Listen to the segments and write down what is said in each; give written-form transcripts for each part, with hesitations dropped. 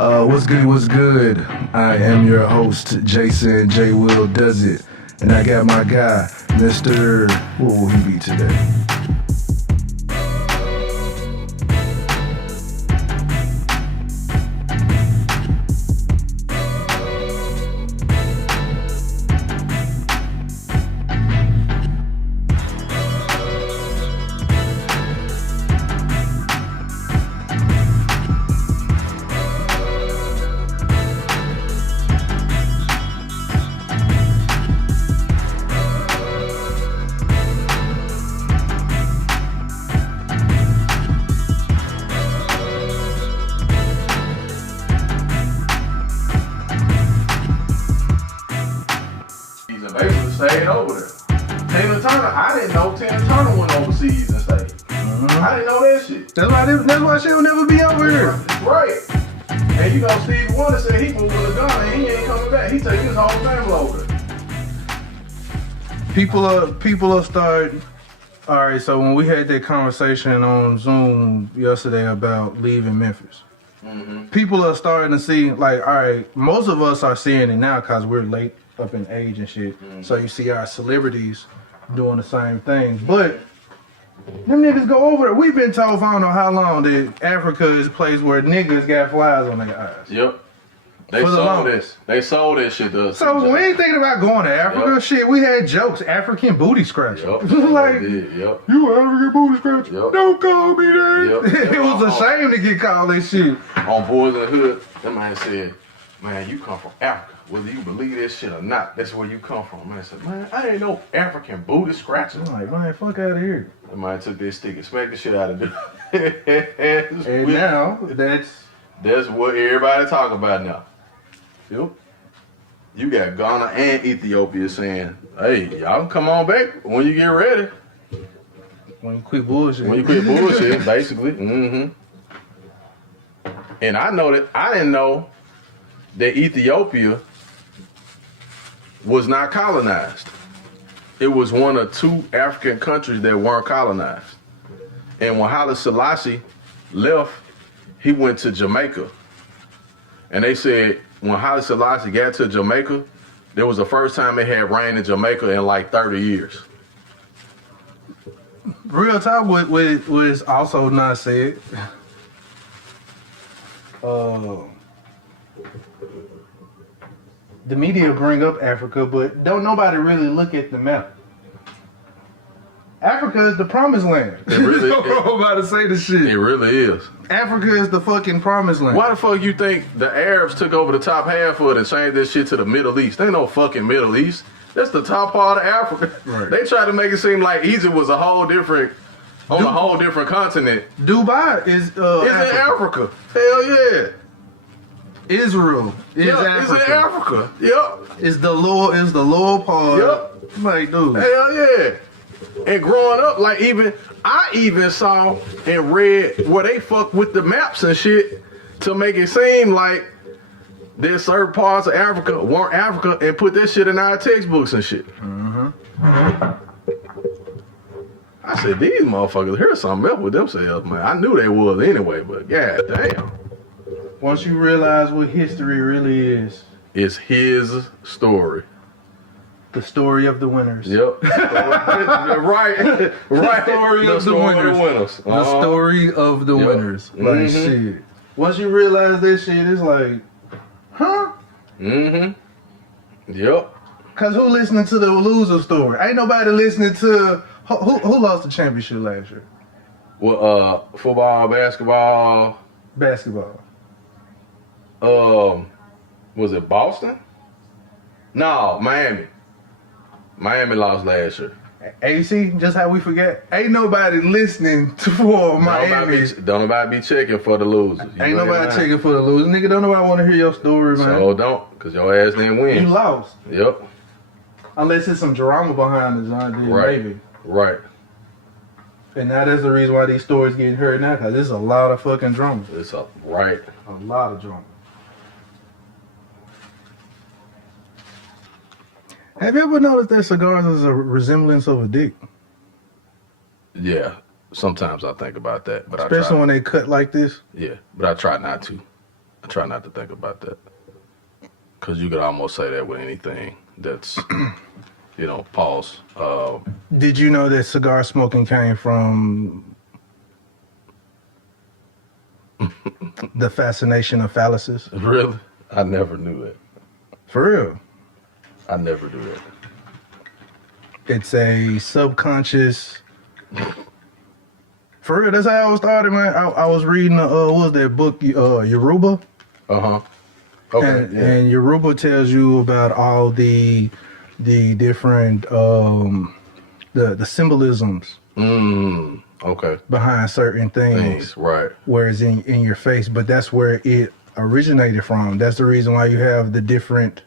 What's good, what's good? I am your host, Jason J. Will Does It. And I got my guy, Mr. What will he be today? Stayed over there. Tina Turner, I didn't know Tina Turner went overseas and stayed. I didn't know that shit. That's why she'll never be over here. Right. And you know Stevie Wonder said he moved with a gun and he ain't coming back. He taking his whole family over there. People are starting. All right, so when we had that conversation on Zoom yesterday about leaving Memphis, people are starting to see, like, all right, most of us are seeing it now because we're late up in age and shit. So you see our celebrities doing the same thing. But them niggas go over there. We've been told for I don't know how long that Africa is a place where niggas got flies on their eyes. Yep. They sold this. They sold that shit to us. So we ain't thinking about going to Africa. Yep. Shit, we had jokes. African booty scratcher. Yep. Like, yep. You African booty scratcher? Yep. Don't call me that. Yep. It was a shame to get called that shit. On Boys in the Hood, that man said, man, you come from Africa. Whether you believe this shit or not, that's where you come from. Man, I said, man, I ain't no African booty scratcher. I'm like, man, fuck out of here. That man took this stick and smacked the shit out of it. And now, that's what everybody talk about now. Yep. You got Ghana and Ethiopia saying, hey, y'all come on back when you get ready. When you quit bullshit. When you quit bullshit, basically. And I didn't know that Ethiopia was not colonized. It was one of two African countries that weren't colonized. And when Haile Selassie left, he went to Jamaica. And they said when Haile Selassie got to Jamaica, there was the first time they had rain in Jamaica in like 30 years. Real talk, what was also not said. The media bring up Africa, but don't nobody really look at the map. Africa is the promised land. It really I'm about to say the shit. It really is. Africa is the fucking promised land. Why the fuck you think the Arabs took over the top half of it and changed this shit to the Middle East? They ain't no fucking Middle East. That's the top part of Africa. Right. They tried to make it seem like Egypt was a whole different continent. Dubai is in Africa. Hell yeah. Israel is Africa. It's in Africa. Yep. It's the lower part. Yep. Like, dude. Hell yeah. And growing up, like I even saw and read where they fuck with the maps and shit to make it seem like there's certain parts of Africa weren't Africa and put that shit in our textbooks and shit. I said, these motherfuckers, here's something else with themselves, man. I knew they was anyway, but god damn. Once you realize what history really is. It's his story. The story of the winners. Yep. right. The story of the winners. The story of the winners. Like, shit. Once you realize that shit, it's like, huh? Yep. Cause who listening to the loser story? Ain't nobody listening to who lost the championship last year? Well, football, basketball. Was it Boston? No, Miami. Miami lost last year. AC, just how we forget. Ain't nobody listening to Miami. Don't nobody be checking for the losers. Ain't nobody checking for the losers. Nigga, don't nobody want to hear your story, man. So don't, because your ass didn't win. You lost. Yep. Unless it's some drama behind the John D. Maybe. Right. And now that's the reason why these stories getting heard now, because there's a lot of fucking drama. It's right. A lot of drama. Have you ever noticed that cigars is a resemblance of a dick? Yeah, sometimes I think about that, but especially when they cut like this. Yeah, but I try not to. I try not to think about that. Because you could almost say that with anything that's, pause. Did you know that cigar smoking came from the fascination of phalluses? Really? I never knew that. For real? I never knew that. It's a subconscious. For real, that's how it started, man. I was reading, what was that book, Yoruba? Uh-huh. Okay, and Yoruba tells you about all the different, the symbolisms. Okay. Behind certain things. Right. Whereas in your face, but that's where it originated from. That's the reason why you have the different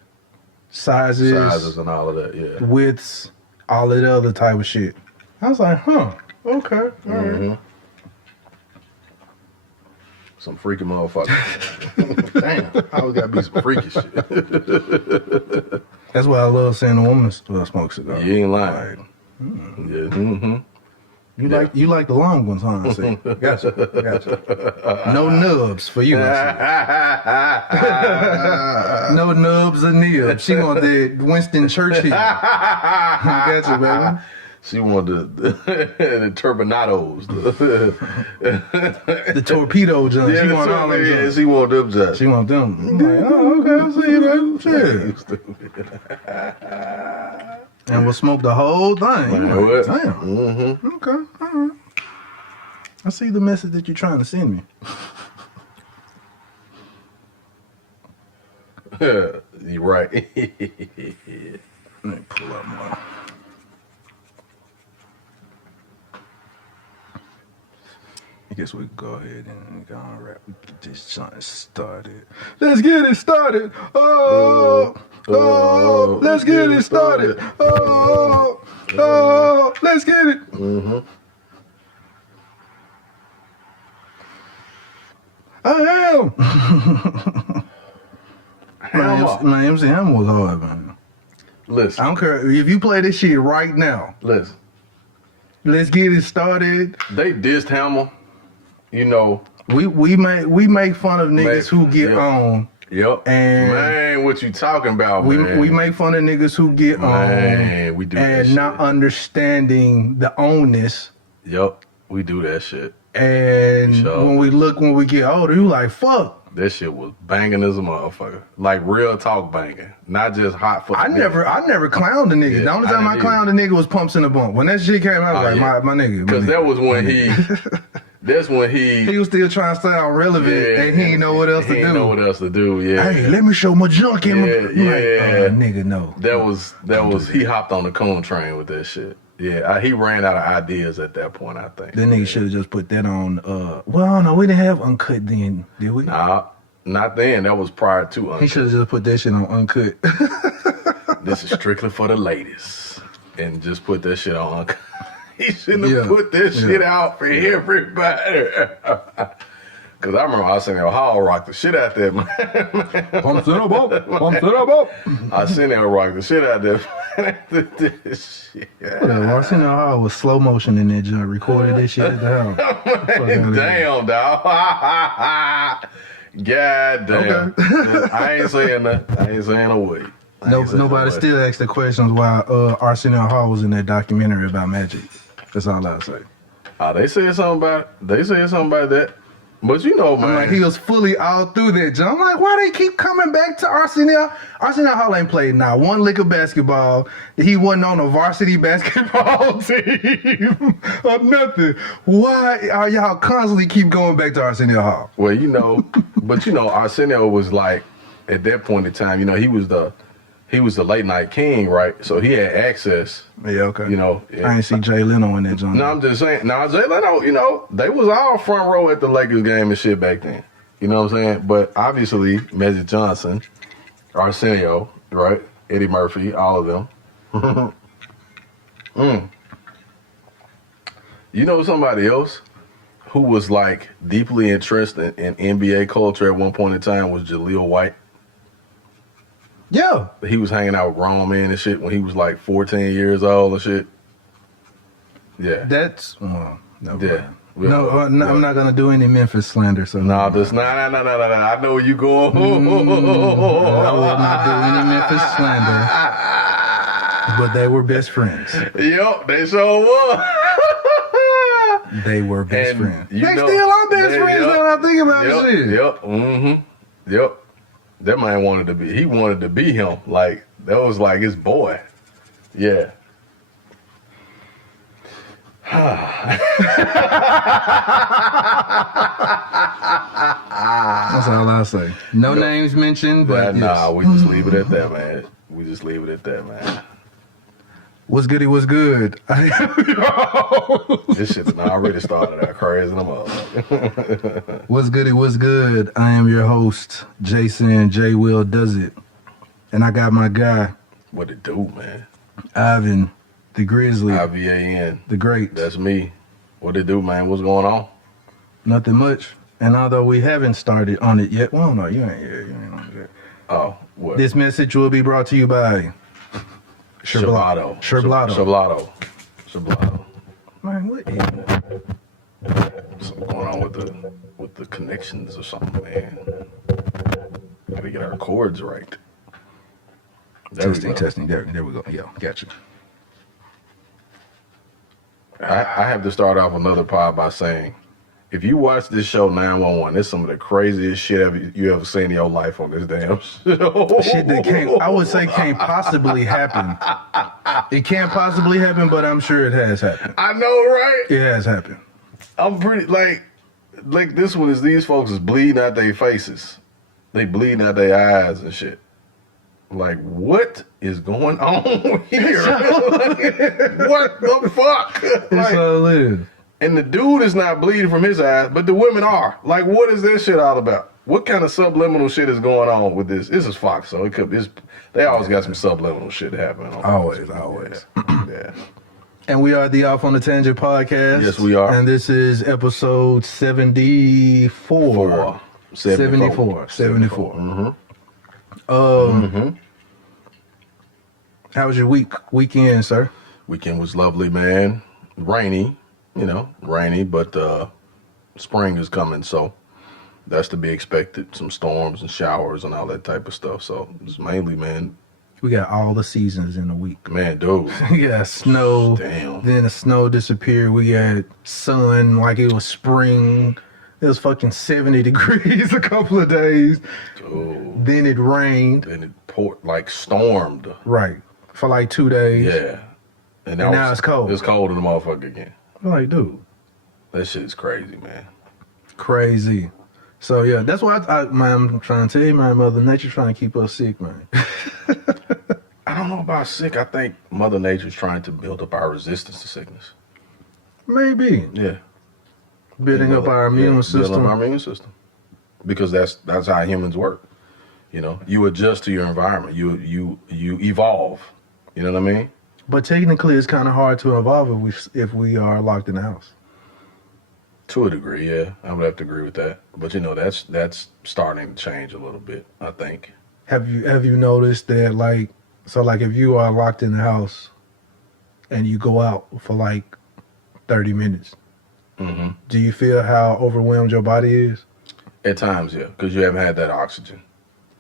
sizes and all of that, yeah. Widths, all of the other type of shit. I was like, huh, okay, all right. Some freaky motherfucker. Damn, I always gotta be some freaky shit. That's why I love seeing a woman smoke cigars. You ain't lying. Yeah. You like the long ones, huh? See? Gotcha. No nubs for you. No nubs or nibs. She want that Winston Churchill. Gotcha, baby. She wanted the turbinados. The torpedo jump. Yeah, she want all them jumps. She want them jumps. She want them. I'm like, oh, okay, I see you, baby. Shit. And we'll smoke the whole thing. Like, damn. Okay, all right. I see the message that you're trying to send me. You're right. Let me pull up more. I guess we can go ahead and go on rap. We get this joint started. Let's get it started. Let's get it started. Let's get it. I am. My MC Hammer was hard, man. Listen. I don't care if you play this shit right now. Listen. Let's get it started. They dissed Hammer. You know, we make fun of niggas who get on. Yep. And man, what you talking about, man? We make fun of niggas who get on. We do and that not shit. Understanding the ownness. Yep. We do that shit. And when we get older, you like, fuck. That shit was banging as a motherfucker. Like real talk banging. Not just hot for I never clowned a nigga. Yeah, the only time I clowned a nigga was Pumps in the Bump. When that shit came out, I was like, my nigga. Because that was when that's when he was still trying to sound relevant and he didn't know what else to do. He didn't know what else to do, yeah. Hey, let me show my junk in my nigga, no. That was he hopped on the coon train with that shit. Yeah, he ran out of ideas at that point, I think. That nigga should have just put that on, well, I don't know, we didn't have Uncut then, did we? Nah, not then. That was prior to Uncut. He should have just put that shit on Uncut. This is strictly for the ladies. And just put that shit on Uncut. He shouldn't have put this shit out for everybody. Because I remember Arsenio Hall rocked the shit out there, man. Pumps in a bump. Arsenio rocked the shit out there. This shit. Arsenio Hall was slow motion in that joint, recorded that shit at the house. Damn, dog. God damn. Okay. I ain't saying that. I ain't saying a word. Nobody still asks the questions why Arsenio Hall was in that documentary about Magic. That's all I'll say. They said something about it. They said something about that. But you know, man. Like, he was fully all through that jump. I'm like, why they keep coming back to Arsenio? Arsenio Hall ain't played not one lick of basketball. He wasn't on a varsity basketball team or nothing. Why are y'all constantly keep going back to Arsenio Hall? Well, but Arsenio was like, at that point in time, he was the late night king, right? So he had access. Yeah, okay. I ain't see Jay Leno in that joint. No, I'm just saying. No, Jay Leno, they was all front row at the Lakers game and shit back then. You know what I'm saying? But obviously, Magic Johnson, Arsenio, right? Eddie Murphy, all of them. You know somebody else who was like deeply interested in NBA culture at one point in time was Jaleel White. Yeah. He was hanging out with grown men and shit when he was like 14 years old and shit. Yeah. That's, No, I'm not gonna do any Memphis slander. So no, this no. I know where you going. I will not do any Memphis slander. But they were best friends. Yep, they sure were. They were best friends. They still are best friends when I think about shit. Yep. That man wanted to be. He wanted to be him. Like that was like his boy. Yeah. That's all I'll say. No names mentioned, but nah, we just leave it at that, man. We just leave it at that, man. What's goody? What's good? This shit already started out crazy. What's goody? What's good? I am your host, Jason J. Will Does It, and I got my guy. What it do, man? Ivan, the Grizzly. IVAN. The Great. That's me. What it do, man? What's going on? Nothing much. And although we haven't started on it yet, well, no, you ain't on it yet. Oh, what? This message will be brought to you by Shablado. Man, what is something going on with the connections or something, man? Gotta get our chords right. Testing. There we go. Yeah, gotcha. I have to start off another pod by saying, if you watch this show 911, it's some of the craziest shit you ever seen in your life on this damn show. Shit that can't possibly happen. It can't possibly happen, but I'm sure it has happened. I know, right? It has happened. I'm pretty like this one is these folks is bleeding out their faces. They bleeding out their eyes and shit. Like, what is going on here? What the fuck? It's all it is. And the dude is not bleeding from his eyes, but the women are. Like, what is this shit all about? What kind of subliminal shit is going on with this? This is Fox, so it could be. They always got some subliminal shit happening. Always. Yeah. And we are the Off on the Tangent podcast. Yes, we are. And this is episode 74. 74. How was your weekend, sir? Weekend was lovely, man. Rainy, but spring is coming, so that's to be expected. Some storms and showers and all that type of stuff. So it's mainly, man. We got all the seasons in a week. Man, dude. We got snow. Damn. Then the snow disappeared. We got sun like it was spring. It was fucking 70 degrees a couple of days. Dude. Then it rained. Then it poured, like stormed. Right. For like 2 days. Yeah. And now it's cold. It's cold in the motherfucker again. I'm like, dude. That shit is crazy, man. Crazy. So, yeah, that's why I'm trying to tell you, man, Mother Nature trying to keep us sick, man. I don't know about sick. I think Mother Nature's trying to build up our resistance to sickness. Maybe. Yeah. Building up our immune system. Building up our immune system. Because that's how humans work. You adjust to your environment. You evolve. You know what I mean? But technically, it's kind of hard to evolve if we are locked in the house. To a degree, yeah, I would have to agree with that. But that's starting to change a little bit, I think. Have you noticed that if you are locked in the house and you go out for like 30 minutes, do you feel how overwhelmed your body is? At times, yeah, because you haven't had that oxygen.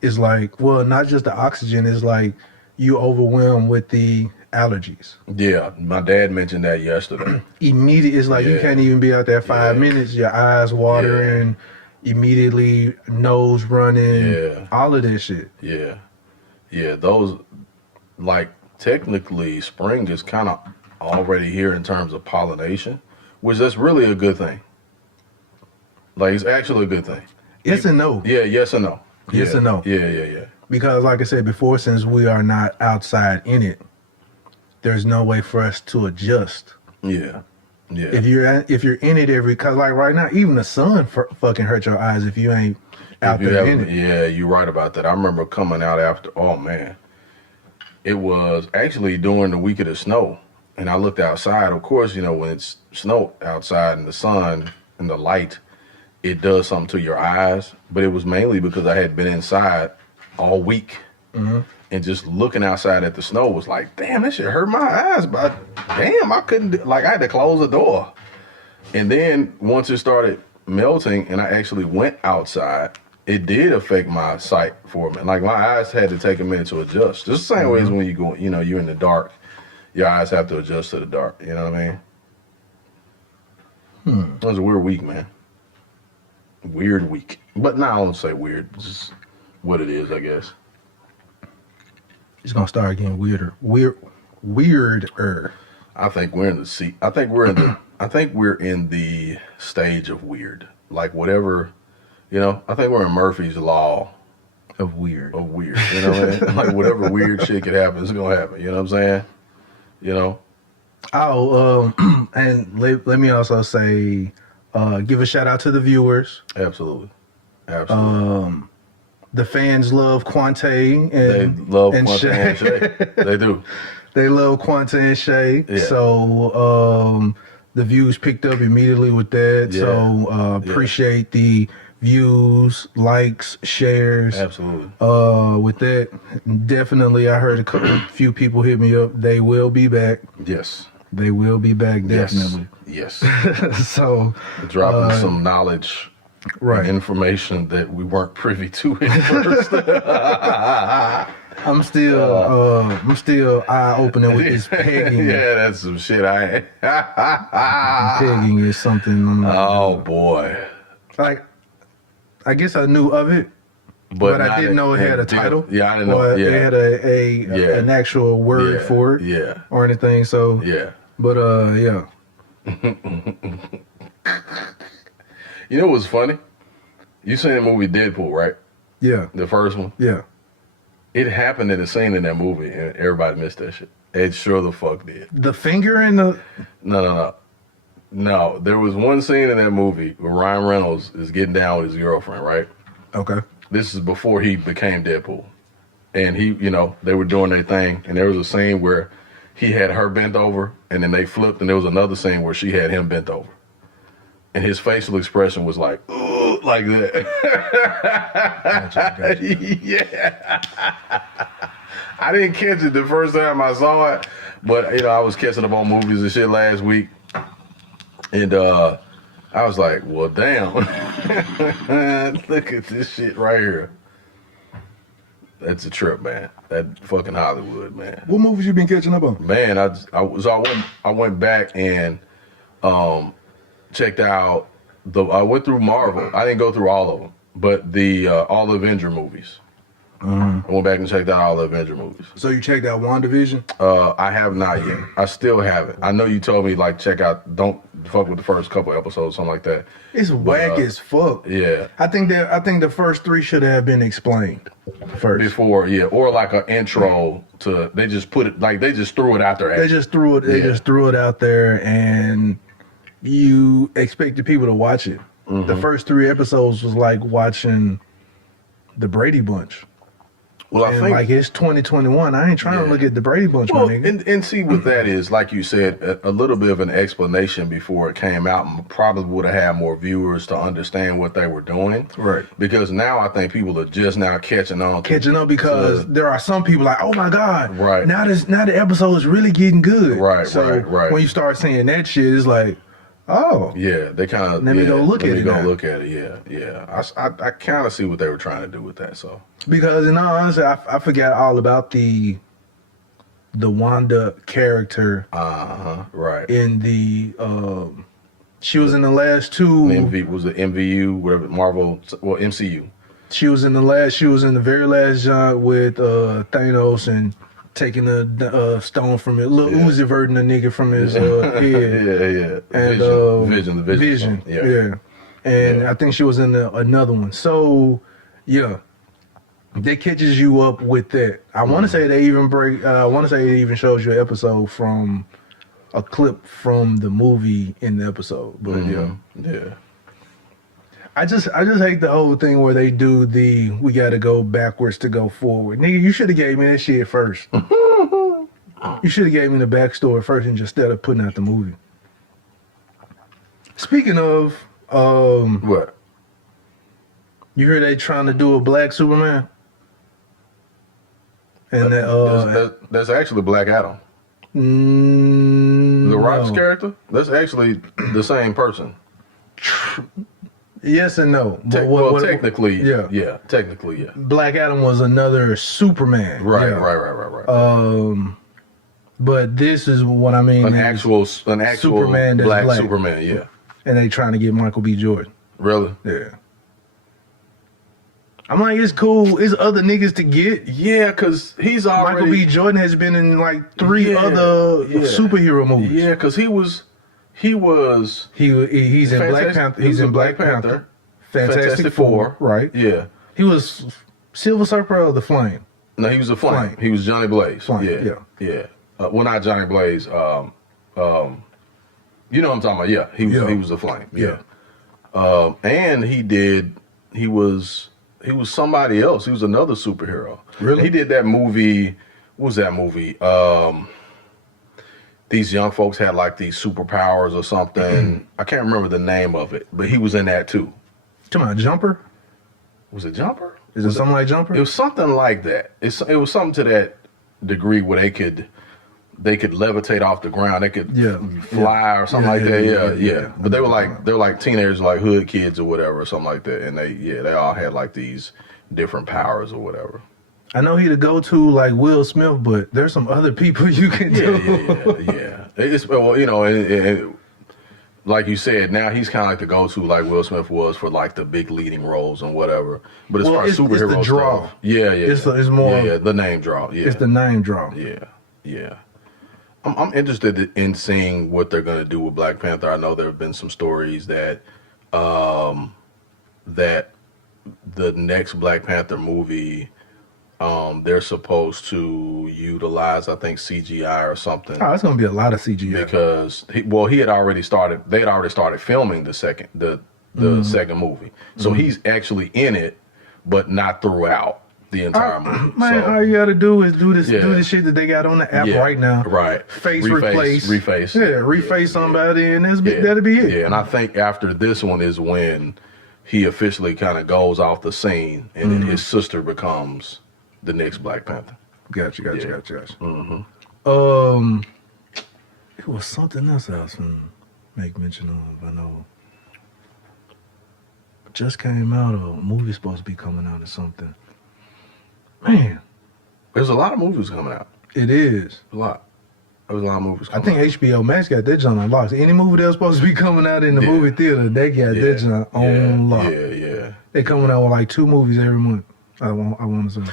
It's like, well, not just the oxygen. It's like you overwhelmed with the allergies. Yeah, my dad mentioned that yesterday. Immediately, it's like you can't even be out there 5 minutes. Your eyes watering, immediately nose running, all of that shit. Yeah, those, like, technically spring is kind of already here in terms of pollination, which that's really a good thing. Like, it's actually a good thing. Yes and no. Yeah, yes and no. Yes and no. Yeah. Because like I said before, since we are not outside in it, there's no way for us to adjust. Yeah. If you're in it because like right now, even the sun fucking hurt your eyes if you ain't out there in it. Yeah, you're right about that. I remember coming out after. Oh man, it was actually during the week of the snow, and I looked outside. Of course, when it's snow outside and the sun and the light, it does something to your eyes. But it was mainly because I had been inside all week. And just looking outside at the snow was like, damn, that shit hurt my eyes. But damn, I couldn't, I had to close the door. And then once it started melting and I actually went outside, it did affect my sight for a minute. Like my eyes had to take a minute to adjust. Just the same way as when you go, you're in the dark, your eyes have to adjust to the dark. You know what I mean? It was a weird week, man. Weird week. But now I don't say weird. It's just what it is, I guess. It's gonna start getting weirder. Weirder. I think we're in the seat. I think we're in the stage of weird. Like whatever, I think we're in Murphy's Law of weird. You know what I mean? Like whatever weird shit could happen, it's gonna happen. You know what I'm saying? Oh, and let me also say, give a shout out to the viewers. Absolutely. The fans love Quante and they love and Quante Shay. and Shay. They do. They love Quante and Shay. Yeah. So the views picked up immediately with that. Yeah. So appreciate the views, likes, shares. Absolutely. With that, definitely I heard few people hit me up. They will be back. Yes. They will be back, definitely. Yes. So dropping some knowledge, right, and information that we weren't privy to at first. I'm still eye opening with this pegging. Yeah, that's some shit. Pegging is something. I'm like, oh boy. Like, I guess I knew of it, but I didn't know it had a title. Yeah, I didn't know. Or Yeah, it had an actual word for it. Yeah. Or anything. So yeah. But yeah. You know what's funny? You seen the movie Deadpool, right? Yeah. The first one? Yeah. It happened in a scene in that movie, and everybody missed that shit. It sure the fuck did. The finger in the... No, there was one scene in that movie where Ryan Reynolds is getting down with his girlfriend, right? Okay. This is before he became Deadpool. And he, they were doing their thing, and there was a scene where he had her bent over, and then they flipped, and there was another scene where she had him bent over. And his facial expression was like, ooh, like that. Gotcha. Yeah. I didn't catch it the first time I saw it, but, I was catching up on movies and shit last week. And I was like, well, damn. Look at this shit right here. That's a trip, man. That fucking Hollywood, man. What movies you been catching up on? Man, I went back and checked out I went through Marvel. I didn't go through all of them, but all the Avenger movies. I went back and checked out all the Avenger movies. So you checked out WandaVision? I have not yet. I still haven't. I know you told me don't fuck with the first couple episodes, something like that. It's whack as fuck. Yeah. I think the first 3 should have been explained first. Before, yeah, or like an intro to. They just put it they just threw it out there. They just threw it. They just threw it out there, and you expected people to watch it. The first 3 episodes was like watching the Brady Bunch. Well, I think it's 2021. I ain't trying to look at the Brady Bunch, my nigga. And see what that is, like you said, a little bit of an explanation before it came out, and probably would have had more viewers to understand what they were doing. Right. Because now I think people are just now catching on. Because there are some people like, oh my God. Right. Now the episode is really getting good. Right. So right. when you start saying that shit, it's like, oh. Yeah, they kind of. Let me go look at it. Look at it. Yeah. I kind of see what they were trying to do with that. So. Because in all honesty, I forgot all about the Wanda character. Right. In the she was in the last 2. Was it MVU, whatever, Marvel, well, MCU. She was in the very last joint with Thanos and taking the stone from it. Lil Uzi verting the nigga from his head. Yeah. And Vision. Yeah. And I think she was in another one. So yeah. That catches you up with that. I want to say they even it even shows you an episode from a clip from the movie in the episode. But yeah. I just hate the whole thing where they do we got to go backwards to go forward. Nigga, you should have gave me that shit first. You should have gave me the backstory first instead of putting out the movie. Speaking of what? You hear they trying to do a black Superman? And there's actually Black Adam. The Rock's character? That's actually the same person. Yes and no. Technically, yeah. Technically, yeah. Black Adam was another Superman. Right. But this is what I mean. An actual Superman that's black black. Superman, yeah. And they trying to get Michael B. Jordan. Really? Yeah. I'm like, it's cool. It's other niggas to get. Yeah, because he's already... Michael B. Jordan has been in like 3 other superhero movies. Yeah, because he's in Black Panther. He's in Black Panther. Fantastic Four. Right. Yeah. He was Silver Surfer of the Flame. No, he was a Flame. He was Johnny Blaze. Flame. Yeah. Well, not Johnny Blaze. You know what I'm talking about? Yeah, he was a Flame. Yeah. And he was somebody else. He was another superhero. Really? He did that movie. What was that movie? These young folks had like these superpowers or something. I can't remember the name of it, but he was in that too. Talking about Jumper? Was it Jumper? Is it something like Jumper? It was something like that. It was something to that degree where they could levitate off the ground. They could fly or something like that. Yeah. But they were like teenagers, like hood kids or whatever, or something like that. And they all had like these different powers or whatever. I know he to go to like Will Smith, but there's some other people you can do. Yeah. It's, well, you know, and like you said, now he's kind of like the go-to, like Will Smith was for like the big leading roles and whatever. But as far as superhero it's the draw. stuff, it's more the name draw. Yeah, it's the name draw. Yeah. I'm interested in seeing what they're gonna do with Black Panther. I know there have been some stories that that the next Black Panther movie, they're supposed to utilize, I think, CGI or something. Oh, it's gonna be a lot of CGI because he had already started. They had already started filming the second second movie, so he's actually in it, but not throughout the entire movie. Man, all you gotta do is do this shit that they got on the app right now. Right. Reface. Yeah, reface somebody, and that'll be it. Yeah, and I think after this one is when he officially kind of goes off the scene, and then his sister becomes the next Black Panther. Gotcha. Mm-hmm. It was something else I was gonna make mention of. I know. Just came out, or a movie supposed to be coming out or something. Man, there's a lot of movies coming out. It is a lot. There's a lot of movies coming out. I think HBO Max got that joint on lock. Any movie that was supposed to be coming out in the movie theater, they got that joint on lock. Yeah. They coming out with like 2 movies every month. I want to say.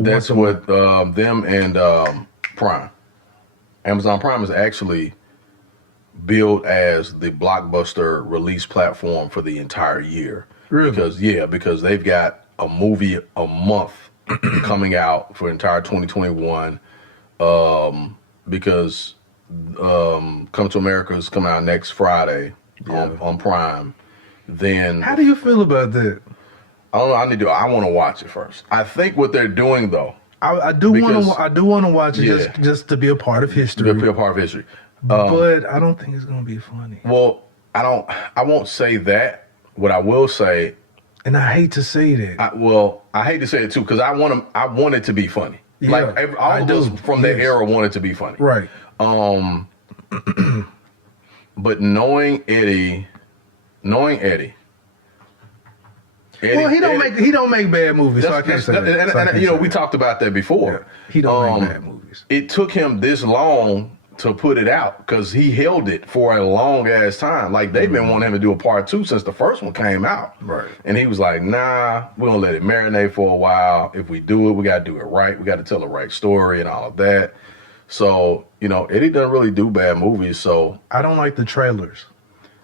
That's what them and Prime. Amazon Prime is actually billed as the blockbuster release platform for the entire year. Really? Because they've got a movie a month coming out for entire 2021. Because Come to America is coming out next Friday on Prime. Then how do you feel about that? I don't know. I want to watch it first. I think what they're doing though. I do want to watch it just to be a part of history. Be a part of history. But I don't think it's gonna be funny. Well, I won't say that. What I will say, and I hate to say that. I hate to say it too because I want it to be funny. Yeah, like all of us from that era want it to be funny. Right. But knowing Eddie. Well, he don't make bad movies, so I can't say that. And you know, we talked about that before. Yeah, he don't make bad movies. It took him this long to put it out because he held it for a long ass time. Like they've been wanting him to do a part 2 since the first one came out. Right. And he was like, nah, we're gonna let it marinate for a while. If we do it, we gotta do it right. We gotta tell the right story and all of that. So, you know, Eddie doesn't really do bad movies, so I don't like the trailers.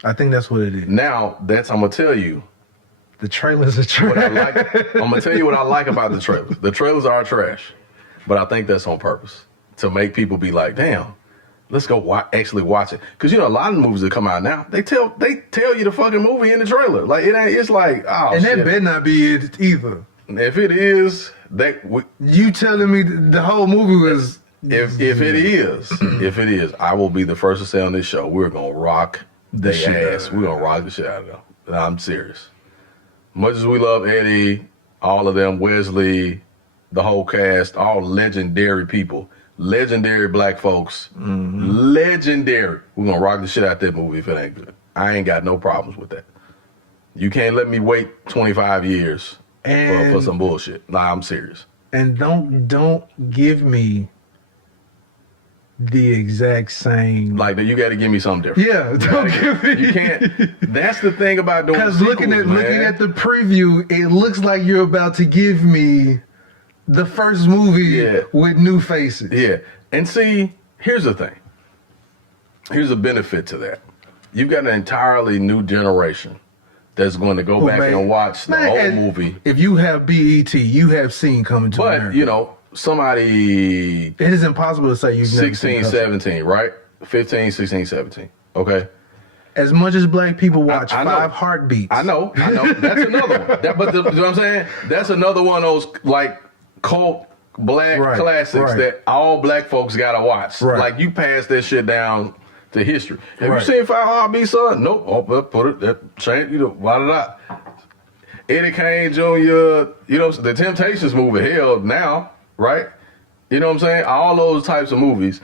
I think that's what it is. Now, I'm gonna tell you. The trailers are trash. I'm gonna tell you what I like about the trailers. The trailers are trash, but I think that's on purpose to make people be like, "Damn, let's go actually watch it." Because you know, a lot of the movies that come out now, they tell you the fucking movie in the trailer. Like it ain't. It's like, oh, and shit. That better not be it either. If it is, you telling me the whole movie was. If it is, I will be the first to say on this show, we're gonna rock the ass. We're gonna rock the shit out of them. And I'm serious. Much as we love Eddie, all of them, Wesley, the whole cast, all legendary people, legendary black folks. Legendary. We're going to rock the shit out that movie if it ain't good. I ain't got no problems with that. You can't let me wait 25 years for some bullshit. Nah, I'm serious. And don't give me the exact same. Like that, you got to give me something different. Yeah, don't give me. You can't. That's the thing about doing sequels, looking at the preview, it looks like you're about to give me the first movie with new faces. Yeah, and see, here's the thing. Here's a benefit to that. You've got an entirely new generation that's going to go back and watch the old movie. If you have BET, you have seen Coming to America. But, you know, somebody... It is impossible to say you've 16, 17, right? 15, 16, 17. Okay? As much as black people watch Five Heartbeats. I know. That's another one. You know what I'm saying? That's another one of those, like, cult black classics that all black folks got to watch. Right. Like, you pass that shit down to history. Have you seen Five Heartbeats, son? Nope. Oh, well, put it, that change, you know, blah, blah, blah. Eddie Kane Jr., you know, the Temptations movie, hell, now, right? You know what I'm saying? All those types of movies,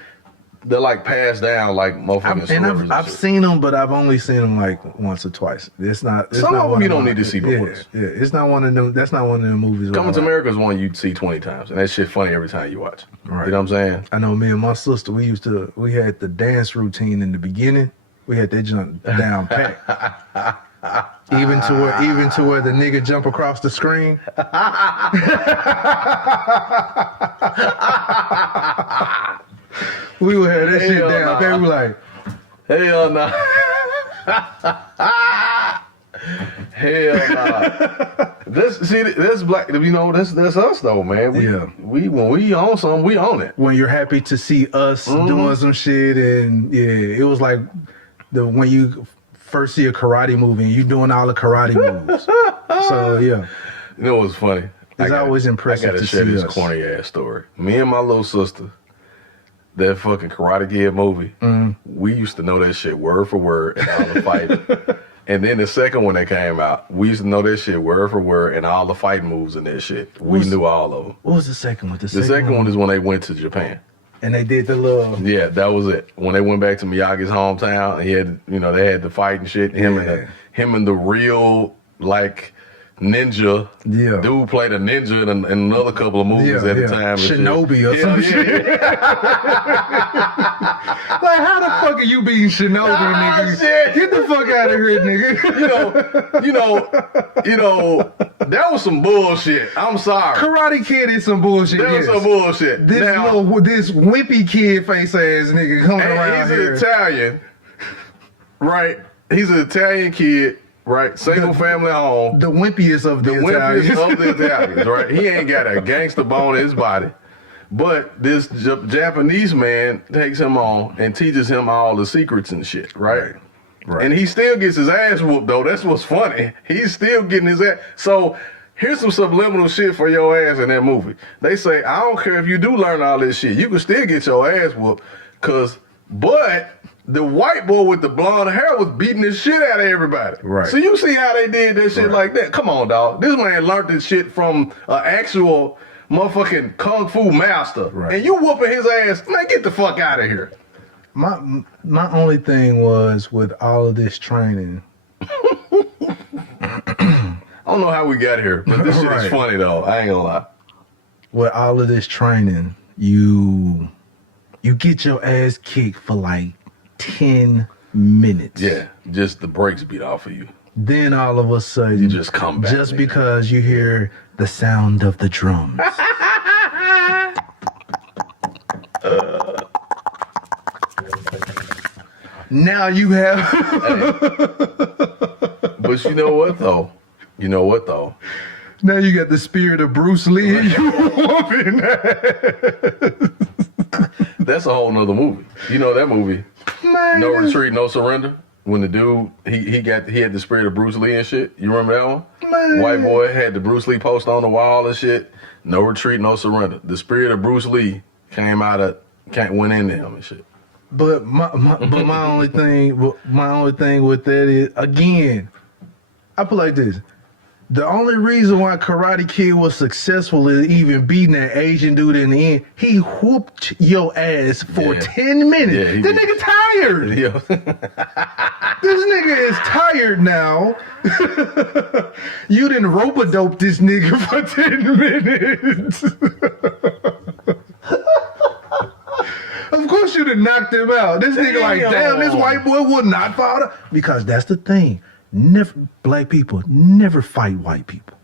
they're like passed down like motherfucking stories. I've seen them, but I've only seen them like once or twice. It's not. Some of them you don't need to see but once. Yeah, it's not one of them. That's not one of them movies. Coming to America is one you'd see 20 times, and that shit funny every time you watch. Right. You know what I'm saying? I know. Me and my sister, we had the dance routine in the beginning. We had that jump down pat. Even to where the nigga jump across the screen. We would have that shit down. They were like, hell no. Hell no. That's black. You know, that's us though, man. When we own something, we own it. When you're happy to see us doing some shit, and it was like when you first see a karate movie and you doing all the karate moves. So yeah, you know what's funny? It's always impressive. I gotta share this corny ass story. Me and my little sister, that fucking Karate Kid movie, we used to know that shit word for word and all the fighting. And then the second one that came out, we used to know that shit word for word and all the fighting moves and that shit. We knew all of them. What was the second one? The second one is when they went to Japan. And they did the little... Yeah, that was it. When they went back to Miyagi's hometown, he had, you know, they had the fight and shit. Him and the real, like, ninja. Yeah. Dude played a ninja in another couple of movies at the time. Shinobi or some shit. Like, how the fuck are you being Shinobi, nigga? Shit. Get the fuck out of here, nigga. You know, that was some bullshit. I'm sorry. Karate Kid is some bullshit. That was some bullshit. This wimpy kid face ass nigga coming around here. He's an Italian, right? He's an Italian kid. Right, single family home. The wimpiest of the Italians. The wimpiest of the Italians, right? He ain't got a gangster bone in his body. But this Japanese man takes him on and teaches him all the secrets and shit, right? Right. And he still gets his ass whooped, though. That's what's funny. He's still getting his ass. So here's some subliminal shit for your ass in that movie. They say, I don't care if you do learn all this shit. You can still get your ass whooped. But the white boy with the blonde hair was beating the shit out of everybody. Right. So you see how they did that shit like that? Come on, dog. This man learned this shit from an actual motherfucking kung fu master. Right. And you whooping his ass. Man, get the fuck out of here. My only thing was with all of this training. I don't know how we got here, but this shit is funny, though. I ain't gonna lie. With all of this training, you get your ass kicked for like 10 minutes. Yeah, just the brakes beat off of you. Then all of a sudden, you just come back. Just because you hear the sound of the drums. Now you have. But you know what though? Now you got the spirit of Bruce Lee and you whooping. That's a whole nother movie. You know that movie? Man. No Retreat, No Surrender. When the dude he had the spirit of Bruce Lee and shit. You remember that one? Man. White boy had the Bruce Lee poster on the wall and shit. No Retreat, No Surrender. The spirit of Bruce Lee went into him and shit. But my only thing with that is, again, I put like this. The only reason why Karate Kid was successful is even beating that Asian dude in the end. He whooped your ass for 10 minutes. Yeah, this nigga tired. Yeah. This nigga is tired now. You didn't rope-a-dope this nigga for 10 minutes. Of course you done knocked him out. This nigga like, damn, this white boy would not fall down. Because that's the thing. Black people never fight white people.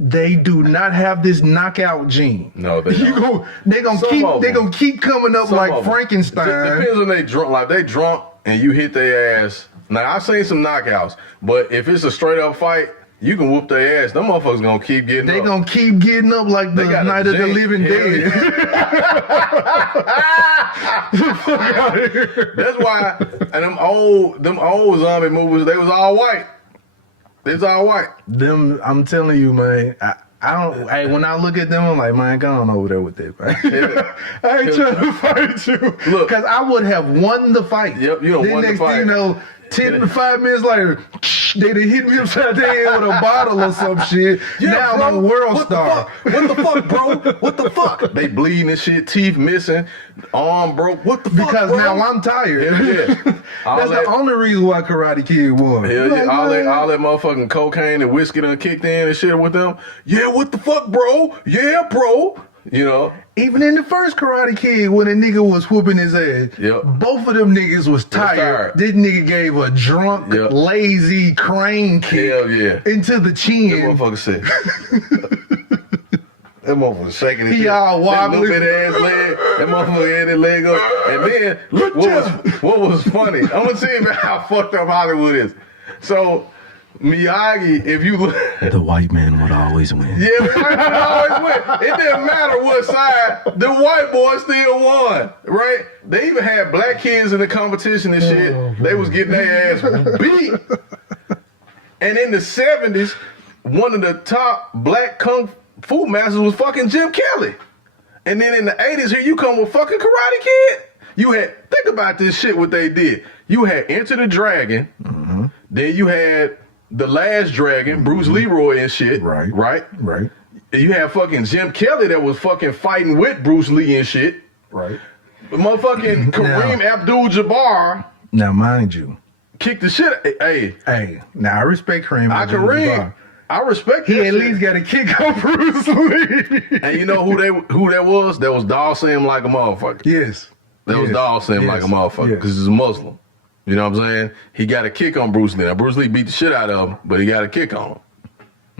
They do not have this knockout gene. No, they don't. They gonna keep coming up like Frankenstein. It depends when they drunk. Like they drunk and you hit their ass. Now I've seen some knockouts, but if it's a straight up fight, you can whoop their ass. Them motherfuckers gonna keep getting up. They gonna keep getting up like the Night of the Living Dead. Fuck out of here. That's why, and them old zombie movies, they was all white. They was all white. Them, I'm telling you, man. I don't. Hey, when I look at them, I'm like, man, go on over there with that, man. Yeah. I ain't trying to fight you. Look, because I would have won the fight. Yep, you done won the fight. Thing, you know, 10 to 5 minutes later, they done hit me upside the head with a bottle or some shit. Yeah, now bro, I'm a world star. What the fuck, bro? What the fuck? They bleeding and shit, teeth missing, arm broke. What the fuck, because bro? now I'm tired. Yeah. That's the only reason why Karate Kid won. Hell yeah. All that motherfucking cocaine and whiskey done kicked in and shit with them. Yeah, what the fuck, bro? Yeah, bro. You know, even in the first Karate Kid, when a nigga was whooping his ass, both of them niggas was tired. This nigga gave a drunk, lazy crane kick into the chin. That motherfucker said. That motherfucker shaking his shit. He all wobbly. That ass leg. That motherfucker had his leg up. And then, look what was funny. I'm gonna tell you about how fucked up Hollywood is. So, Miyagi, if you look, the white man would always win. Yeah, the white man always win. It didn't matter what side, the white boy still won, right? They even had black kids in the competition and shit. They was getting their ass beat. And in the 70s, one of the top black kung fu masters was fucking Jim Kelly. And then in the 80s, here you come with fucking Karate Kid. You had, think about this shit, what they did. You had Enter the Dragon, then you had The Last Dragon, Bruce Leroy and shit. Right. You had fucking Jim Kelly that was fucking fighting with Bruce Lee and shit. Right. But motherfucking Kareem Abdul-Jabbar. Now, mind you, kicked the shit. Hey. Now I respect Kareem Abdul-Jabbar. I respect he at least got a kick on Bruce Lee. And you know who that was? That was Dawg Sim like a motherfucker. Yes. That was Dawg Sim like a motherfucker because he's a Muslim. You know what I'm saying? He got a kick on Bruce Lee. Now, Bruce Lee beat the shit out of him, but he got a kick on him.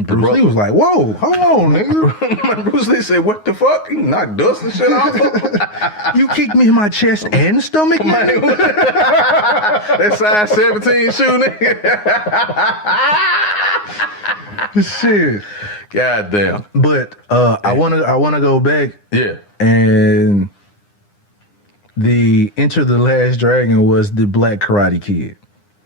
Bruce Lee was like, whoa, hold on, nigga. Bruce Lee said, what the fuck? You knocked dust and shit off. You kicked me in my chest and stomach, man. That size 17 shoe, nigga. Shit. God damn. But I wanna go back. Yeah. And the Enter the Last Dragon was the Black Karate Kid.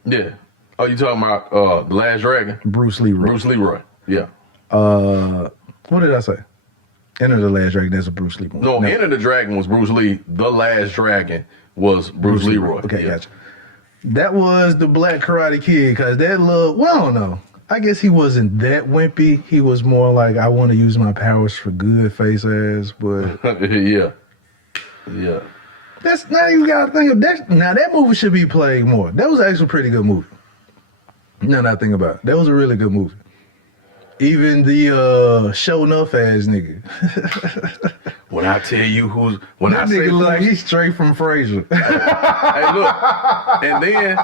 Yeah. Oh, you talking about The Last Dragon? Bruce Leroy. Bruce Leroy. Yeah. What did I say? Enter the Last Dragon. That's a Bruce Lee one. No, Enter the Dragon was Bruce Lee. The Last Dragon was Bruce Leroy. Okay, gotcha. That was the Black Karate Kid because that look. Well, I don't know. I guess he wasn't that wimpy. He was more like, I want to use my powers for good, face ass. But yeah. That's now you gotta think of that. Now that movie should be played more. That was actually a pretty good movie. Now that I think about it, that was a really good movie. Even the show enough ass nigga. When I tell you who's, that nigga look like he's straight from Frasier. Hey, look, and then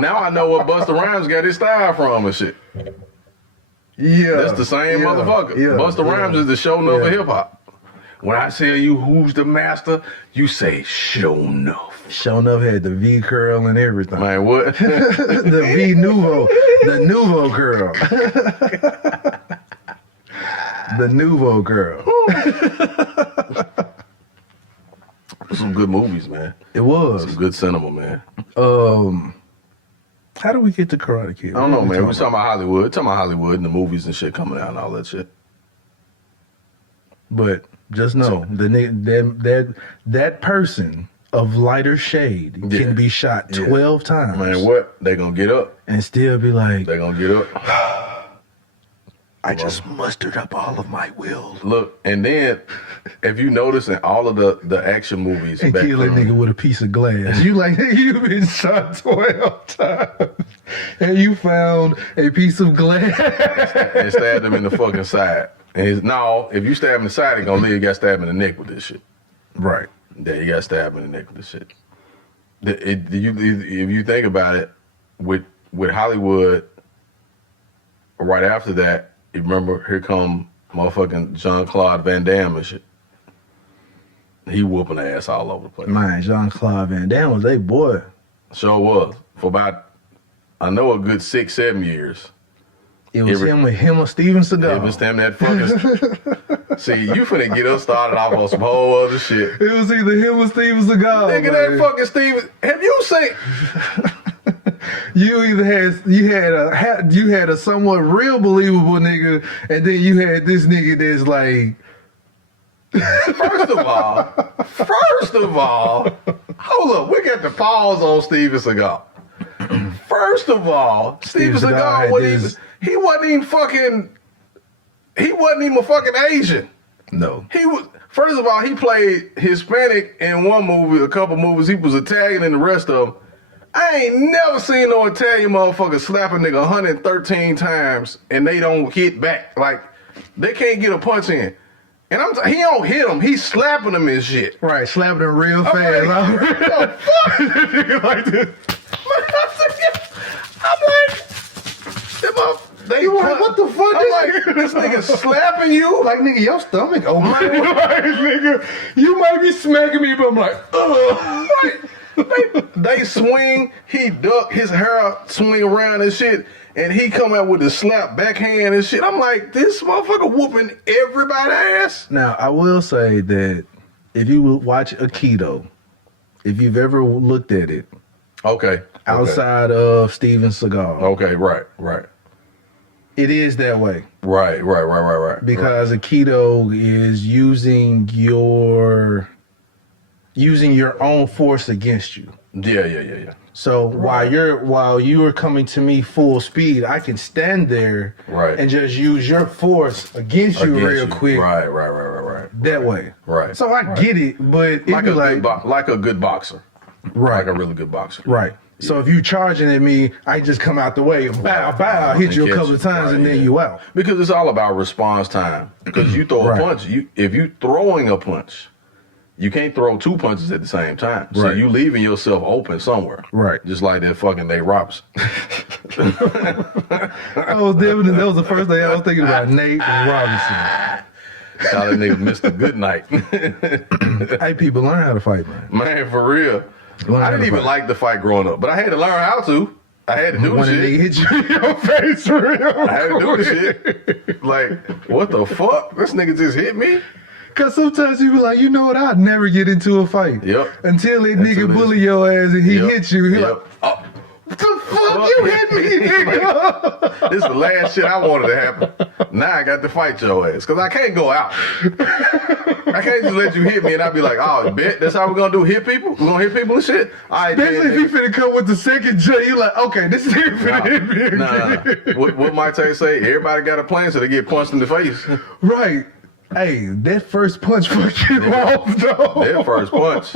now I know what Busta Rhymes got his style from and shit. Yeah, that's the same motherfucker. Yeah, Busta Rhymes is the show enough of hip hop. When I tell you who's the master, you say show enough. Show enough had the V curl and everything. Man, what? The V Nouveau, the Nouveau curl. The Nouveau girl. Some good movies, man. It was. Some good cinema, man. How do we get to Karate Kid? I don't know, man. We're talking about Hollywood. We're talking about Hollywood and the movies and shit coming out and all that shit. But just know, that person of lighter shade can be shot 12 times. Man, what? They gonna get up. And still be like... They gonna get up. I just mustered up all of my will. Look, and then if you notice in all of the action movies, And kill that nigga with a piece of glass. You like, you've been shot 12 times. And you found a piece of glass. And stabbed him in the fucking side. And no, if you stab him in the side, he gonna live. You got stabbed in the neck with this shit. Right. Yeah, you got stabbed in the neck with this shit. If you think about it, with Hollywood, right after that, you remember, here come motherfucking Jean-Claude Van Damme and shit. He whooping ass all over the place. Man, Jean-Claude Van Damme was a boy. Sure was. For about, I know, a good 6-7 years. It was him or Steven Seagal. It was him that fucking... See, you finna get us started off on some whole other shit. It was either him or Steven Seagal. Nigga, that fucking Steven... Have you seen... You had a somewhat real believable nigga, and then you had this nigga that's like... First of all, hold up, we got to pause on Steven Seagal. First of all, Steven Seagal wasn't even a fucking Asian. No. First of all, he played Hispanic in one movie, a couple movies. He was Italian in the rest of them. I ain't never seen no Italian motherfucker slap a nigga 113 times and they don't hit back. Like, they can't get a punch in. And he don't hit him, he's slapping him and shit. Right, slapping him real fast. Like, what the fuck? Like this. I'm like, what the fuck? I'm like, this nigga slapping you? Like, nigga, your stomach open. Like, nigga, you might be smacking me, but I'm like, ugh. Right. They swing, he duck, his hair swing around and shit, and he come out with the slap backhand and shit. I'm like, this motherfucker whooping everybody's ass. Now, I will say that if you watch Aikido, if you've ever looked at it, okay, outside of Steven Seagal, okay, right, it is that way, right, because Aikido is using your own force against you. Yeah. So while you are coming to me full speed, I can stand there and just use your force against you real quick. Right. That way. Right. So I get it, but like a good boxer. Right. Like a really good boxer. Right. Yeah. So if you charging at me, I just come out the way, bow, hit you a couple of times, and then you out. Because it's all about response time. Because you throw a punch, if you throwing a punch, you can't throw two punches at the same time. So you leaving yourself open somewhere. Right. Just like that fucking Nate Robinson. That was the first thing I was thinking about, Nate Robinson. Call that nigga Mr. Goodnight. Hey, people, learn how to fight, man. Man, for real. I didn't even like the fight growing up, but I had to learn how to. I had to do the shit. When a nigga hit you in your face, for real. I had to do the shit. Like, what the fuck? This nigga just hit me? Because sometimes you be like, you know what, I'd never get into a fight. Yep. Until that nigga bully your ass and he hits you. He like, oh, what the fuck you hit me, nigga? This is the last shit I wanted to happen. Now I got to fight your ass. Because I can't go out. I can't just let you hit me and I be like, oh, bet that's how we're going to do, hit people? We're going to hit people and shit? All right, especially if you finna come with the second jump, you like, okay, this nigga finna hit me again. Nah. What Mike Tay say? Everybody got a plan so they get punched in the face. Right. Hey, that first punch fucked you off, though. That first punch.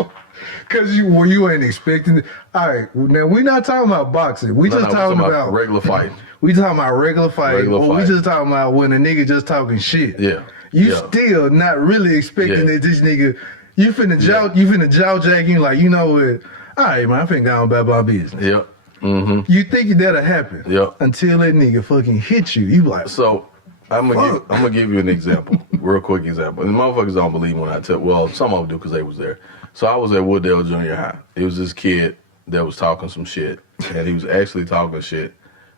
Because you ain't expecting it. All right, now we're not talking about boxing. We just talking about regular fight. We talking about regular fight. We just talking about when a nigga just talking shit. Yeah. You still not really expecting that this nigga, you finna jaw jack him like, you know what? All right, man, I'm finna go on about my business. Yep. Mm-hmm. You think that'll happen. Yep. Until that nigga fucking hit you. You like, so I'm gonna give you an example, real quick example. And the motherfuckers don't believe when I tell. Well, some of them do because they was there. So I was at Wooddale Junior High. It was this kid that was talking some shit, and he was actually talking shit.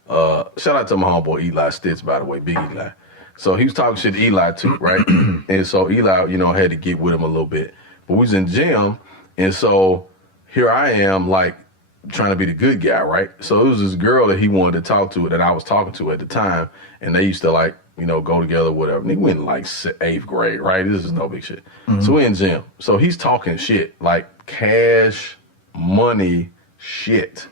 Shout out to my homeboy Eli Stitz, by the way, Big Eli. So he was talking shit to Eli too, right? And so Eli, had to get with him a little bit. But we was in gym, and so here I am, like, trying to be the good guy, right? So it was this girl that he wanted to talk to that I was talking to at the time, and they used to, like, go together, whatever. And he went in, like, 8th grade, right? This is no big shit. Mm-hmm. So we in gym. So he's talking shit, like cash money shit.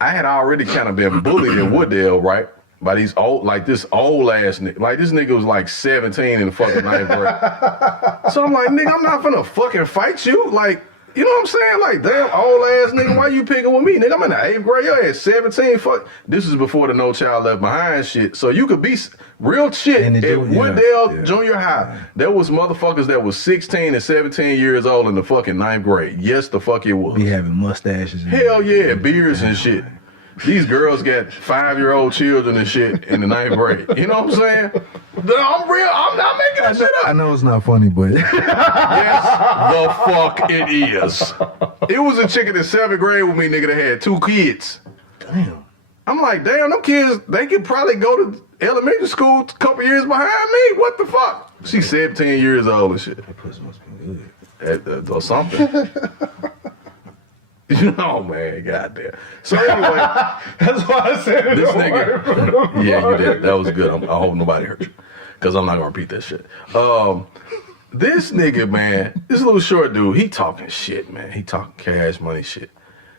I had already kind of been bullied in Wooddale, right? by these old, like this old ass nigga. Like this nigga was like 17 in the fucking 9th grade. So I'm like, nigga, I'm not finna fucking fight you. Like, you know what I'm saying? Like, damn, old ass nigga, why you picking with me? Nigga, I'm in the 8th grade. Your ass 17. Fuck. This is before the No Child Left Behind shit. So you could be real shit at Wooddale Junior High. There was motherfuckers that was 16 and 17 years old in the fucking 9th grade. Yes, the fuck it was. Be having mustaches. Hell yeah, beards and shit. These girls got 5-year-old children and shit in the 9th grade. You know what I'm saying? I'm real. I'm not making that shit up. I know it's not funny, but yes, the fuck it is. It was a chick in the 7th grade with me, nigga, that had 2 kids. damn. I'm like, damn, them kids, they could probably go to elementary school a couple years behind me. What the fuck? She's 17 years old and shit. That pussy must be good. Or something. You know, man, goddamn. So anyway, That's why I said it. this nigga. Yeah, you did. That was good. I hope nobody hurt you, because I'm not gonna repeat that shit. This nigga, man, this little short dude, he talking shit, man. He talking cash money shit.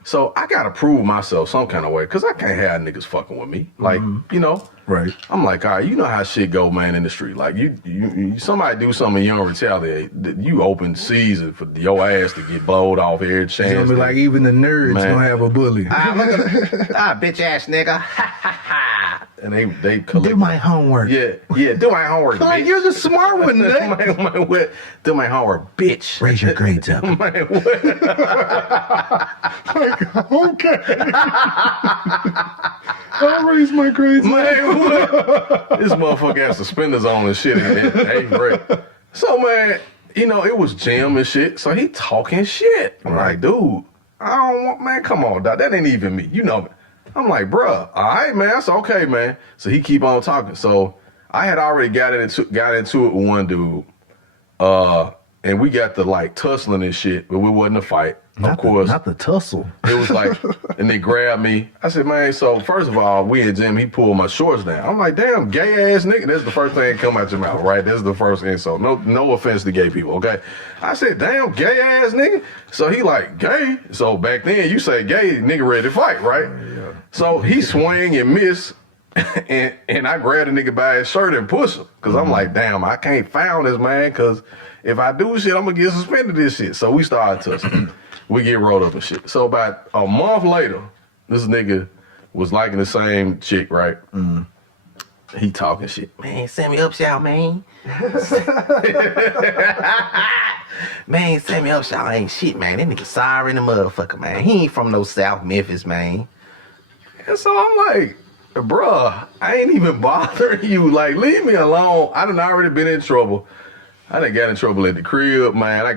So I gotta prove myself some kind of way, because I can't have niggas fucking with me. Like, you know. Right. I'm like, all right, you know how shit go, man, in the street. Like, you somebody do something, you don't retaliate. You open season for your ass to get blowed off every chance. It's gonna be like even the nerds Man. gonna have a bully. Bitch ass nigga. And they collect. Do my homework. Yeah, do my homework, bitch. Like, you're the smart one, nigga. Do my homework, bitch. Raise your grades up. Man, what? Okay. I'll raise my grades. Man, what? This motherfucker has suspenders on and shit in 8th grade. So, man, you know, it was gym and shit. So he talking shit. I'm like, dude, I don't want, man, come on, dog. That ain't even me. You know me. I'm like, bruh, all right, man. That's okay, man. So he keep on talking. So I had already got into it with one dude. And we got to like tussling and shit, but we wasn't a fight. Of course. Not the tussle. It was like, and they grabbed me. I said, man, so first of all, we in gym, he pulled my shorts down. I'm like, damn, gay ass nigga. That's the first thing that come out your mouth, right? That's the first insult. No offense to gay people, okay? I said, damn, gay ass nigga. So he like, gay? So back then, you say gay, nigga ready to fight, right? Yeah. So he swing and miss, and I grabbed a nigga by his shirt and push him. Because I'm like, damn, I can't foul this man, because if I do shit, I'm going to get suspended this shit. So we started tussling. We get rolled up and shit. So about a month later, this nigga was liking the same chick, right? Mm. He talking shit. Man, send me up, y'all, man. Man, send me up, y'all. Ain't shit, man. That nigga sorry in the motherfucker, man. He ain't from no South Memphis, man. And so I'm like, bruh, I ain't even bothering you. Like, leave me alone. I done already been in trouble. I done got in trouble at the crib, man. I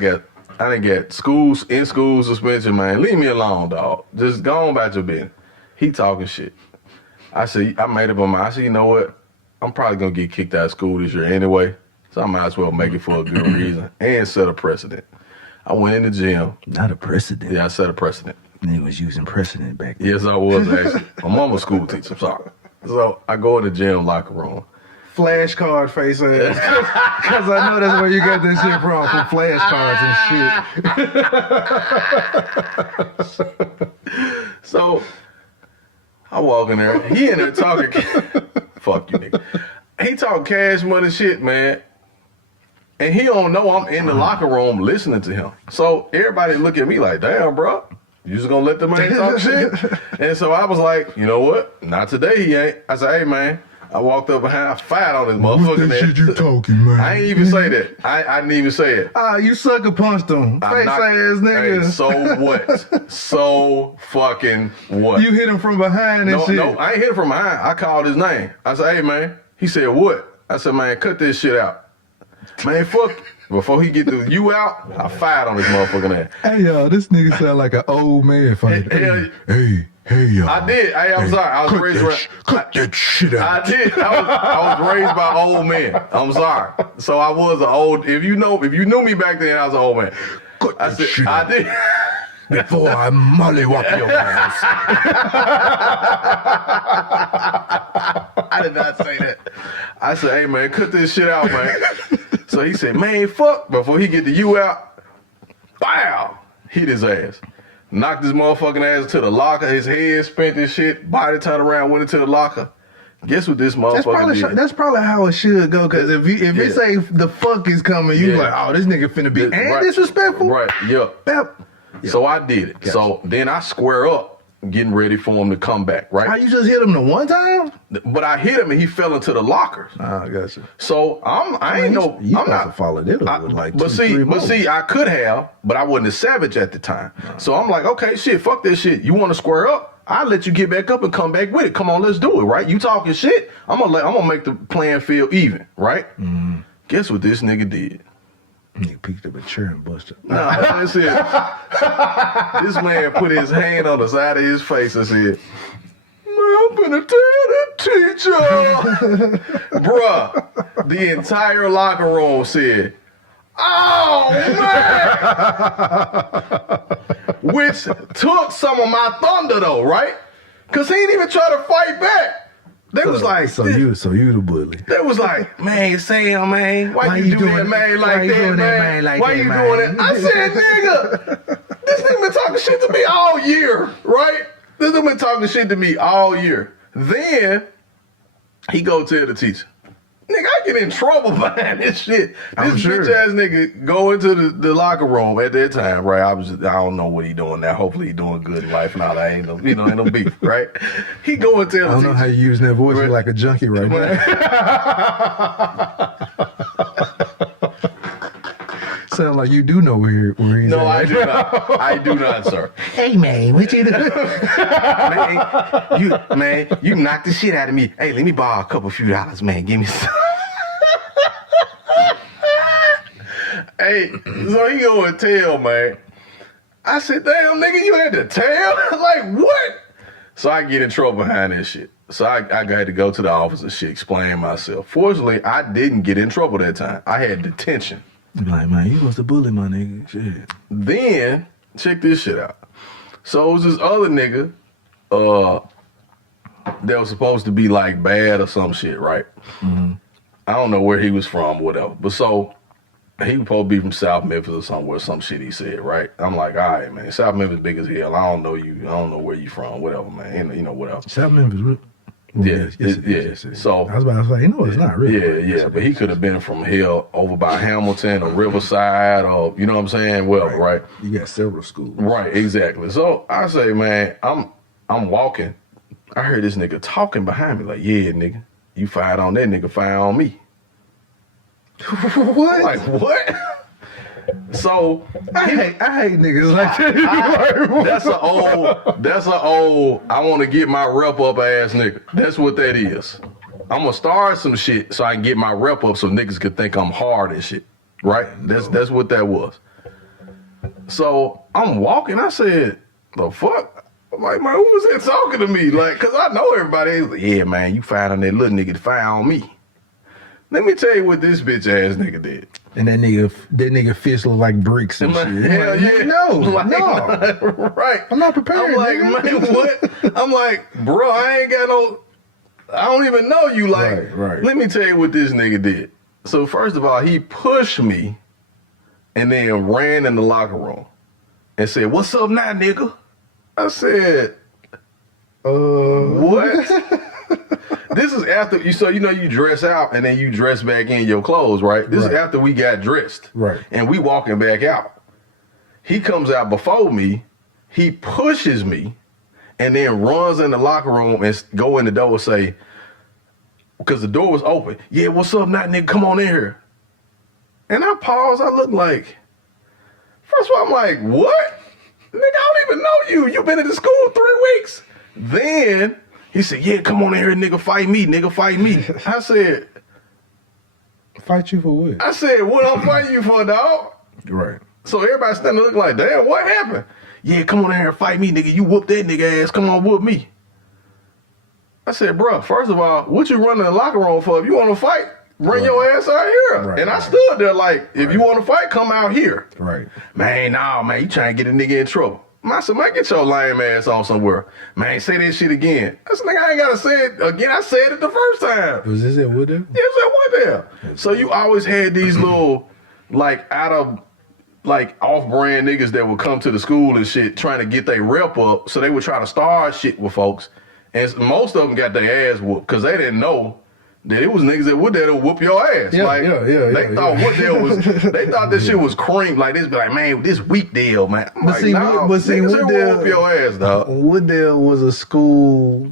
done got in school suspension, man. Leave me alone, dog. Just go on about your business. He talking shit. I said, I made up my mind. I said, you know what? I'm probably gonna get kicked out of school this year anyway, so I might as well make it for a good reason and set a precedent. I went in the gym. Not a precedent. Yeah, I set a precedent. Nigga was using precedent back then. Yes, I was actually. My mama's school teacher. I'm sorry. So I go in the gym locker room. Flashcard face ass. Because I know that's where you got this shit from flashcards and shit. So I walk in there. He in there talking. Fuck you, nigga. He talk cash money shit, man. And he don't know I'm in the locker room listening to him. So everybody look at me like, damn, bro. You just gonna let the man talk shit? And so I was like, you know what? Not today, he ain't. I said, hey, man. I walked up behind, I fired on this motherfucker. What that shit you talking, man? I ain't even say that. I didn't even say it. You sucker punched him. Face ass nigga. Hey, so what? So fucking what? You hit him from behind and shit. No, I ain't hit him from behind. I called his name. I said, hey, man. He said, what? I said, man, cut this shit out. Man, fuck. Before he get the you out, I fired on this motherfucking ass. Hey, y'all, this nigga sound like an old man fighter. Hey, y'all. I did. Hey, I'm sorry. I was raised cut that shit out. I did. I was raised by old men. I'm sorry. So I was an old. If you knew me back then, I was an old man. Cut that shit I out. did. Before I mollywop your ass. I did not say that. I said, hey, man, cut this shit out, man. So he said, man, fuck. Before he get the you out, wow, hit his ass. Knocked his motherfucking ass to the locker. His head spent this shit. Body turned around, went into the locker. Guess what this motherfucker did? That's probably how it should go. Because if it say the fuck is coming, you like, oh, this nigga finna be disrespectful. Right, yeah. So I did it. Gotcha. So then I square up, getting ready for him to come back, right? How you just hit him the one time? But I hit him and he fell into the lockers. I got you. So I'm not followed it up with like but see, I could have, but I wasn't a savage at the time. So I'm like, okay, shit, fuck that shit. You want to square up? I'll let you get back up and come back with it. Come on, let's do it, right? You talking shit? I'm gonna make the playing field even, right? Mm-hmm. Guess what this nigga did? Nigga picked up a chair and busted. Nah, that's it. This man put his hand on the side of his face and said, "Man, I'm finna tell the teacher." Bruh, the entire locker room said, "Oh, man." Which took some of my thunder though, right? Cause he didn't even try to fight back. They was like, so you the bully. They was like, man, Sam, man, why you do that, man, like that, man? Why you doing that? I said, nigga, this nigga been talking shit to me all year, right? This nigga been talking shit to me all year. Then he go tell the teacher. Nigga, I get in trouble behind this shit. This bitch ass nigga go into the locker room at that time, right? I don't know what he doing now. Hopefully he doing good in life and all that. Ain't no beef, right? He go and tell the teacher. I don't know how you using that voice. You're like a junkie right now. Sound like you do know where he's No, at. I do not. I do not, sir. Hey, man, what you doing? man, you knocked the shit out of me. Hey, let me borrow a couple few dollars, man. Give me some. Hey, so he go and tell, man. I said, damn, nigga, you had to tell? Like, what? So I get in trouble behind this shit. So I had to go to the office and shit, explain myself. Fortunately, I didn't get in trouble that time. I had detention. Like, man, you was the bully, my nigga. Shit. Then, check this shit out. So it was this other nigga that was supposed to be like bad or some shit, right? Mm-hmm. I don't know where he was from, whatever. But so he was supposed to be from South Memphis or somewhere, some shit he said, right? I'm like, all right, man, South Memphis big as hell. I don't know you. I don't know where you from, whatever, man. You know, whatever. South Memphis, really? Yeah. So I was about to say, it's not really. Yeah, but he could have been from here over by Hamilton or Riverside or you know what I'm saying? Well, right. You got several schools. Right, exactly. So I say, man, I'm walking. I heard this nigga talking behind me, like, yeah, nigga, you fired on that nigga, fire on me. What? Like, what? So I hate niggas like that. That's an old I want to get my rep up ass nigga. That's what that is. I'm gonna start some shit so I can get my rep up so niggas could think I'm hard and shit. Right? That's what that was. So I'm walking, I said, the fuck? I'm like, man, who was that talking to me? Like, cause I know everybody. Like, yeah, man, you fired on that little nigga to fire on me. Let me tell you what this bitch ass nigga did. And that nigga fist look like bricks and shit. Hell yeah. No. Right. I'm not prepared. I'm like, man, what? I'm like, bro, I don't even know you. Like, right. Let me tell you what this nigga did. So first of all, he pushed me and then ran in the locker room and said, what's up now, nigga? I said, what? This is after you dress out and then you dress back in your clothes, right? This is after we got dressed. Right. And we walking back out. He comes out before me, he pushes me, and then runs in the locker room and go in the door and say, because the door was open, yeah, what's up now, nigga? Come on in here. And I pause, I look like, first of all, I'm like, what? Nigga, I don't even know you. You been in the school 3 weeks. Then he said, yeah, come on in here, nigga, fight me, nigga, fight me. I said, fight you for what? I said, what I'm fighting you for, dog? Right. So everybody standing looking like, damn, what happened? Yeah, come on in here and fight me, nigga. You whoop that nigga ass. Come on, whoop me. I said, bro, first of all, what you running the locker room for? If you want to fight, bring your ass out here. Right, and I stood there like, if you want to fight, come out here. Right. Man, nah, man, you trying to get a nigga in trouble. I said, man, get your lame ass on somewhere. Man, say that shit again. I said, nigga, I ain't got to say it again. I said it the first time. Was this at Woodell? Yeah, it was at Woodell. So you always had these little, like, off-brand niggas that would come to the school and shit trying to get their rep up. So they would try to start shit with folks. And most of them got their ass whooped because they didn't know that it was niggas that would there to whoop your ass. They thought Woodale was. They thought this shit was cream. Like this, be like, man, this weak deal, man. I'm like, niggas will whoop your ass, dog. Woodale was a school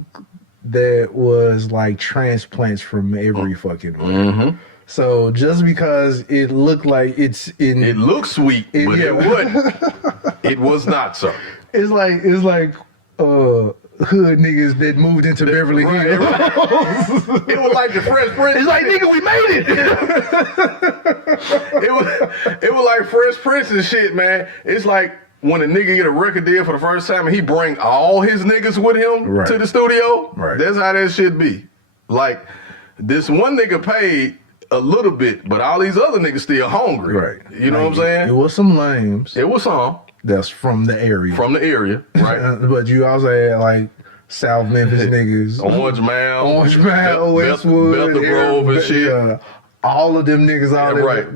that was like transplants from every fucking way. Mm-hmm. So just because it looked like it's in, it looks sweet, but it wouldn't. It was not so. It's like hood niggas that moved into Beverly Hills. It was like the Fresh Prince. It's like, nigga, we made it. it was like Fresh Prince and shit, man. It's like when a nigga get a record deal for the first time and he bring all his niggas with him to the studio. Right. That's how that shit be. Like this one nigga paid a little bit, but all these other niggas still hungry. Right. You know what I'm saying? It was some lames. It was some. That's from the area. Right. But you also had like South Memphis niggas. Orange Mound, Westwood, Bethel Grove and shit. All of them niggas all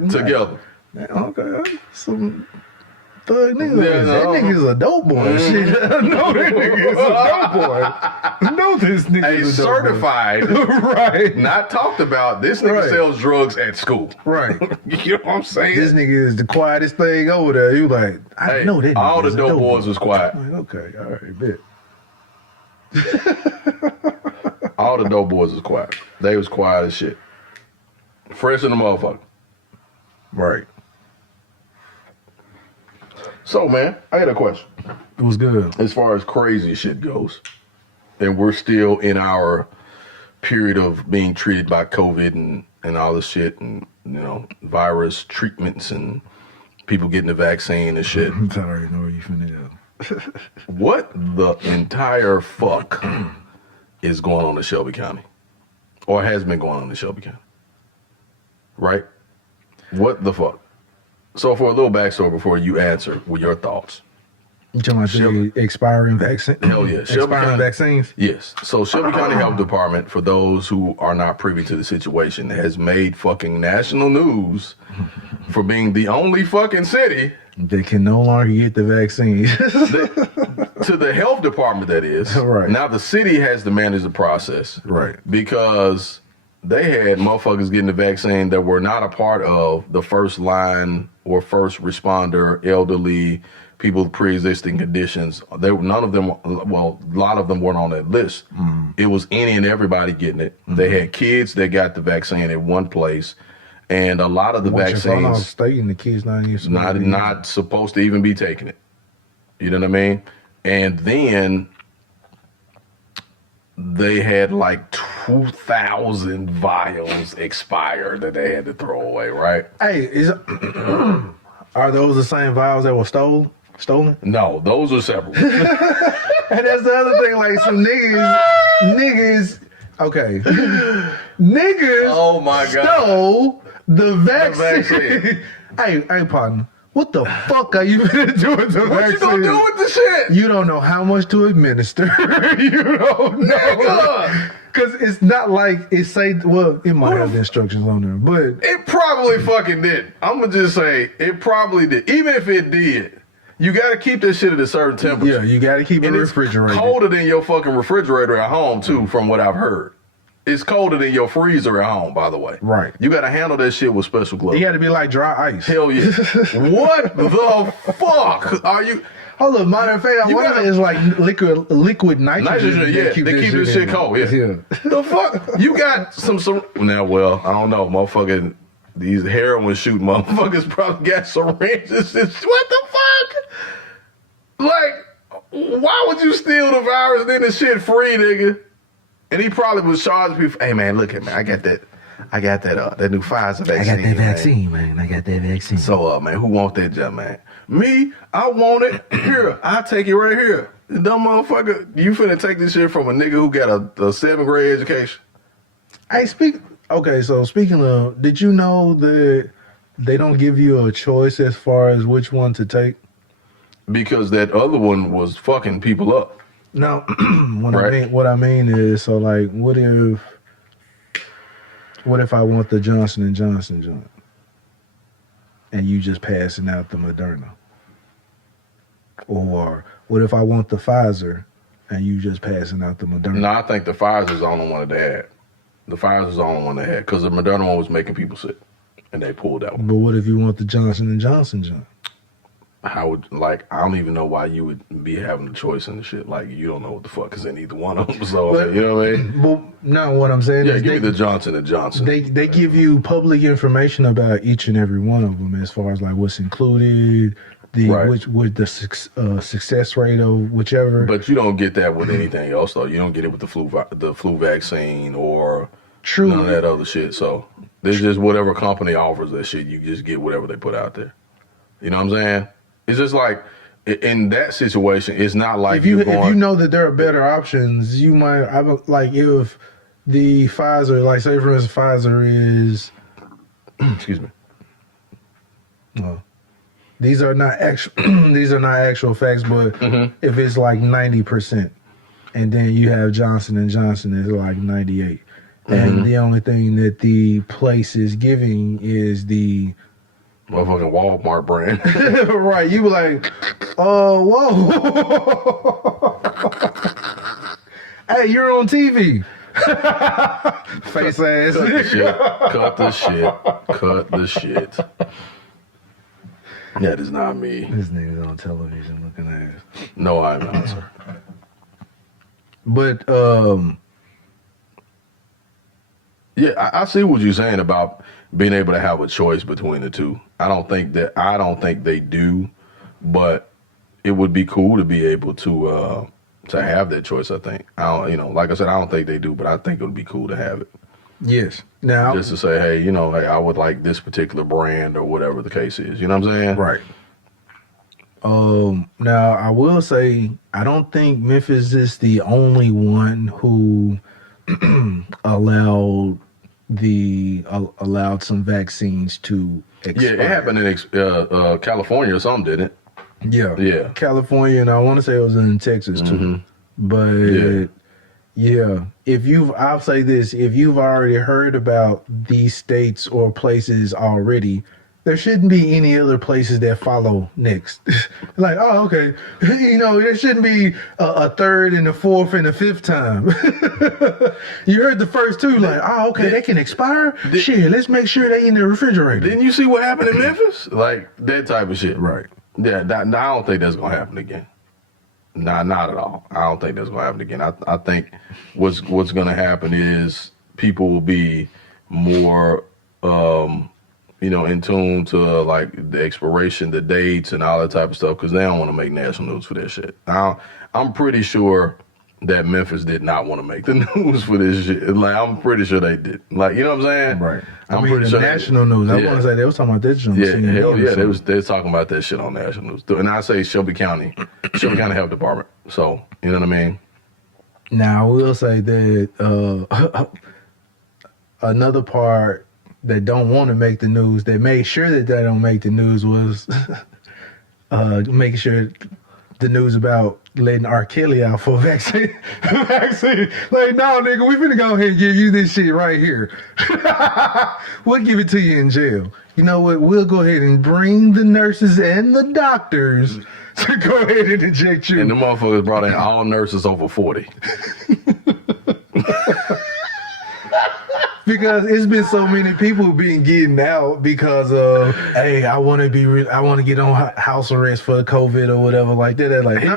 together. Okay. Some thug niggas. That nigga's a dope boy. Shit. No, that nigga is a dope boy. No, this nigga is a dope certified, right? Not talked about. This nigga sells drugs at school. Right. You know what I'm saying? This nigga is the quietest thing over there. You like, I know that nigga. All the dope boys was quiet. Like, okay, all right, bet. All the dope boys was quiet. They was quiet as shit. Fresh in the motherfucker. Right. So, man, I had a question. It was good. As far as crazy shit goes, and we're still in our period of being treated by COVID and all this shit, and, you know, virus treatments and people getting the vaccine and shit. I already know where you finna go. What the entire fuck is going on in Shelby County? Or has been going on in Shelby County? Right? What the fuck? So for a little backstory before you answer with your thoughts. You talking about the expiring vaccine? Hell yeah. Expiring vaccines? Yes. So Shelby County Health Department, for those who are not privy to the situation, has made fucking national news for being the only fucking city they can no longer get the vaccine. To the health department, that is. Right. Now the city has to manage the process. Right. Because they had motherfuckers getting the vaccine that were not a part of the first line or first responder, elderly, people with pre-existing conditions. None of them, well, a lot of them weren't on that list. It was any and everybody getting it. They had kids that got the vaccine at one place. And a lot of the vaccines, state and the kids not supposed to even be taking it. You know what I mean? And then they had like 2,000 vials expired that they had to throw away, right? Hey, are those the same vials that were stolen? No, those are separate. And that's the other thing, like some niggas, okay. Niggas Oh my God. stole the vaccine. Hey, partner, what the fuck are you gonna do with the What vaccine? you gonna do with the shit? You don't know how much to administer. You don't know. Nigga. Because it's not like it say, well, it might have the instructions on there, but It probably fucking did. I'm gonna just say, it probably did. Even if it did, you gotta keep this shit at a certain temperature. yeah, you gotta keep it And it's refrigerated. colder than your fucking refrigerator at home, too, from what I've heard. It's colder than your freezer at home, by the way. Right. You gotta handle that shit with special gloves. It got to be like dry ice. Hell yeah. What the fuck are you? Hold up, matter of fact, I You wonder if gotta- it's like liquid nitrogen. Nitrogen, yeah. They keep this shit in. cold, yeah. The fuck? You got some now, well, I don't know, motherfucking, these heroin shooting motherfuckers probably got syringes and what the fuck? Like, why would you steal the virus and then the shit free, nigga? And he probably was charging people, hey man, look at me, I got that new Pfizer vaccine. Man. I got that vaccine. So, man, who want that jump, man? Me, I want it. Here, I'll take it right here. You dumb motherfucker, you finna take this shit from a nigga who got a 7th grade education. Hey, so speaking of, did you know that they don't give you a choice as far as which one to take? Because that other one was fucking people up. No, Right. what I mean is, so like, what if I want the Johnson & Johnson joint, and you just passing out the Moderna? Or what if I want the Pfizer, and you just passing out the Moderna. No, I think the Pfizer's the only one that they had. The Pfizer's the only one they had because the Moderna one was making people sick, and they pulled that one. But what if you want the Johnson & Johnson, John? I don't even know why you would be having the choice in the shit. Like, you don't know what the fuck is in either one of them. So, But- you know what I mean? But no, what I'm saying Yeah, is give me the Johnson & Johnson. they give you public information about each and every one of them as far as like what's included, the Right. with the success rate of whichever. But you don't get that with anything else, though. You don't get it with the flu vaccine or True. none of that other shit. So there's just whatever company offers that shit. You just get whatever they put out there. You know what I'm saying? It's just like in that situation, it's not like if you going, know that there are better options, you might. Like if the Pfizer, like say for instance, Pfizer is. excuse me. Well, these are not actual. These are not actual facts, but if it's like 90%, and then you have Johnson & Johnson is like 98, and the only thing that the place is giving is the Motherfucking Walmart brand. right. You be like, whoa, hey, you're on TV. Face ass. Cut the shit. Cut the shit. Cut the shit. That is not me. This nigga's on television looking ass. No, I'm not, sir. But Yeah, I see what you're saying about being able to have a choice between the two. I don't think they do, but it would be cool to be able to have that choice. I think like I said, I don't think they do, but I think it would be cool to have it. yes, now Just to say, hey, I would like this particular brand or whatever the case is. You know what I'm saying? right. Now I will say I don't think Memphis is the only one who allowed some vaccines to expire. Yeah, it happened in California or something, didn't it? Yeah. California, and I want to say it was in Texas too. But yeah, I'll say this: if you've already heard about these states or places already, there shouldn't be any other places that follow next. Like, oh, okay, there shouldn't be a third and a fourth and a fifth time. You heard the first two, like, oh, okay, they can expire. Shit, let's make sure they in the refrigerator. Didn't you see what happened in Memphis? Like that type of shit. Right. Yeah, I don't think that's gonna happen again. Nah, not at all. I don't think that's gonna happen again. I think what's gonna happen is people will be more in tune to like the expiration, the dates, and all that type of stuff because they don't want to make national news for that shit. I'm pretty sure that Memphis did not want to make the news for this shit. Like, I'm pretty sure they did. Like, you know what I'm saying? Right. I'm mean, pretty the sure national news. I Yeah. want to say they was talking about this. Yeah, hell yeah, they was talking about that shit on national news. And I say Shelby County Health Department. So, you know what I mean? Now, I will say that another part that don't want to make the news, that made sure that they don't make the news was making sure the news about letting R. Kelly out for vaccine. Like, no, nigga, we finna go ahead and give you this shit right here. We'll give it to you in jail. You know what? We'll go ahead and bring the nurses and the doctors to go ahead and inject you. And the motherfuckers brought in all nurses over 40. Because it's been so many people been getting out because of, hey, I want to get on house arrest for COVID or whatever like that. They're like, He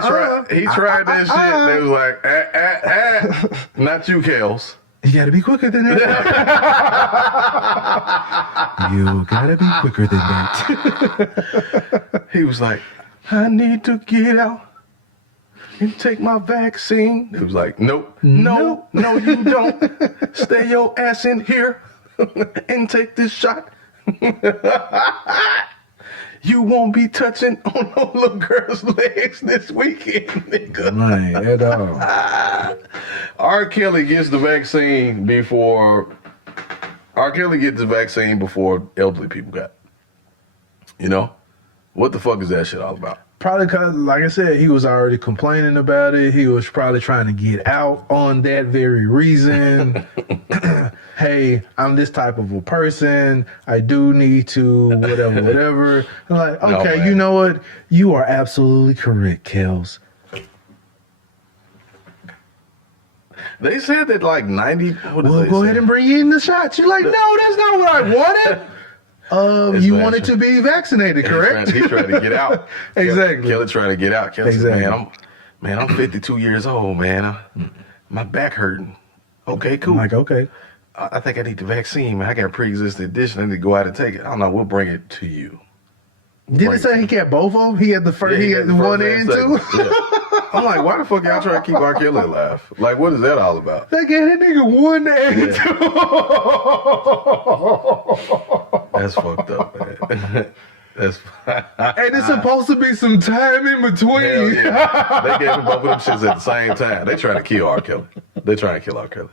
tried that shit. And they was like, not you, Kels. you gotta be quicker than that. You gotta be quicker than that. He was like, I need to get out and take my vaccine. He was like, nope, no, you don't. Stay your ass in here and take this shot. You won't be touching on no little girl's legs this weekend, nigga. Man, at all. R. Kelly gets the vaccine before elderly people got it. You know? What the fuck is that shit all about? Probably because, like I said, he was already complaining about it. He was probably trying to get out on that very reason. Hey, I'm this type of a person. I do need to whatever. I'm like, okay, No, you know what? You are absolutely correct, Kels. They said that like 90. Well, go ahead and bring in the shots. You're like, no, that's not what I wanted. You wanted to be vaccinated, correct? He's trying to get out. Exactly. Kelly trying to get out. Kelly Exactly. said, I'm 52 years old, man. My back hurting. Okay, cool. I'm like, okay. I think I need the vaccine, man. I got a pre-existing condition. I need to go out and take it. I don't know. We'll bring it to you. Did it say he got both of them? He had the first, Yeah, he had the first one and and two? second. Yeah. I'm like, why the fuck y'all trying to keep R. Kelly alive? Like, what is that all about? They gave that nigga one and two. That's fucked up, man. That's And it's supposed to be some time in between. Hell yeah. They gave him both of them shits at the same time. They trying to kill R. Kelly. They trying to kill R. Kelly.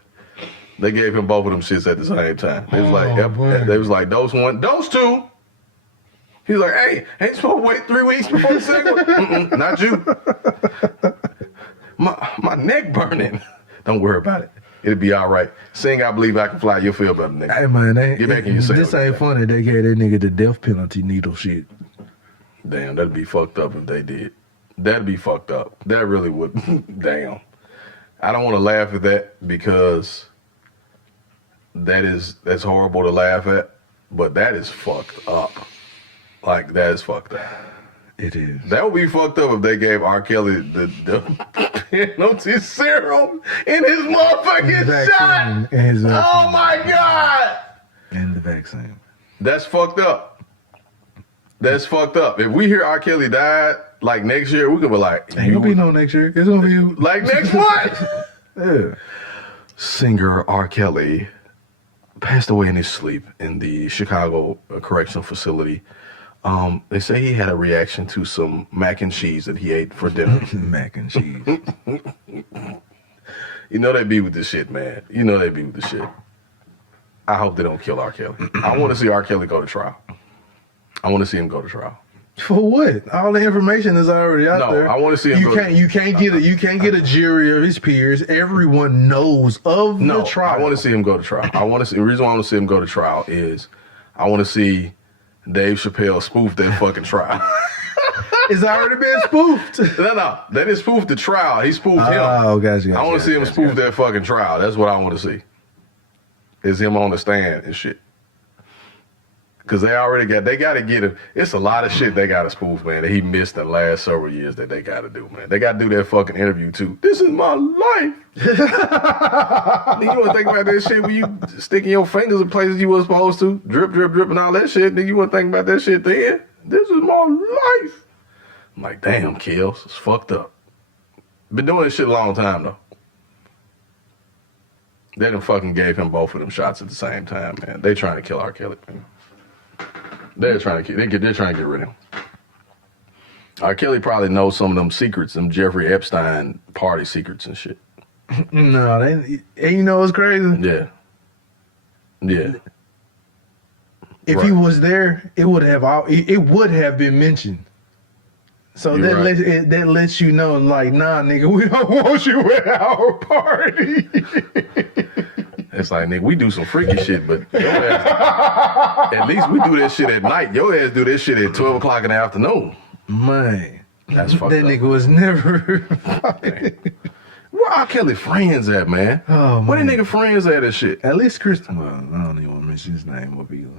They gave him both of them shits at the same time. They was like, dose one, dose two. He's like, hey, ain't you supposed to wait 3 weeks before the second one? Not you. My neck burning. Don't worry about it. It'll be all right. Sing I Believe I Can Fly, you'll feel better, nigga. Hey, man, Get back in your cell. this ain't funny. They gave that nigga the death penalty needle shit. Damn, that'd be fucked up if they did. That'd be fucked up. That really would. Damn. I don't want to laugh at that because that's horrible to laugh at, but that is fucked up. Like, that is fucked up. It is. That would be fucked up if they gave R. Kelly the penalty serum in his motherfucking shot. And his Oh my God. And the vaccine. That's fucked up. That's fucked up. If we hear R. Kelly died like next year, we could be like, Ain't gonna be no next year. It's gonna be like next month. Yeah. Singer R. Kelly passed away in his sleep in the Chicago Correctional Facility. They say he had a reaction to some mac and cheese that he ate for dinner. Mac and cheese. You know they be with the shit, man. You know they be with the shit. I hope they don't kill R. Kelly. I want to see R. Kelly go to trial. I want to see him go to trial. For what? All the information is already out there. No, I want to see him. You can't get a jury of his peers. Everyone knows of the trial. I want to see him go to trial. The reason why I want to see him go to trial is I want to see Dave Chappelle spoof that fucking trial. It's already been spoofed. No, they didn't spoof the trial. He spoofed him. Oh, gotcha. I want to see him spoof that fucking trial. That's what I want to see. Is him on the stand and shit. Because they got to get him. It's a lot of shit they got to spoof, man, that he missed the last several years that they got to do, man. They got to do that fucking interview, too. This is my life. You want to think about that shit when you sticking your fingers in places you weren't supposed to, drip, drip, drip, and all that shit. Nigga, you want to think about that shit then? This is my life. I'm like, damn, Kills. It's fucked up. Been doing this shit a long time, though. They done fucking gave him both of them shots at the same time, man. They trying to kill R. Kelly, man. They're trying to get rid of him. R. Kelly probably knows some of them secrets, them Jeffrey Epstein party secrets and shit. No, and you know what's crazy? Yeah. If he was there, it would have been mentioned. So that lets you know, like, nah, nigga, we don't want you at our party. It's like, nigga, we do some freaky shit, but your ass, at least we do that shit at night. Your ass do this shit at 12 o'clock in the afternoon. Man. That's fucked that up. Nigga was never. Where R. Kelly friends at, man? Oh, Where man. that nigga friends at and shit? At least Chris. Well, I don't even want to mention his name up either.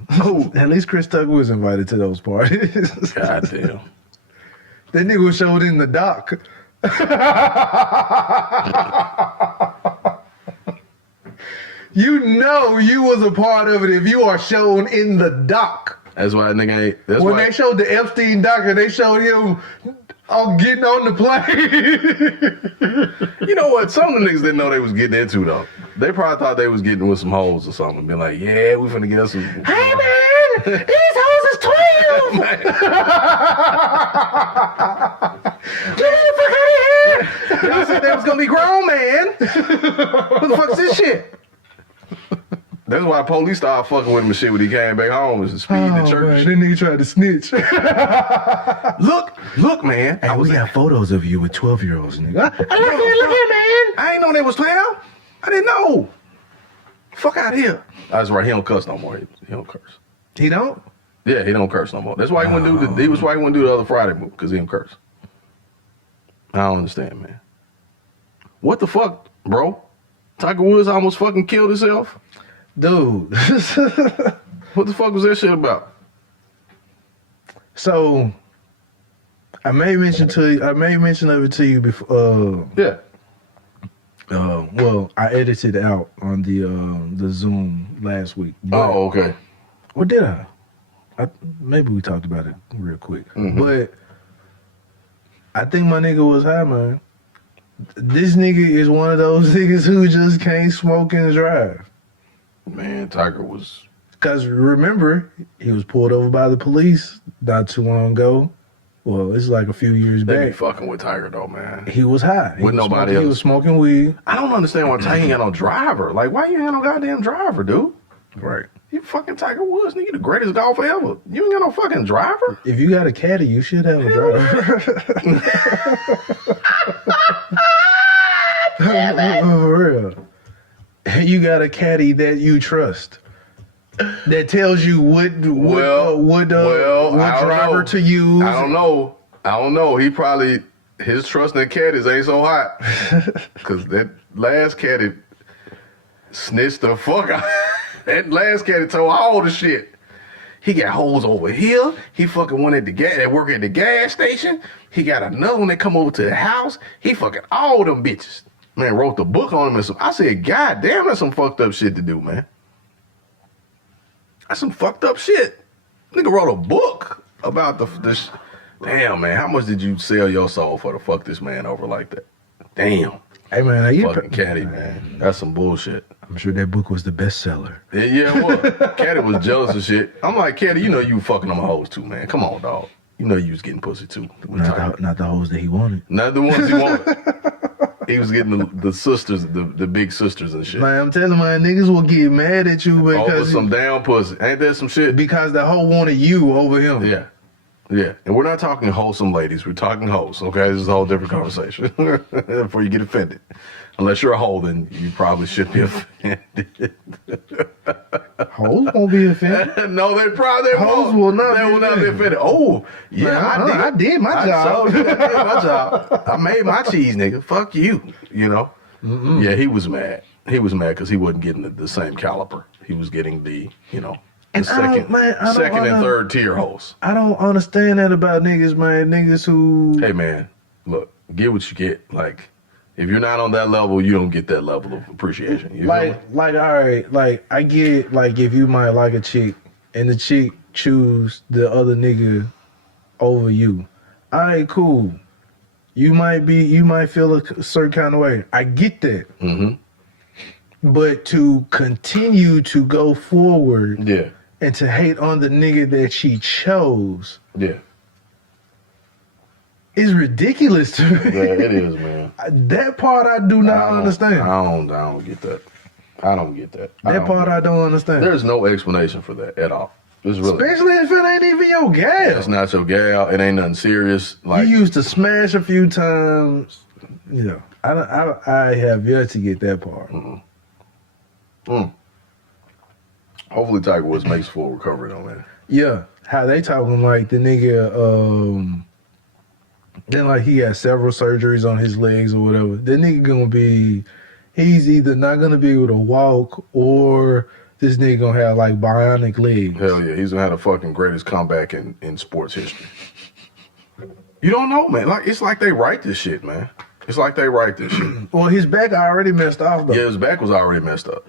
At least Chris Tucker was invited to those parties. God damn. That nigga was showed in the dock. You know you was a part of it if you are shown in the dock. That's why that nigga ain't. That's When why they showed the Epstein doc and they showed him getting on the plane. You know what? Some of the niggas didn't know they was getting into though. They probably thought they was getting with some hoes or something. Be like, yeah, we finna get us some. Hey man, these hoes is 12. Get the fuck out of here. Y'all said they was gonna be grown, man. What the fuck is this shit? That's why police started fucking with him and shit when he came back home, was speeding to church. Man, that nigga tried to snitch. Look, man. Hey, we got photos of you with 12-year-olds, nigga. Look here, man. I ain't know they was 12. I didn't know. Fuck out of here. That's right. He don't cuss no more. He don't curse. He don't? Yeah, he don't curse no more. That's why he wouldn't do the. That's why he wouldn't do the other Friday move, because he don't curse. I don't understand, man. What the fuck, bro? Tiger Woods almost fucking killed himself? Dude. What the fuck was that shit about? So I made mention of it to you before. Yeah. Well, I edited out on the Zoom last week. Oh, okay. Or did I? Maybe we talked about it real quick. But I think my nigga was high, man. This nigga is one of those niggas who just can't smoke and drive. Man, Tiger was... Because remember, he was pulled over by the police not too long ago. Well, it's like a few years They be back. fucking with Tiger, though, man. He was high. With nobody else. He was smoking weed. I don't understand why Tiger ain't got no driver. Like, why you ain't got no goddamn driver, dude? Right. You fucking Tiger Woods, nigga, the greatest golfer ever. You ain't got no fucking driver? If you got a caddy, you should have a driver. For real. You got a caddy that you trust. That tells you what driver to use. I don't know. He probably, his trust in caddies ain't so hot. Because that last caddy snitched the fuck out. That last caddy told all the shit. He got hoes over here. He fucking went at the gas, that work at the gas station. He got another one that come over to the house. He fucking all them bitches. Man, wrote the book on him and some. I said, God damn, that's some fucked up shit to do, man. That's some fucked up shit. Nigga wrote a book about this. Damn, man, how much did you sell your soul for to fuck this man over like that? Damn. Hey, man, Fucking caddy, man. That's some bullshit. I'm sure that book was the bestseller. Yeah, it was. Caddy was jealous of shit. I'm like, Caddy, you know you fucking on my hoes too, man. Come on, dog. You know you was getting pussy too. Not the hoes that he wanted. Not the ones he wanted. He was getting the sisters, the big sisters and shit. Man, I'm telling my niggas will get mad at you Over because some damn pussy. Ain't that some shit? because the hoe wanted you over him. Yeah. Yeah. And we're not talking wholesome ladies. We're talking hoes, okay? This is a whole different conversation. Before you get offended. Unless you're a hoe, then you probably should be offended. Hoes won't be offended. No, they probably Hoes won't. will not They be will not be offended. Oh, yeah, Man, I did my job. I did my job. I made my cheese, nigga. Fuck you, you know? Yeah, he was mad. He was mad because he wasn't getting the same caliber. He was getting the, you know, the second and third tier hoes. I don't understand that about niggas, man. Niggas who... Hey, man, look, get what you get. Like, if you're not on that level, you don't get that level of appreciation. You all right, like, I get, like, if you might like a chick, and the chick choose the other nigga over you. All right, cool. You might feel a certain kind of way. I get that. Mm-hmm. But to continue to go forward... Yeah. And to hate on the nigga that she chose... Yeah. Is ridiculous to me. Yeah, it is, man. That part I do not understand. I don't get that. I don't get that. That part I don't understand. There's no explanation for that at all. Especially if it ain't even your gal. It's not your gal. It ain't nothing serious. Like, you used to smash a few times. You know, I have yet to get that part. Hopefully Tiger Woods makes full recovery on that. Yeah. How they talking like the nigga, then like he got several surgeries on his legs or whatever. The nigga gonna be, he's either not gonna be able to walk or this nigga gonna have like bionic legs. Hell yeah, he's gonna have the fucking greatest comeback in sports history. You don't know, man. Like, it's like they write this shit, man. It's like they write this shit. Well, his back already messed off though. Yeah, his back was already messed up.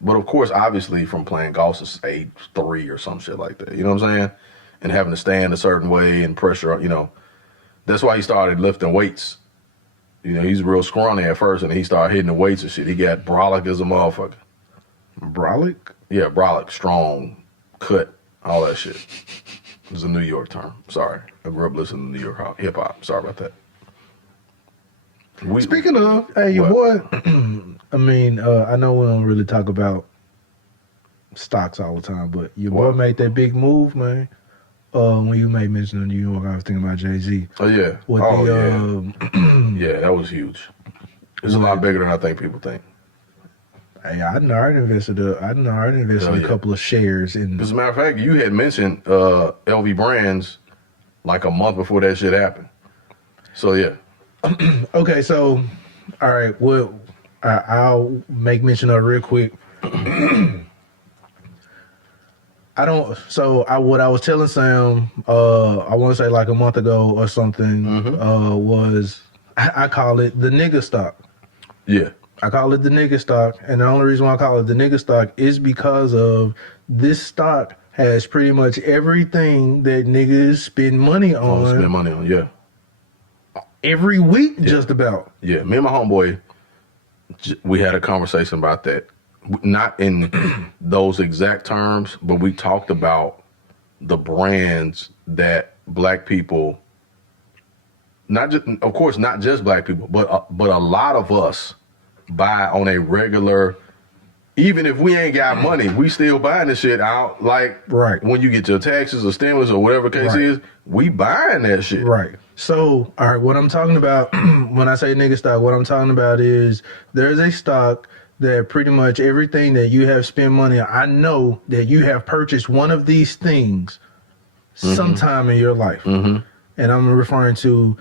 But of course, obviously from playing golf since age 3 or some shit like that. You know what I'm saying? And having to stand a certain way and pressure, you know. That's why he started lifting weights. You know, he's real scrawny at first, and he started hitting the weights and shit. He got brolic as a motherfucker. Brolic? Yeah, brolic, strong, cut, all that shit. It's a New York term. Sorry. I grew up listening to New York hip-hop. Sorry about that. Speaking of, hey, your boy, I mean, I know we don't really talk about stocks all the time, but your boy made that big move, man. When you made mention of New York, I was thinking about Jay-Z. Oh, yeah. Yeah, that was huge. It's a lot bigger than I think people think. Hey, I already invested a couple of shares in. As a matter of fact, you had mentioned LV Brands like a month before that shit happened. So, yeah. Okay, so, all right, well, I'll make mention of it real quick. What I was telling Sam, I want to say like a month ago or something, was I call it the nigga stock. Yeah. I call it the nigga stock, and the only reason why I call it the nigga stock is because of this stock has pretty much everything that niggas spend money on. Yeah. Every week, just about. Yeah, me and my homeboy, we had a conversation about that. Not in those exact terms, but we talked about the brands that black people, not just black people, but a lot of us buy on a regular. Even if we ain't got money, we still buying this shit out. Like, right. When you get your taxes or stimulus or whatever the case is, we buying that shit. Right. So, all right, what I'm talking about when I say nigga stock, what I'm talking about is there's a stock that pretty much everything that you have spent money on, I know that you have purchased one of these things sometime in your life. And I'm referring to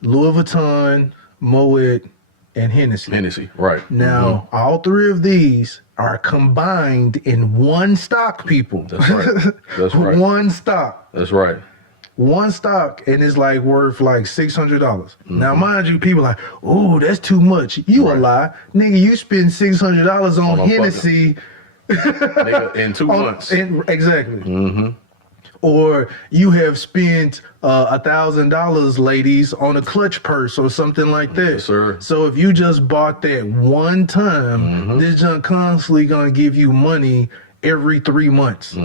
Louis Vuitton, Moet, and Hennessy. Hennessy, right. Now, all three of these are combined in one stock, people. That's right. That's right. One stock. That's right. One stock, and it's like worth like $600. Now, mind you, people are like, oh, that's too much. You a lie. Nigga, you spend $600 on Hennessy. Nigga, in 2 months. Exactly. Or you have spent $1,000, ladies, on a clutch purse or something like that. Yes, sir. So if you just bought that one time, this junk constantly gonna give you money every 3 months.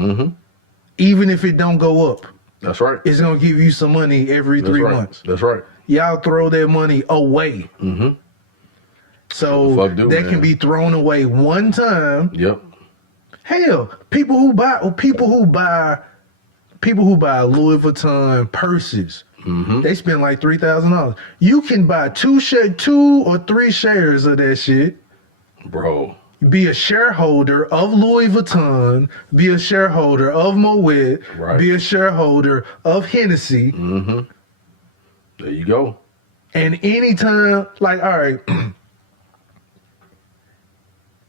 Even if it don't go up. That's right. It's gonna give you some money every 3 months. That's right. Y'all throw that money away. So that can be thrown away one time. Yep. Hell, people who buy Louis Vuitton purses, they spend like $3,000. You can buy 2 or 3 shares of that shit, bro. Be a shareholder of Louis Vuitton, be a shareholder of Moet, be a shareholder of Hennessy. There you go. And anytime, like, all right,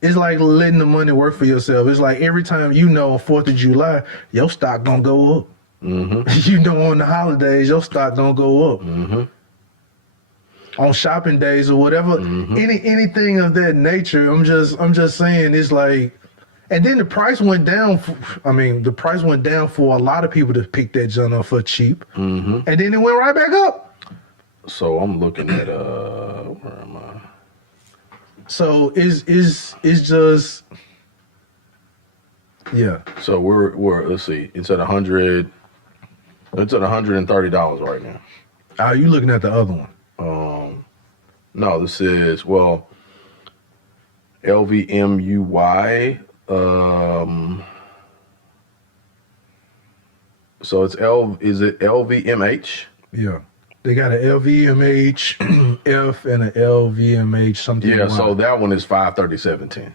it's like letting the money work for yourself. It's like every time on 4th of July, your stock gonna go up. On the holidays, your stock gonna go up. On shopping days or whatever, anything of that nature. I'm just saying, it's like, and then the price went down. The price went down for a lot of people to pick that junk up for cheap, and then it went right back up. So I'm looking at where am I? So it's just, yeah. So we're let's see, it's at $130 right now. Are you looking at the other one? No, this is, LVMUY. So it's is it LVMH? Yeah. They got an LVMH F and an LVMH something. Yeah, so that one is 537.10.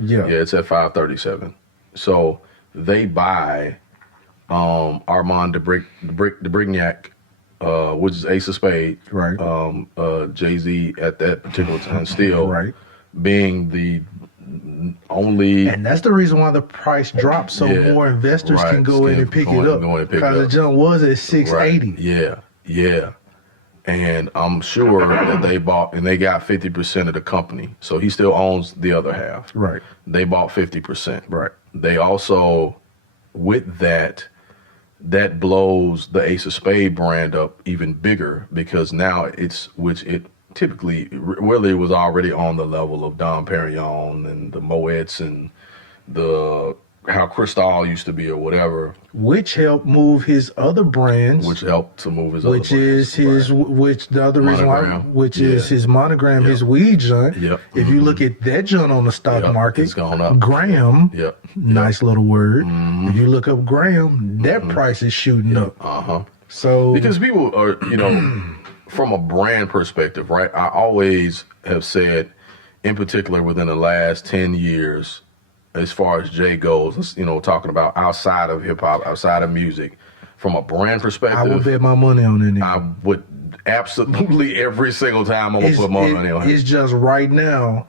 Yeah. Yeah, it's at 537. So they buy Armand de Brignac, which is Ace of Spades, right? Jay-Z at that particular time still, right, being the only, and that's the reason why the price dropped, so more investors can go in and pick it up, because the jump was at 680. Yeah, and I'm sure that they bought, and they got 50% of the company, so he still owns the other half. Right. They bought 50%. Right. They also, with that blows the Ace of Spade brand up even bigger, because now which it typically really was already on the level of Dom Perignon and the Moets and the how Cristal used to be or whatever, which helped move his other brands, which the other brands, which the other reason why, is his monogram, his weed joint. If you look at that joint on the stock market, it's gone up. Graham, nice little word. If you look up Graham, that price is shooting up. So because people are, from a brand perspective, right? I always have said, in particular within the last 10 years, as far as Jay goes, talking about outside of hip hop, outside of music, from a brand perspective, I would bet my money on it. I would Absolutely every single time I'm gonna put more money on him. It's just right now,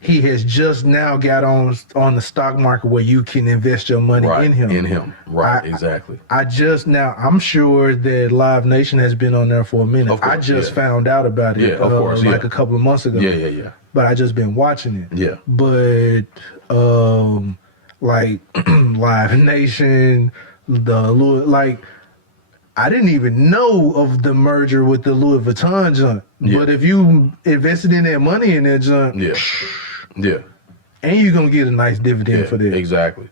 he has just now got on the stock market where you can invest your money in him. In him, right? Exactly. I'm sure that Live Nation has been on there for a minute. Of course, I just found out about it, of course, like a couple of months ago. Yeah. But I just been watching it. Yeah. But like Live Nation, I didn't even know of the merger with the Louis Vuitton joint. Yeah. But if you invested in that money in that joint, yeah, and you're gonna get a nice dividend for that. Exactly,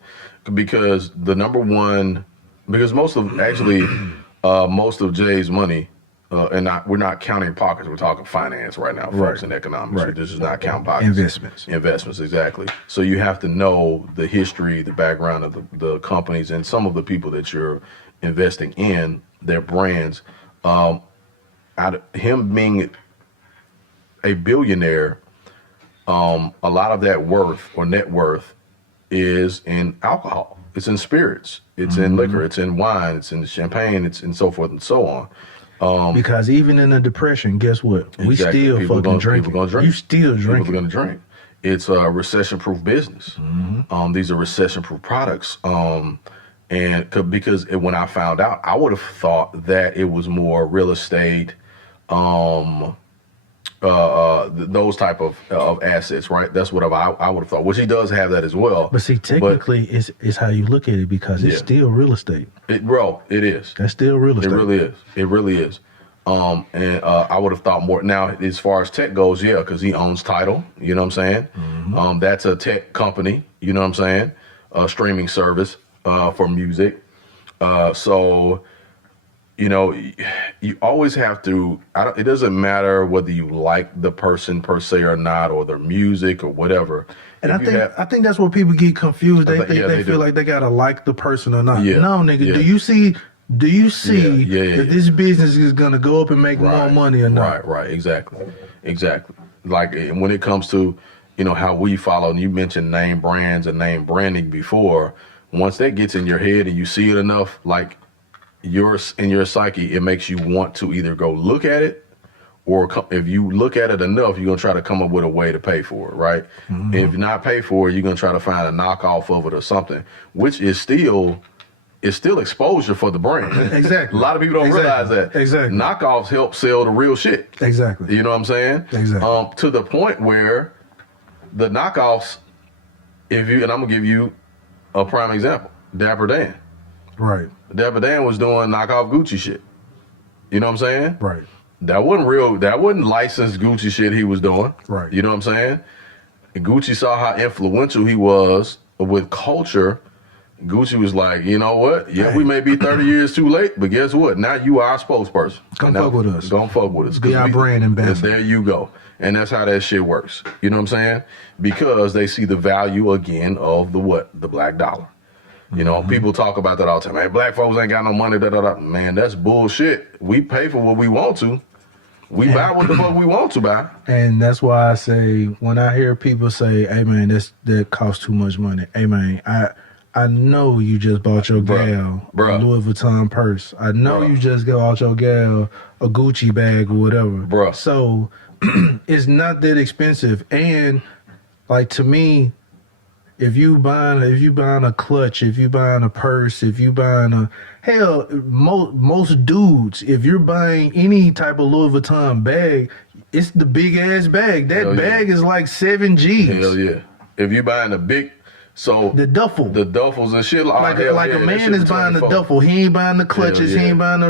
because because most of Jay's money, we're not counting pockets. We're talking finance right now, folks, and economics. Right. This is not count pockets. Investments, exactly. So you have to know the history, the background of the companies, and some of the people that you're investing in, their brands. Him being a billionaire, a lot of that worth or net worth is in alcohol. It's in spirits. It's in liquor. It's in wine. It's in champagne. It's in so forth and so on. Because even in a depression, guess what? We still fucking drink. People gonna drink. You still drink. People are gonna drink. It's a recession-proof business. These are recession-proof products. And because when I found out, I would have thought that it was more real estate, those type of assets, right? That's what I would have thought, which he does have that as well. But see, technically, it's how you look at it, because it's still real estate. It is. That's still real estate. It really is. And I would have thought more. Now, as far as tech goes, yeah, because he owns Tidal, you know what I'm saying? That's a tech company, you know what I'm saying? A streaming service for music. So, you know, you always have to, it doesn't matter whether you like the person per se or not, or their music or whatever. And I think that's where people get confused. They feel like they gotta like the person or not. Yeah. No, nigga, do you see if this business is gonna go up and make more money or not? Right, exactly. Like when it comes to, you know, how we follow, and you mentioned name brands and name branding before, once that gets in your head and you see it enough, like in your psyche, it makes you want to either go look at it, or if you look at it enough, you're going to try to come up with a way to pay for it, right? And if you not pay for it, you're going to try to find a knockoff of it or something, which is still exposure for the brand. Exactly. A lot of people don't realize that. Exactly. Knockoffs help sell the real shit. Exactly. You know what I'm saying? Exactly. To the point where the knockoffs, and I'm going to give you a prime example, Dapper Dan. Right. Dapper Dan was doing knockoff Gucci shit. You know what I'm saying? Right. That wasn't licensed Gucci shit he was doing. Right. You know what I'm saying? And Gucci saw how influential he was with culture. Gucci was like, you know what? Yeah, we may be 30 years too late, but guess what? Now you are our spokesperson. Come fuck with us. Don't fuck with us. Be our brand ambassador. There you go. And that's how that shit works. You know what I'm saying? Because they see the value again of the black dollar. You know, people talk about that all the time. Man, black folks ain't got no money, Man, that's bullshit. We pay for what we want to. We buy what the fuck we want to buy. And that's why I say, when I hear people say, hey man, that costs too much money. Hey man, I know you just bought your gal a Louis Vuitton purse. I know you just bought your gal a Gucci bag or whatever. So it's not that expensive. And like, to me, if you buying a clutch, if you buying a purse, if you buying most dudes, if you're buying any type of Louis Vuitton bag, it's the big ass bag. That bag is like 7 G's. Hell yeah. If you buying a big, the duffels and shit, like a man is buying a duffel. He ain't buying the clutches. He ain't buying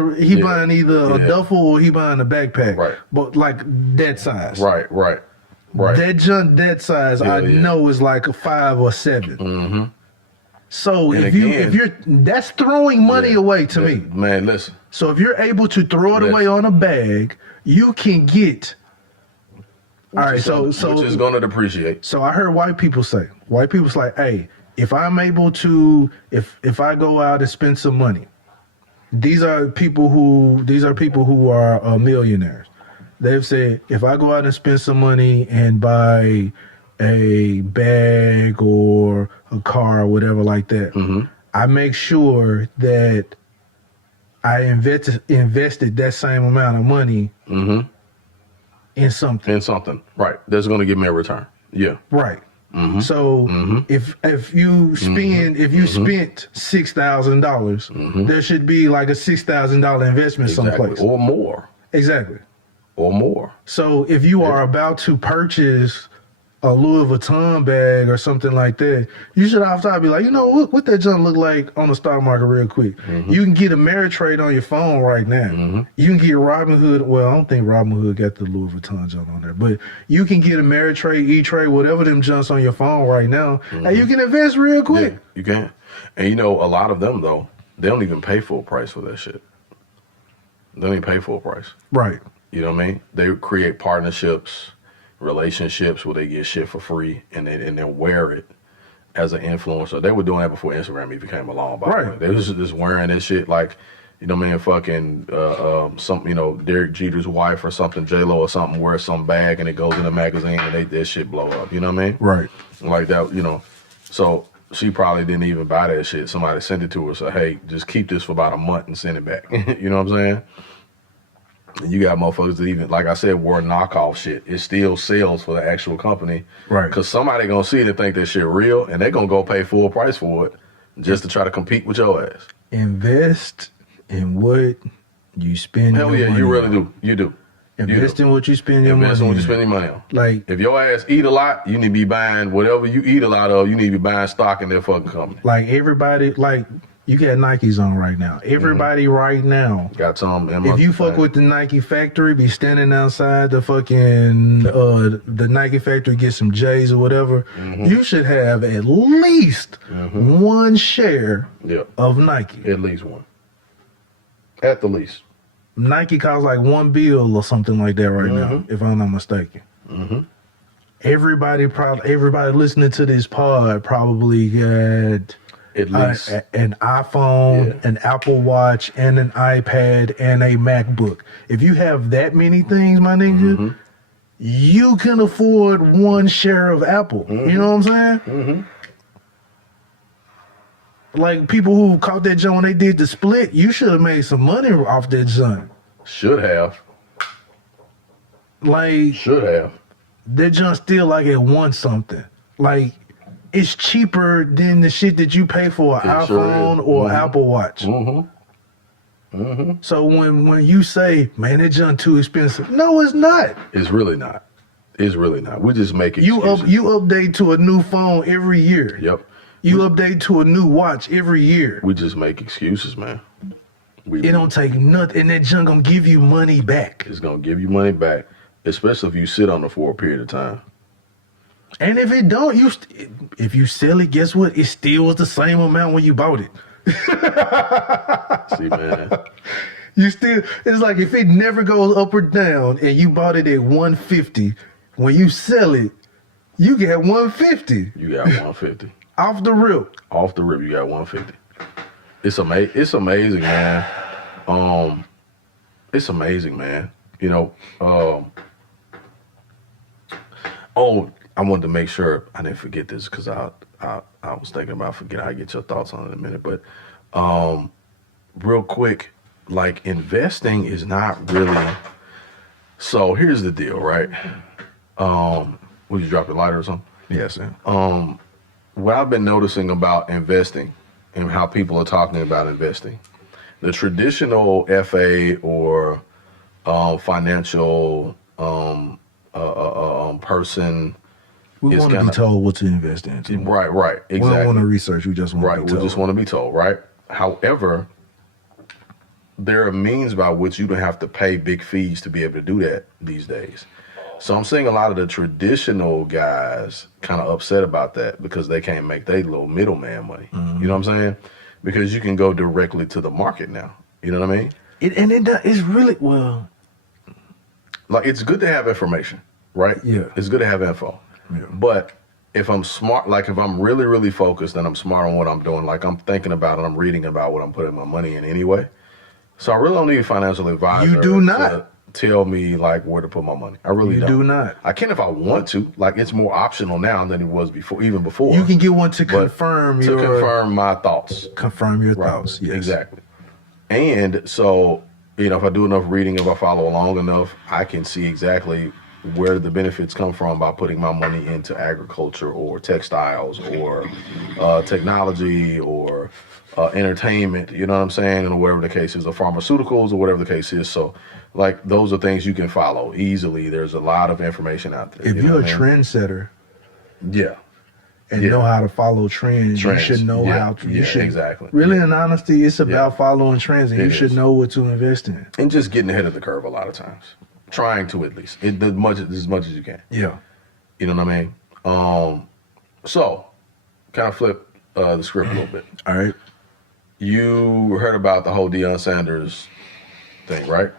buying either a duffel or he buying a backpack. Right. But like that size. Right. That junk that size, I know is like a 5 or 7. So if you're that's throwing money away to me. Man, listen. So if you're able to throw it away on a bag, you can get. All right, so which is going to depreciate. So I heard white people say, like, hey, if I'm able to, if I go out and spend some money, these are people who are millionaires. They've said, if I go out and spend some money and buy a bag or a car or whatever like that, I make sure that I invested that same amount of money in something. In something, right? That's going to give me a return. Yeah. Right. So if you spend if you spent $6,000, there should be like a $6,000 investment someplace or more. Exactly. Or more. So if you are about to purchase a Louis Vuitton bag or something like that, you should off top be like, you know, what that junk look like on the stock market real quick. You can get Ameritrade on your phone right now. You can get Robinhood. Well, I don't think Robinhood got the Louis Vuitton junk on there, but you can get Ameritrade, E-Trade, whatever them junks on your phone right now, and you can invest real quick. Yeah, you can. And you know, a lot of them though, they don't even pay full price for that shit. They don't even pay full price. Right. You know what I mean? They create partnerships, relationships where they get shit for free and they wear it as an influencer. They were doing that before Instagram even came along. By the way. They was just wearing this shit like, you know what I mean, fucking something, you know, Derek Jeter's wife or something, J-Lo or something wears some bag and it goes in a magazine and that shit blow up. You know what I mean? Right. Like that, you know. So she probably didn't even buy that shit. Somebody sent it to her, so hey, just keep this for about a month and send it back. You know what I'm saying? And you got motherfuckers that even, like I said, wore knockoff shit. It still sells for the actual company. Right. Because somebody gonna see it and think that shit real, and they gonna go pay full price for it just to try to compete with your ass. Invest in what you spend Hell your yeah, money you really on. do. You do. Invest in what you spend your money on. Invest in what you spend your money on. Like, if your ass eat a lot, you need to be buying whatever you eat a lot of, you need to be buying stock in their fucking company. like everybody, like, you got Nikes on right now. Everybody right now got some. If you fuck with the Nike factory, be standing outside the fucking the Nike factory, get some J's or whatever. You should have at least one share of Nike. At least one. At the least. Nike costs like $1 bill or something like that right now, if I'm not mistaken. Everybody listening to this pod probably got at least an iPhone, an Apple Watch, and an iPad, and a MacBook. If you have that many things, my nigga, you can afford one share of Apple. You know what I'm saying? Like, people who caught that joint when they did the split, you should have made some money off that joint. Should have. Like, should have. That joint still like at one something. Like, it's cheaper than the shit that you pay for an iPhone or Apple Watch. So when you say, man, that junk too expensive, no, it's not. It's really not. It's really not. We just make excuses. You update to a new phone every year. Yep. You update to a new watch every year. We just make excuses, man. It don't take nothing, and that junk gonna give you money back. It's gonna give you money back, especially if you sit on it for a period of time. And if it don't, if you sell it, guess what? It still was the same amount when you bought it. See, man. It's like if it never goes up or down and you bought it at 150, when you sell it, you get 150. You got 150. Off the rip. Off the rip, you got 150. It's amazing, man. It's amazing, man. You know, I wanted to make sure I didn't forget this because I was thinking about forgetting. I'll get your thoughts on it in a minute. But real quick, like, investing is not really. So here's the deal, right? Would you drop your lighter or something? Yes, sir. What I've been noticing about investing and how people are talking about investing, the traditional FA or financial person. We want to be told what to invest in. Right, exactly. We don't want to research. We just want to be told. We just want to be told, right? However, there are means by which you don't have to pay big fees to be able to do that these days. So I'm seeing a lot of the traditional guys kind of upset about that because they can't make their little middleman money. You know what I'm saying? Because you can go directly to the market now. You know what I mean? It's really, well. Like, it's good to have information, right? Yeah. It's good to have info. Yeah. But if I'm smart, like if I'm really, really focused and I'm smart on what I'm doing, like I'm thinking about it, I'm reading about what I'm putting my money in anyway. So I really don't need a financial advisor. You do not. To tell me like where to put my money. I really don't. You do not. I can if I want to. Like, it's more optional now than it was before, even before. You can get one to confirm confirm my thoughts. Confirm your thoughts. Yes. Exactly. And so, if I do enough reading, if I follow along enough, I can see exactly where the benefits come from by putting my money into agriculture or textiles or technology or entertainment, you know what I'm saying? And whatever the case is, or pharmaceuticals or whatever the case is. So, like, those are things you can follow easily. There's a lot of information out there. If you're a trendsetter, yeah, and know how to follow trends, you should know how to. You should exactly. Really, in honesty, it's about following trends, and you should know what to invest in. And just getting ahead of the curve a lot of times, trying to at least as much as you can. Yeah, you know what I mean. So, kind of flip the script a little bit. All right. You heard about the whole Deion Sanders thing, right?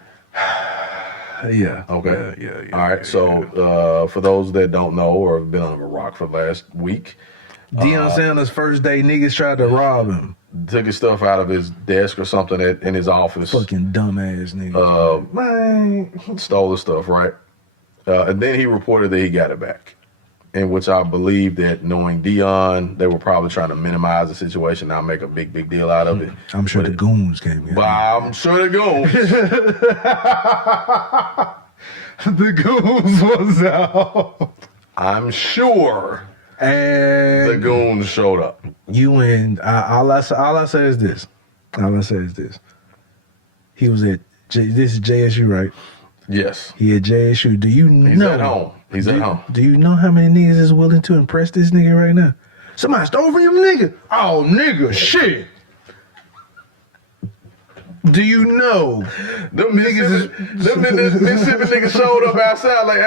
Yeah. Okay. Yeah. All right. So, for those that don't know or have been on a rock for the last week, Deion Sanders' first day, niggas tried to rob him. Took his stuff out of his desk or something in his office. Fucking dumbass nigga. Man, stole the stuff, right? And then he reported that he got it back. In which I believe that, knowing Deion, they were probably trying to minimize the situation, not make a big deal out of it. I'm sure the goons came in. But I'm sure the goons. The goons was out. I'm sure And the goons showed up. You and all I say is this. He was at this is JSU, right? Yes. He at JSU. Do you know? He's at home. He's at home. Do you know how many niggas is willing to impress this nigga right now? Somebody stole from him, nigga. Oh, nigga, shit. Do you know? Them Mississippi niggas showed up outside like,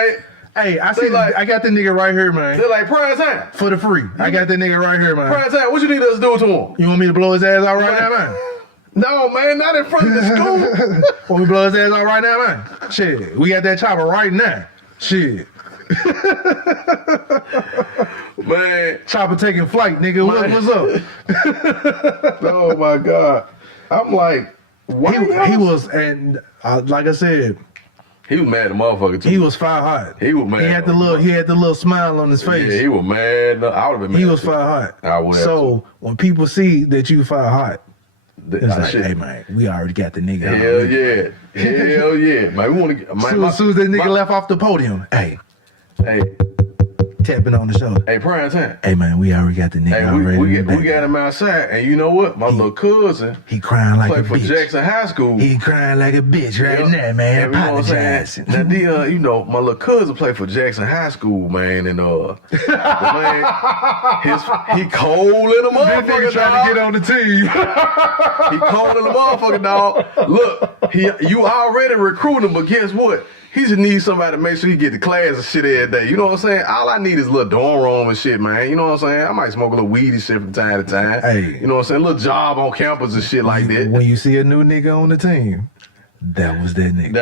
hey, I got the nigga right here, man. They're like, prime time. For the free. I got that nigga right here, man. Prime time. What you need us to do to him? You want me to blow his ass out right now, man? No, man, not in front of the school. Want me to blow his ass out right now, man? Shit, we got that chopper right now. Shit. Man. Chopper taking flight, nigga. What's up? Oh, my God. I'm like, why? He was, and like I said, he was mad at the motherfucker, too. he was fire hot. He was mad. He had the little smile on his face. Yeah, he was mad. I would have been mad. He was fire hot. I would have. So when people see that you fire hot, it's like, shit. hey, man, we already got the nigga. Hell yeah. Hell yeah. Man, we want to get... As soon as that nigga left off the podium, hey, tapping on the shoulder. Hey, prime time. Hey, man, we already got the nigga Hey, already. we got him outside. And you know what? My little cousin... He crying like a played for bitch. Jackson High School. He crying like a bitch right now, man. Apologizing. Now, my little cousin played for Jackson High School, man, and man, he cold in the motherfucker, trying to get on the team. He cold in the motherfucker, dog. Look, you already recruiting him, but guess what? He just needs somebody to make sure he get to class and shit every day. You know what I'm saying? All I need is a little dorm room and shit, man. You know what I'm saying? I might smoke a little weed and shit from time to time. Hey. You know what I'm saying? A little job on campus and shit like that. When you see a new nigga on the team, that was that nigga.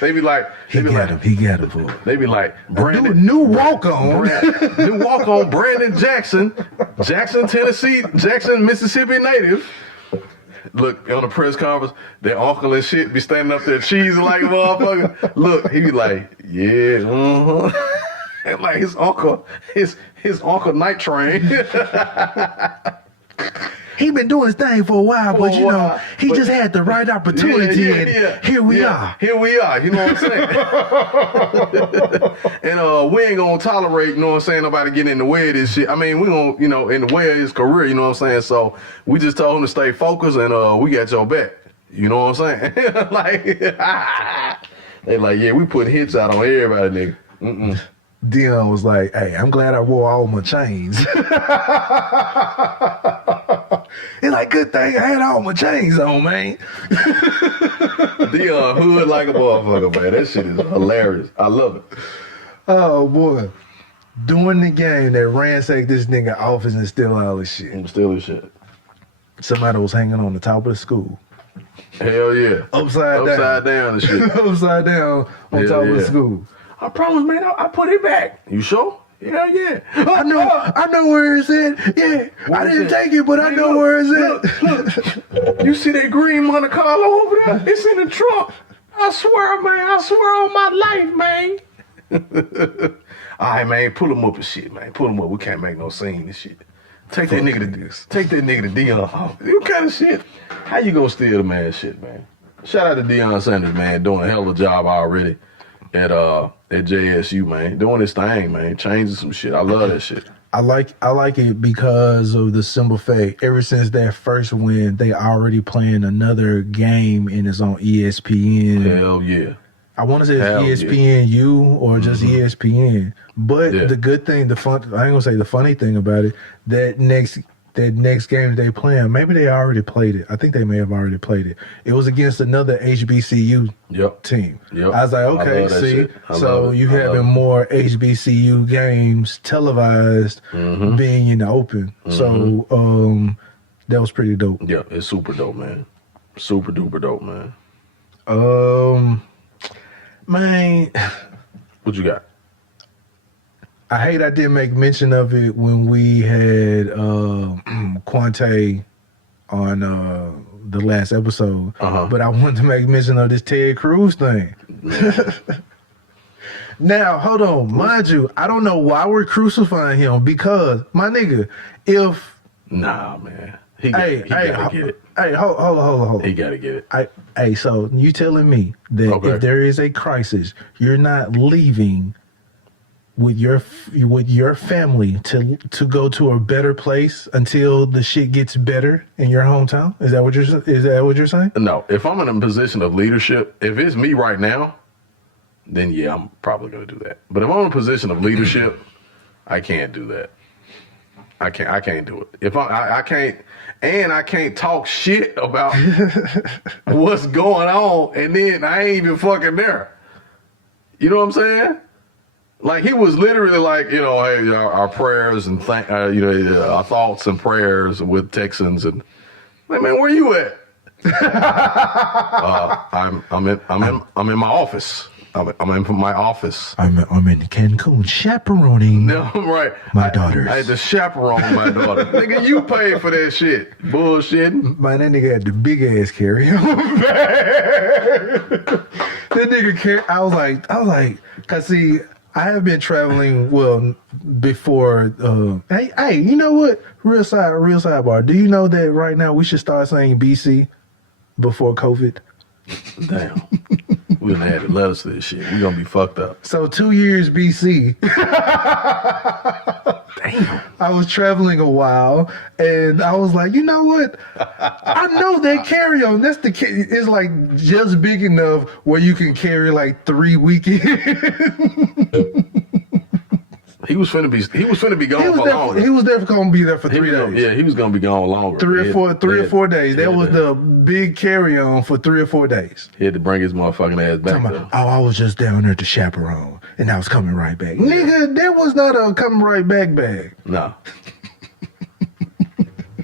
They be like, He got him for it. They be like, Brandon, New walk on. new walk on Brandon Jackson, Tennessee, Jackson, Mississippi native. Look, on the press conference, their uncle and shit be standing up there cheesing like a motherfucker. Look, he be like, yeah, and like his uncle Night Train. He been doing his thing for a while, but you know, he just had the right opportunity. Yeah. Here we are. Here we are. You know what I'm saying? And we ain't gonna tolerate, you know what I'm saying, nobody getting in the way of this shit. I mean, we gonna, in the way of his career, you know what I'm saying? So we just told him to stay focused, and we got your back. You know what I'm saying? Like, they like, yeah, we put hits out on everybody, nigga. Deion was like, hey, I'm glad I wore all my chains. It's like, good thing I had all my chains on, man. Deion hood like a motherfucker, man. That shit is hilarious. I love it. Oh, boy. During the game, they ransacked this nigga office and steal all his shit. I'm stealing shit. Somebody was hanging on the top of the school. Hell yeah. Upside down and shit. Upside down on top of the school. I promise, man, I put it back. You sure? Hell yeah. I know where it's at. Yeah, I didn't take it, but I know where it's at. Look. You see that green Monte Carlo over there? It's in the trunk. I swear, man. I swear on my life, man. All right, man. Pull them up and shit, man. Pull them up. We can't make no scene and shit. Take that nigga to Deion. Oh, what kind of shit? How you gonna steal the man's shit, man? Shout out to Deion Sanders, man, doing a hell of a job already at JSU, man. Doing his thing, man. Changing some shit. I love that shit. I like it because of the simple fact. Ever since that first win, they already playing another game and it's on ESPN. Hell yeah. I want to say it's ESPNU or just ESPN. But the good thing, I ain't gonna say the funny thing about it, that next game they playing, maybe they already played it. I think they may have already played it. It was against another HBCU team. Yep. I was like, okay, see, so you having more HBCU games televised being in the open. So that was pretty dope. Yeah, it's super dope, man. Super duper dope, man. Man, what you got? I hate I didn't make mention of it when we had Quante on the last episode, but I wanted to make mention of this Ted Cruz thing. Now, hold on. Mind you, I don't know why we're crucifying him because, my nigga, if... Nah, man. He gotta get it. Hey, hold on. He gotta get it. Hey, so you telling me that if there is a crisis, you're not leaving with your family to go to a better place until the shit gets better in your hometown? Is that what you're saying? No. If I'm in a position of leadership, if it's me right now, then yeah, I'm probably gonna do that. But if I'm in a position of leadership, I can't do that. I can't do it. If I can't, and I can't talk shit about what's going on, and then I ain't even fucking there. You know what I'm saying? Like, he was literally like, you know, hey, our prayers and our thoughts and prayers with Texans, and like, man, where you at? I'm in my office. I'm in my office. I'm in Cancun chaperoning. No, right. My daughters. I had to chaperone my daughter. Nigga, you paid for that shit. Bullshitting. Man, that nigga had the big ass carry-on bag. That nigga I was like, cause see, I have been traveling before. Hey, you know what? Real sidebar. Do you know that right now we should start saying BC before COVID? Damn. We done had to let us to this shit. We gonna be fucked up. So 2 years BC. Damn. I was traveling a while, and I was like, you know what? I know that carry-on. It's like just big enough where you can carry like 3 weekends. He was finna be gone for longer. He was definitely gonna be there for 3 days. Yeah, he was gonna be gone longer. Three or four days. That was the big carry-on for 3 or 4 days. He had to bring his motherfucking ass back. I was just down there to chaperone, and I was coming right back. Nigga, that was not a coming right back bag. No.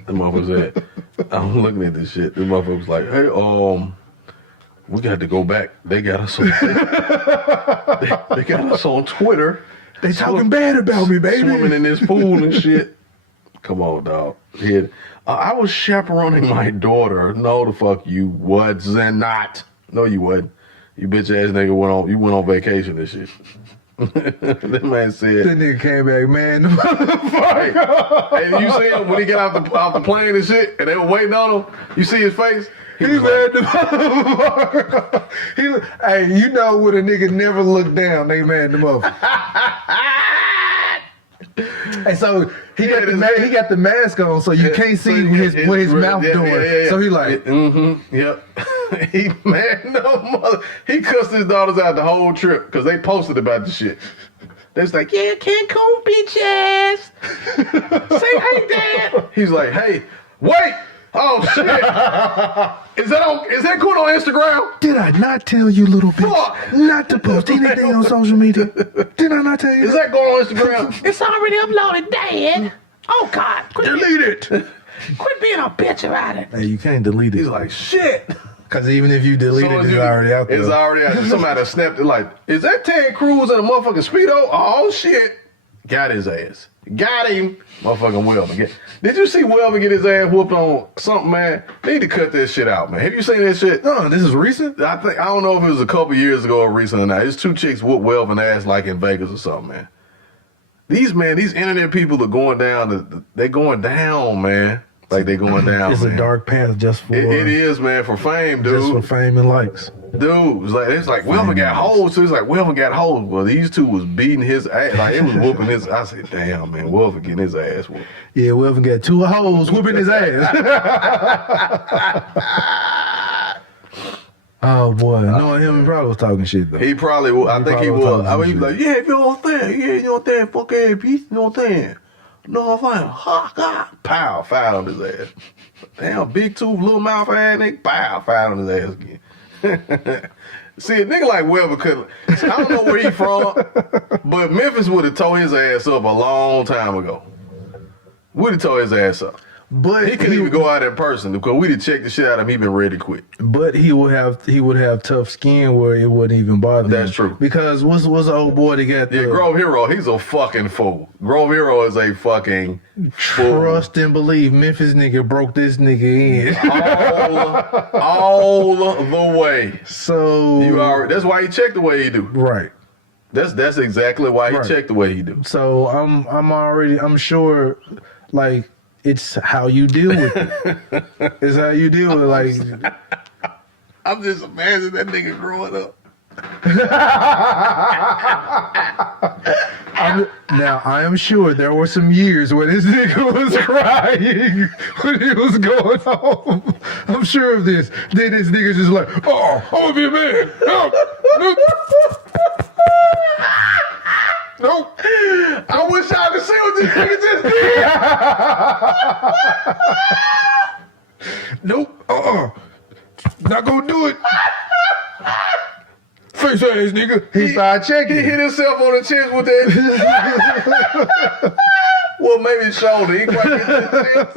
The motherfucker said, I'm looking at this shit. The motherfucker was like, hey, we got to go back. They got us on they got us on Twitter. They talking bad about me, baby. Swimming in this pool and shit. Come on, dog. I was chaperoning my daughter. No, the fuck you wasn't not. No, you wasn't. You bitch ass nigga went on vacation and shit. That man said. That nigga came back, man. Hey, you see him when he got off the plane and shit, and they were waiting on him? You see his face? He mad the motherfucker. Hey, you know when a nigga never look down, they mad the motherfucker. And so he got the mask on, so you can't see what his mouth doing. Yeah. So he like, yep. He mad no mother. He cussed his daughters out the whole trip because they posted about the shit. They was like, yeah, Cancun, bitch ass. Say hey, dad. He's like, hey, wait. Oh shit! Is that going on Instagram? Did I not tell you, little bitch, not to post anything on social media? Did I not tell you? Is that going on Instagram? It's already uploaded, Dad. Oh God! Delete it. Quit being a bitch about it. Hey, you can't delete it. He's like, shit. Because even if you delete it, it's already out there. It's already out there. Somebody snapped it like, is that Ted Cruz in a motherfucking Speedo? Oh shit! Got his ass. Got him. Motherfucking Welvin. Did you see Welvin get his ass whooped on something, man? They need to cut this shit out, man. Have you seen that shit? No, this is recent? I don't know if it was a couple years ago or recent or not. It's 2 chicks whooped Welvin ass like in Vegas or something, man. these internet people are going down. They're going down, man. Like they going down. It's man. a dark path just for It is, man, for fame, dude. just for fame and likes. Dude, it's like Wilson got hoes. So it's like Wilson got hoes. Well, these two was beating his ass. Like it was whooping his. I said, damn, man, Wilson getting his ass whooped. Yeah, Wilson got 2 hoes whooping his ass. Oh boy, knowing him, he probably was talking shit though. He probably was. I think he was. I mean, he was like, shit. yeah, you know what I'm saying? Yeah, you know what I'm saying? Fuck ass piece, you know what I'm saying? No, I'm saying, ha, God. Pow, foul on his ass. Damn, big tooth, little mouth ass nigga, pow, foul on his ass again. See, a nigga like Weber couldn't. I don't know where he from, but Memphis would have tore his ass up a long time ago. Would have tore his ass up. But He couldn't even go out in person because we'd have checked the shit out of him. He been ready to quit. But he would have tough skin where it wouldn't even bother him. That's true. Because what's the old boy that got Yeah, the Grove Hero, he's a fucking fool. Grove Hero is a fucking fool. trust and believe Memphis nigga broke this nigga in. all the way. So You already, that's why he checked the way he do. right. That's exactly why he Right. checked the way he do. So I'm sure like it's how you deal with it. It's how you deal with it. Like I'm just imagining that nigga growing up. now I am sure there were some years where this nigga was crying when he was going home. I'm sure of this. Then this nigga just like, oh, I'm gonna be a man. Nope. I wish I could see what this nigga just did. Nope. Not gonna do it. Face ass nigga. He started checking. He hit himself on the chest with that. Well, maybe his shoulder. He quite hit his chest.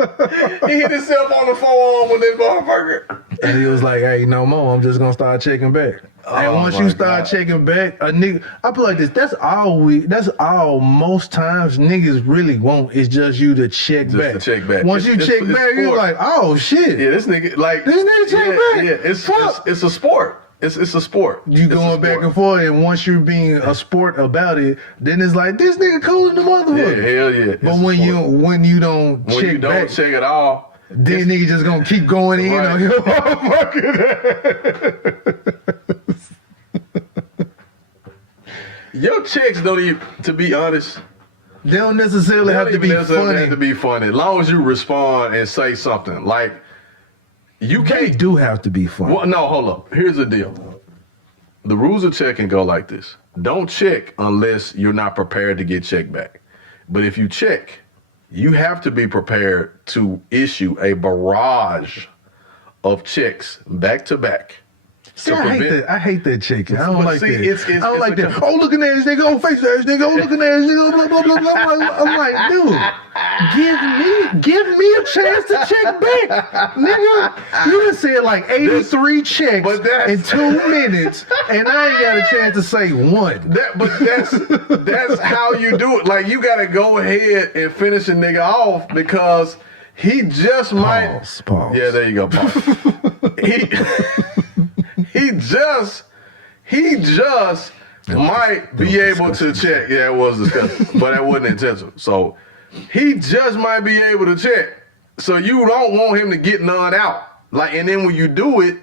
He hit himself on the forearm with that motherfucker. And he was like, hey, no more. I'm just gonna start checking back. And once you start checking back, a nigga, I put like this, that's all most times niggas really want is just you to check Just back. to check back. Once you check back, you're sport. like, oh shit. Yeah, this nigga like This nigga check back. Yeah, it's a sport. It's a sport. You going back and forth, and once you're being a sport about it, then it's like this nigga cool in the Yeah, motherfucker. hell yeah. But when you don't when check you don't back, check it all, then nigga just gonna keep going in Right. on your motherfucker. your checks don't even, to be honest, They don't necessarily have to be funny. have to be funny. As long as you respond and say something. Like, you They can't. do have to be funny. Well, no, hold up. Here's the deal. The rules of checking go like this. Don't check unless you're not prepared to get checked back. But if you check, you have to be prepared to issue a barrage of checks back to back. See, I hate that chicken. I don't But like see, that. it's I don't like a- that. Oh, looking at this nigga. Oh, face ass nigga. Oh, looking at this nigga. Blah, blah, blah, blah. I'm like, dude, give me a chance to check back. Nigga, you done said like 83 checks But that's- in 2 minutes, and I ain't got a chance to say one. That's how you do it. Like, you gotta go ahead and finish a nigga off because he just might. Pause. Yeah, there you go. Pause. he just might be able to check. Yeah, it was disgusting, but that wasn't intentional. So he just might be able to check. So you don't want him to get none out. Like, and then when you do it,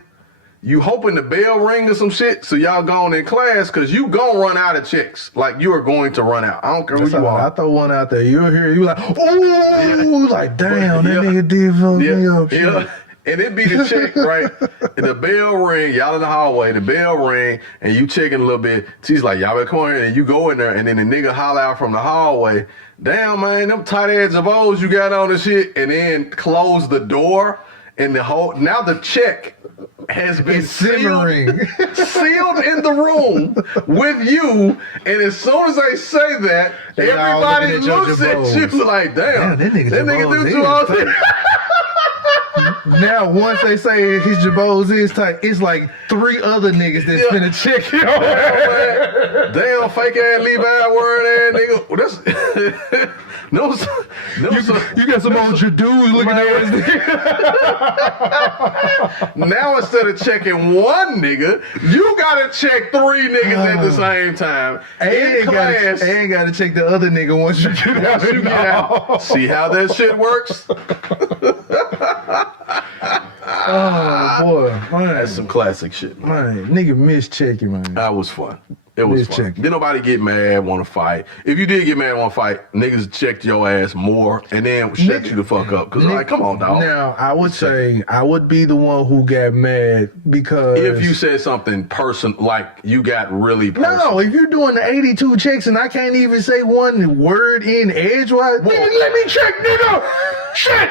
you hoping the bell ring or some shit, so y'all going in class, because you gonna run out of checks. Like, you are going to run out. I don't care who you I are. throw one out there. You're here. You like, oh, like damn, that Yeah. nigga did fuck me Yeah, up. shit. yeah. And it be the check, right? And the bell ring, y'all in the hallway, the bell ring, and you checking a little bit. She's like, y'all better come in here, and you go in there, and then the nigga holler out from the hallway, damn, man, them tight ass of O's you got on the shit, and then close the door, and now the check has been simmering. sealed in the room with you, and as soon as I say that, They all everybody looking at your looks at Jabos. you like, damn, That nigga do Jabos two all is. Now, once they say his Jabos is tight, it's like 3 other niggas that's Yeah. finna check it Damn, fake ass Levi wearing ass nigga. No, You got some old Jadoos looking ass nigga. now instead of checking one nigga, you gotta check 3 niggas at the same time. In class. Ain't gotta check the other nigga once you get out. You get out. See how that shit works? Oh boy, man. That's some classic shit, man. Man, nigga mischecking, man. That was fun. It was fun. Checking. Didn't nobody get mad, want to fight. If you did get mad, want to fight, niggas checked your ass more and then shut you the fuck up. Cause like, come on, dog. Now, I would say I would be the one who got mad because If you said something like you got really personal. No, if you're doing the 82 checks and I can't even say one word in edgewise, nigga, let me check, nigga. Shit.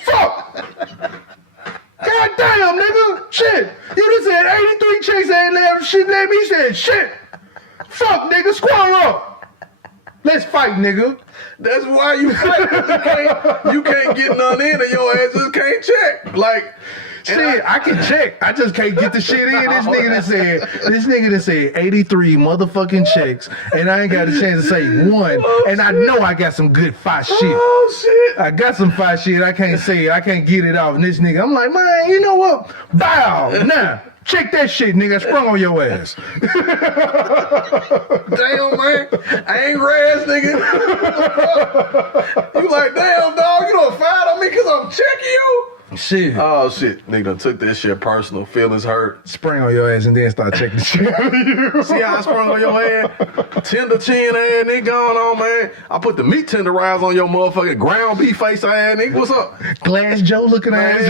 Fuck. God damn, nigga. Shit. You just said 83 checks and let me say shit. Fuck, nigga. Square up. Let's fight, nigga. That's why you fight. You can't get none in and your ass just can't check. Like, Shit, I can check. I just can't get the shit in. This nigga that said 83 motherfucking checks, and I ain't got a chance to say one. And I know I got some good fight shit. Oh shit. I got some fight shit. I can't say it. I can't get it off. And this nigga, I'm like, man, you know what? Bow. Nah. Check that shit, nigga. I sprung on your ass. Damn, man. Angry ass nigga. You like, damn, dog, you don't fight on me because I'm checking you? Shit. Oh, shit. Nigga done took this shit personal. Feelings hurt. Spring on your ass and then start checking the shit out of you. See how I sprung on your ass? Tender chin ass nigga going on, man. I put the meat tenderizer on your motherfucking ground beef face ass nigga. What's up? Glass Joe looking ass.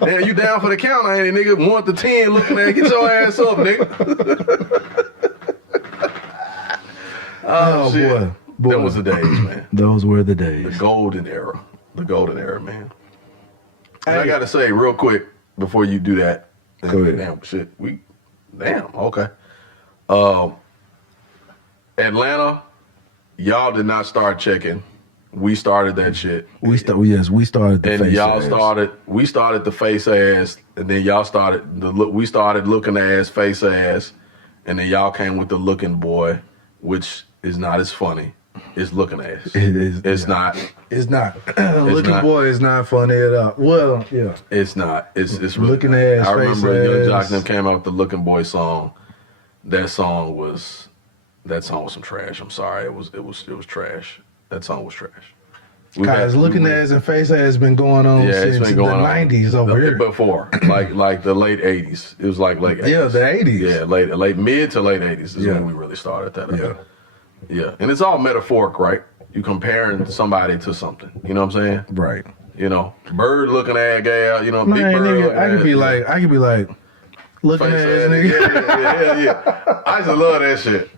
Damn, you down for the count, ain't it, nigga? 1 to 10 looking at. Get your ass up, nigga. Oh, shit. boy. That was the days, man. Those were the days. The golden era. The golden era, man. And I gotta say real quick before you do that. Go ahead. Damn, shit. Okay. Atlanta, y'all did not start checking. We started that shit. We started the And face y'all ass. we started the face ass, and then y'all started we started looking ass, face ass, and then y'all came with the looking boy, which is not as funny. It's looking ass. It is. It's not. It's not. Looking not. boy is not funny at all. Well, yeah. It's not. It's really Looking not. ass, I face remember Young ass. Jock and them came out with the Looking Boy song. That song was some trash. I'm sorry. It was trash. That song was trash. Guys, looking ass and face ass has been going on since the 90s over here. Before, like the late 80s. It was like late 80s. Yeah, the 80s. Yeah, late mid to late 80s is when we really started that. Yeah. And it's all metaphoric, right? You comparing somebody to something. You know what I'm saying? Right. You know, bird looking at gal, you know, big Man, bird. nigga, I could be like, looking Face ass ass, nigga. yeah. I used to love that shit.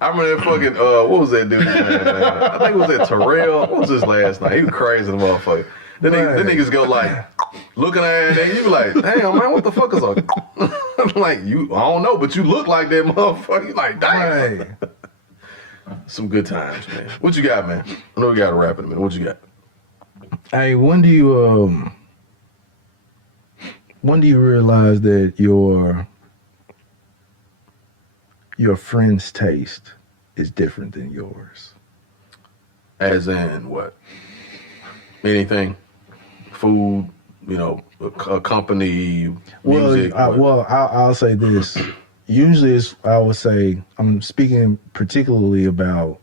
I remember that fucking, what was that dude? Man? I think it was that Terrell. What was his last name? He was crazy, the motherfucker. Then niggas go like, looking at that, you be like, damn, man, what the fuck is up? Like, I don't know, but you look like that motherfucker. You like, damn. Right. Some good times, man. What you got, man? I know we got to wrap in a minute. What you got? Hey, when do you realize that your friend's taste is different than yours? As in what? Anything? Food, you know, a company, music? I'll say this. Usually, I would say, I'm speaking particularly about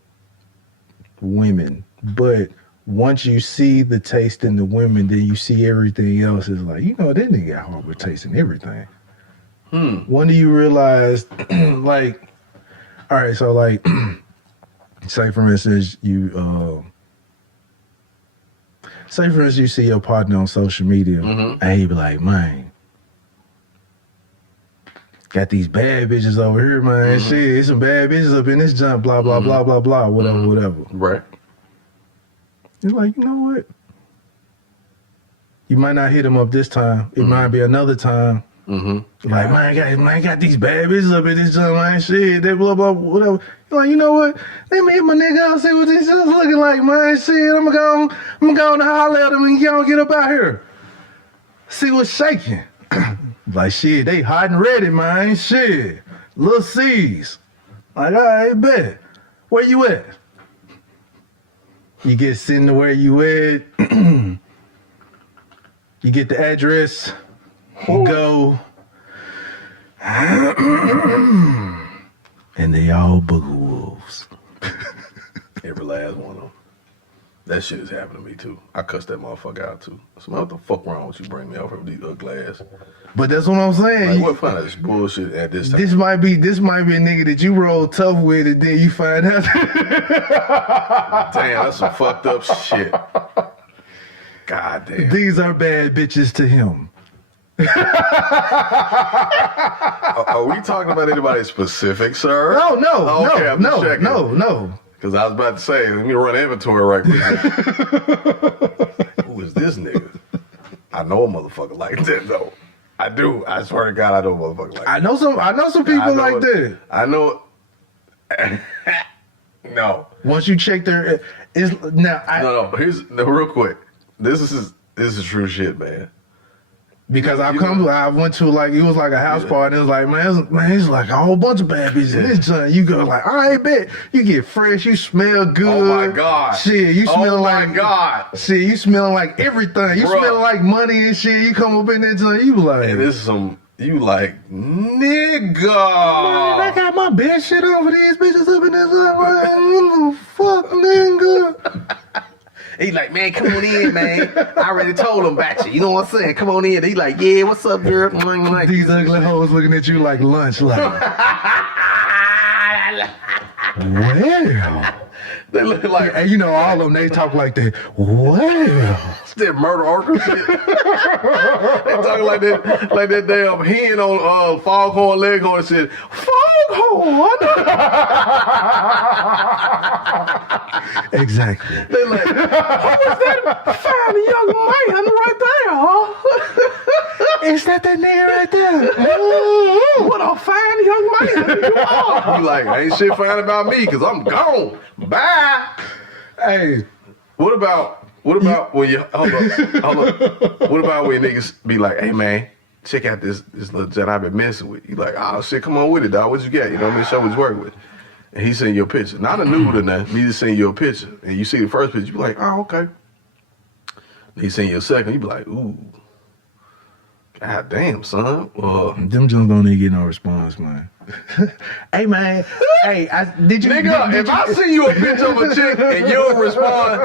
women, but once you see the taste in the women, then you see everything else is like, you know, that nigga got horrible taste in everything. When do you realize, like, all right, so like, say for instance, you see your partner on social media, and you be like, man, got these bad bitches over here, man. Shit, there's some bad bitches up in this jump, blah, blah, blah, blah, blah, whatever. Right. You're like, you know what? You might not hit him up this time. It might be another time. Like, man, I got these bad bitches up in this jump, man. Shit, they blah, blah, whatever. You're like, you know what? Let me hit my nigga out, see what these is looking like, man. Shit, I'm gonna go and holler at them and y'all get up out here. See what's shaking. Like, shit, they hot and ready, man. Shit. Lil C's. Like, all right, bet. Where you at? You get sent to where you at. You get the address. You go. And they all booger wolves. Every last one of them. That shit has happened to me too. I cussed that motherfucker out too. So what the fuck wrong with you bring me over with these ugly ass? But that's what I'm saying. Like, what fun of this bullshit at this time? This might be a nigga that you roll tough with, and then you find out. Damn, that's some fucked up shit. God damn. These are bad bitches to him. Are we talking about anybody specific, sir? No, Okay, I'm just checking. no. Because I was about to say, let me run inventory right quick. Who is this nigga? I know a motherfucker like that though. I do. I swear to God, I know a motherfucker like that. I know some people like that. I know. No. Once you check their, No. Here's real quick. This is true shit, man. Because I went to like, it was like a house party. And it was like, it's like a whole bunch of bad bitches in this joint. You go like, all right, bet. You get fresh. You smell good. Oh my God. Shit, you smell like. Oh my God. Shit, you smelling like everything. You smelling like money and shit. You come up in that joint, you like. And this is you like, nigga. Man, I got my best shit over these bitches up in this joint. What the fuck, nigga? He like, man, come on in, man. I already told him about you. You know what I'm saying? Come on in. He like, yeah, what's up, girl? Like, these ugly hoes looking at you like lunch, like. Well. They look like, and you know, all of them, they talk like that. Well. It's that murder oracle shit. They talking like that damn hen on Foghorn Leghorn shit. Foghorn. Exactly. They like, who was that fine young man right there, huh? Is that nigga right there? What a fine young man you are. You like, ain't shit fine about me because I'm gone. Bye. Hey. What about when you hold up. What about when niggas be like, hey man, check out this little jet I've been messing with. You like, oh shit, come on with it, dog. What you got? You know what I mean? Show what you work with. And he send you a picture. Not a nude or nothing. He just send you a picture. And you see the first picture, you be like, oh, okay. He send you a second, you be like, ooh. God damn, son. Them Jones don't even get no response, man. Hey, man. Hey, did you... Nigga, if I send you a picture of a chick and you don't respond,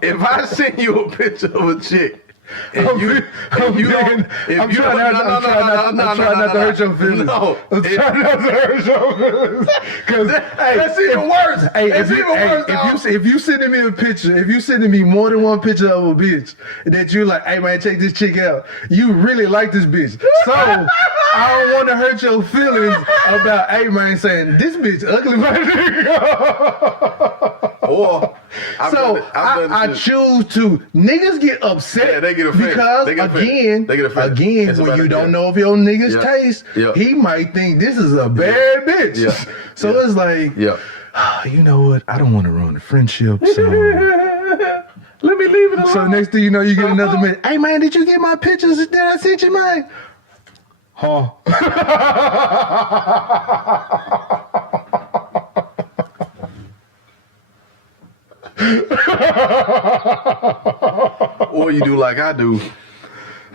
if I send you a picture of a chick and you don't... I'm trying not to hurt your feelings. No. I'm trying not to hurt your feelings. That's even worse. Hey, it's even worse, if you sending me a picture, if you sending me more than one picture of a bitch that you like, hey man, check this chick out. You really like this bitch. So I don't want to hurt your feelings about, hey man, saying this bitch ugly, my nigga. Or I choose to. Niggas get upset. Yeah, they get offended. Because they get again, when you don't know if your nigga's taste, he might think this is a bad bitch. Yeah. So it's like, you know what? I don't want to ruin the friendship. So let me leave it alone. So next thing you know, you get another minute. Hey man, did you get my pictures that I sent you, man? Huh? Or you do like I do.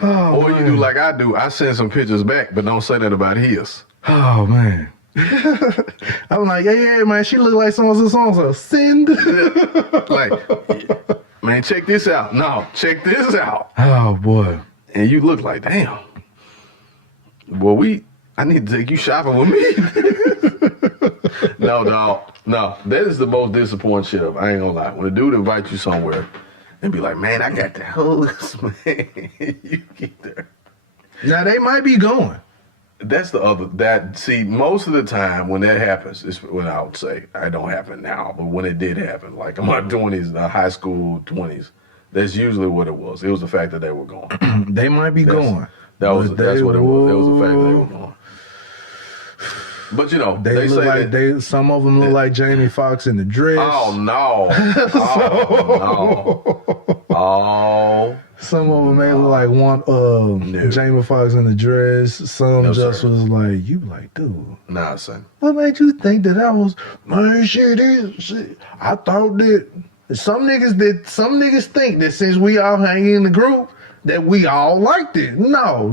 Oh, you do like I do. I send some pictures back, but don't say that about his. Oh man. I'm like, yeah, man, she look like so-and-so. Send. Like, man, check this out. No, check this out. Oh boy. And you look like, damn. Well, I need to take you shopping with me. No, dog. No, that is the most disappointing shit of. I ain't gonna lie. When a dude invites you somewhere and be like, man, I got the host, man. You get there. Now they might be going. That's see, most of the time when that happens, is when I would say, it don't happen now, but when it did happen, like in my 20s, high school 20s, that's usually what it was. It was the fact that they were going. They might be going. That's what it was. It was the fact that they were going. But you know, they look say like some of them look like Jamie Foxx in the dress. Oh no! Oh. Some of them may look like Jamie Foxx in the dress. Some was like, you like, dude. Nah, son. What made you think that I was, man, shit. I thought that Some niggas think that since we all hang in the group that we all liked it. No,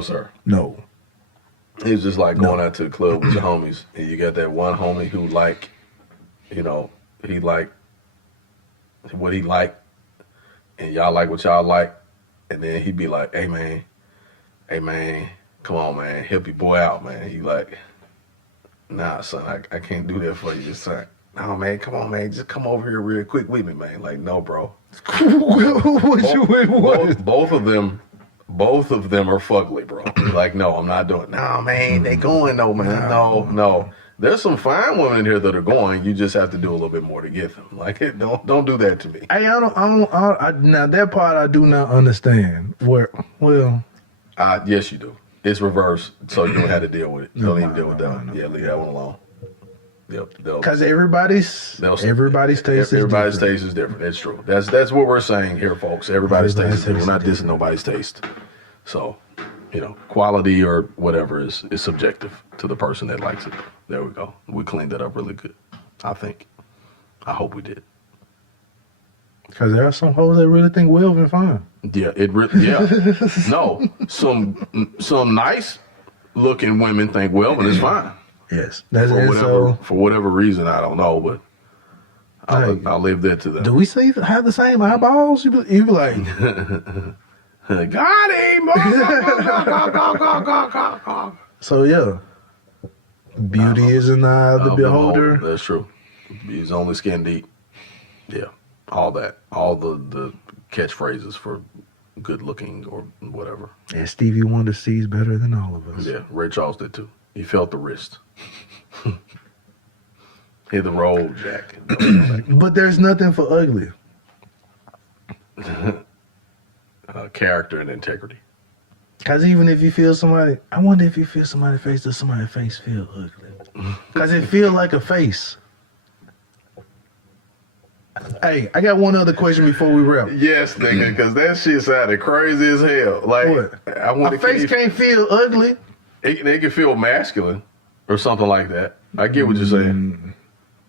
sir. no. It's just like going out to the club with your homies, and you got that one homie who like, you know, he like what he like, and y'all like what y'all like, and then he be like, hey man, come on man, help your boy out, man. He like, nah son, I can't do that for you this time. No man, come on man, just come over here real quick with me, man. Like, no bro. Both of them are fugly, bro. Like, no, I'm not doing it. No, man, they going though, man. No. There's some fine women in here that are going. You just have to do a little bit more to get them. Like, don't do that to me. Hey, now that part I do not understand. Yes, you do. It's reverse, so you don't have to deal with it. Don't even deal with that one. Yeah, leave that one alone. Yep. Because everybody's taste is different. That's true. That's what we're saying here, folks. Everybody's taste is different. We're not dissing nobody's taste. So, you know, quality or whatever is subjective to the person that likes it. There we go. We cleaned that up really good, I think. I hope we did. Because there are some hoes that really think Wilvin fine. Yeah, No, some nice looking women think Wilvin is fine. Yes. For whatever reason, I don't know, but I'll leave that to them. Do we have the same eyeballs? You be like, got him! So yeah, beauty is in the eye of the beholder. That's true. He's only skin deep. Yeah, all that, all the catchphrases for good looking or whatever. And Stevie Wonder sees better than all of us. Yeah, Ray Charles did too. He felt the wrist. Hit the roll, Jack. But there's nothing for ugly. Character and integrity. Because even if you feel somebody, I wonder if you feel somebody's face, does somebody's face feel ugly? Because it feels like a face. Hey, I got one other question before we wrap. Yes, nigga, because that shit sounded crazy as hell. Like, what? A face can't feel ugly. It can feel masculine or something like that. I get what you're saying.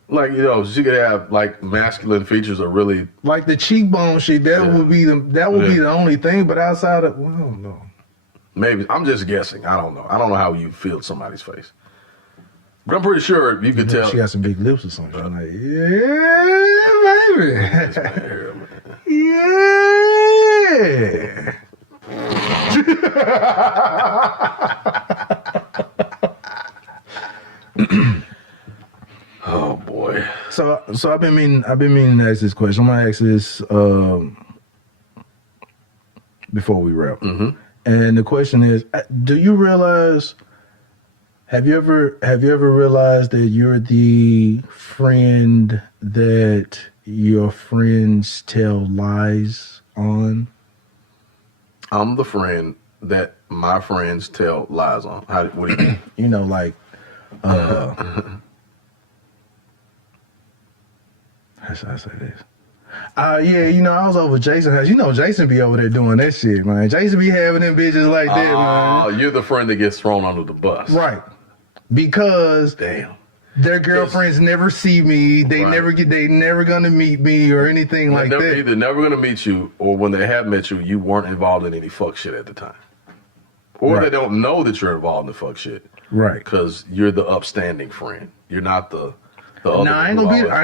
Like, you know, she could have like masculine features or really like the cheekbone shit. That would be the only thing. But outside of, well, I don't know. Maybe I'm just guessing. I don't know. I don't know how you feel somebody's face. But I'm pretty sure you could tell. She got some big lips or something. I'm like, yeah, baby. That's my hair, man. Yeah. Oh boy. So I've been meaning to ask this question. I'm gonna ask this before we wrap. Mm-hmm. And the question is, do you realize? Have you ever realized that you're the friend that your friends tell lies on? I'm the friend that my friends tell lies on. What do you mean? You know, like, how should I say this? Yeah, you know, I was over Jason's house. You know, Jason be over there doing that shit, man. Jason be having them bitches like that, man. Oh, you're the friend that gets thrown under the bus. Right. Because damn, their girlfriends never see me. They never gonna meet me or anything like that. They're either never gonna meet you, or when they have met you, you weren't involved in any fuck shit at the time. Or they don't know that you're involved in fuck shit. Right. Because you're the upstanding friend. You're not the other. I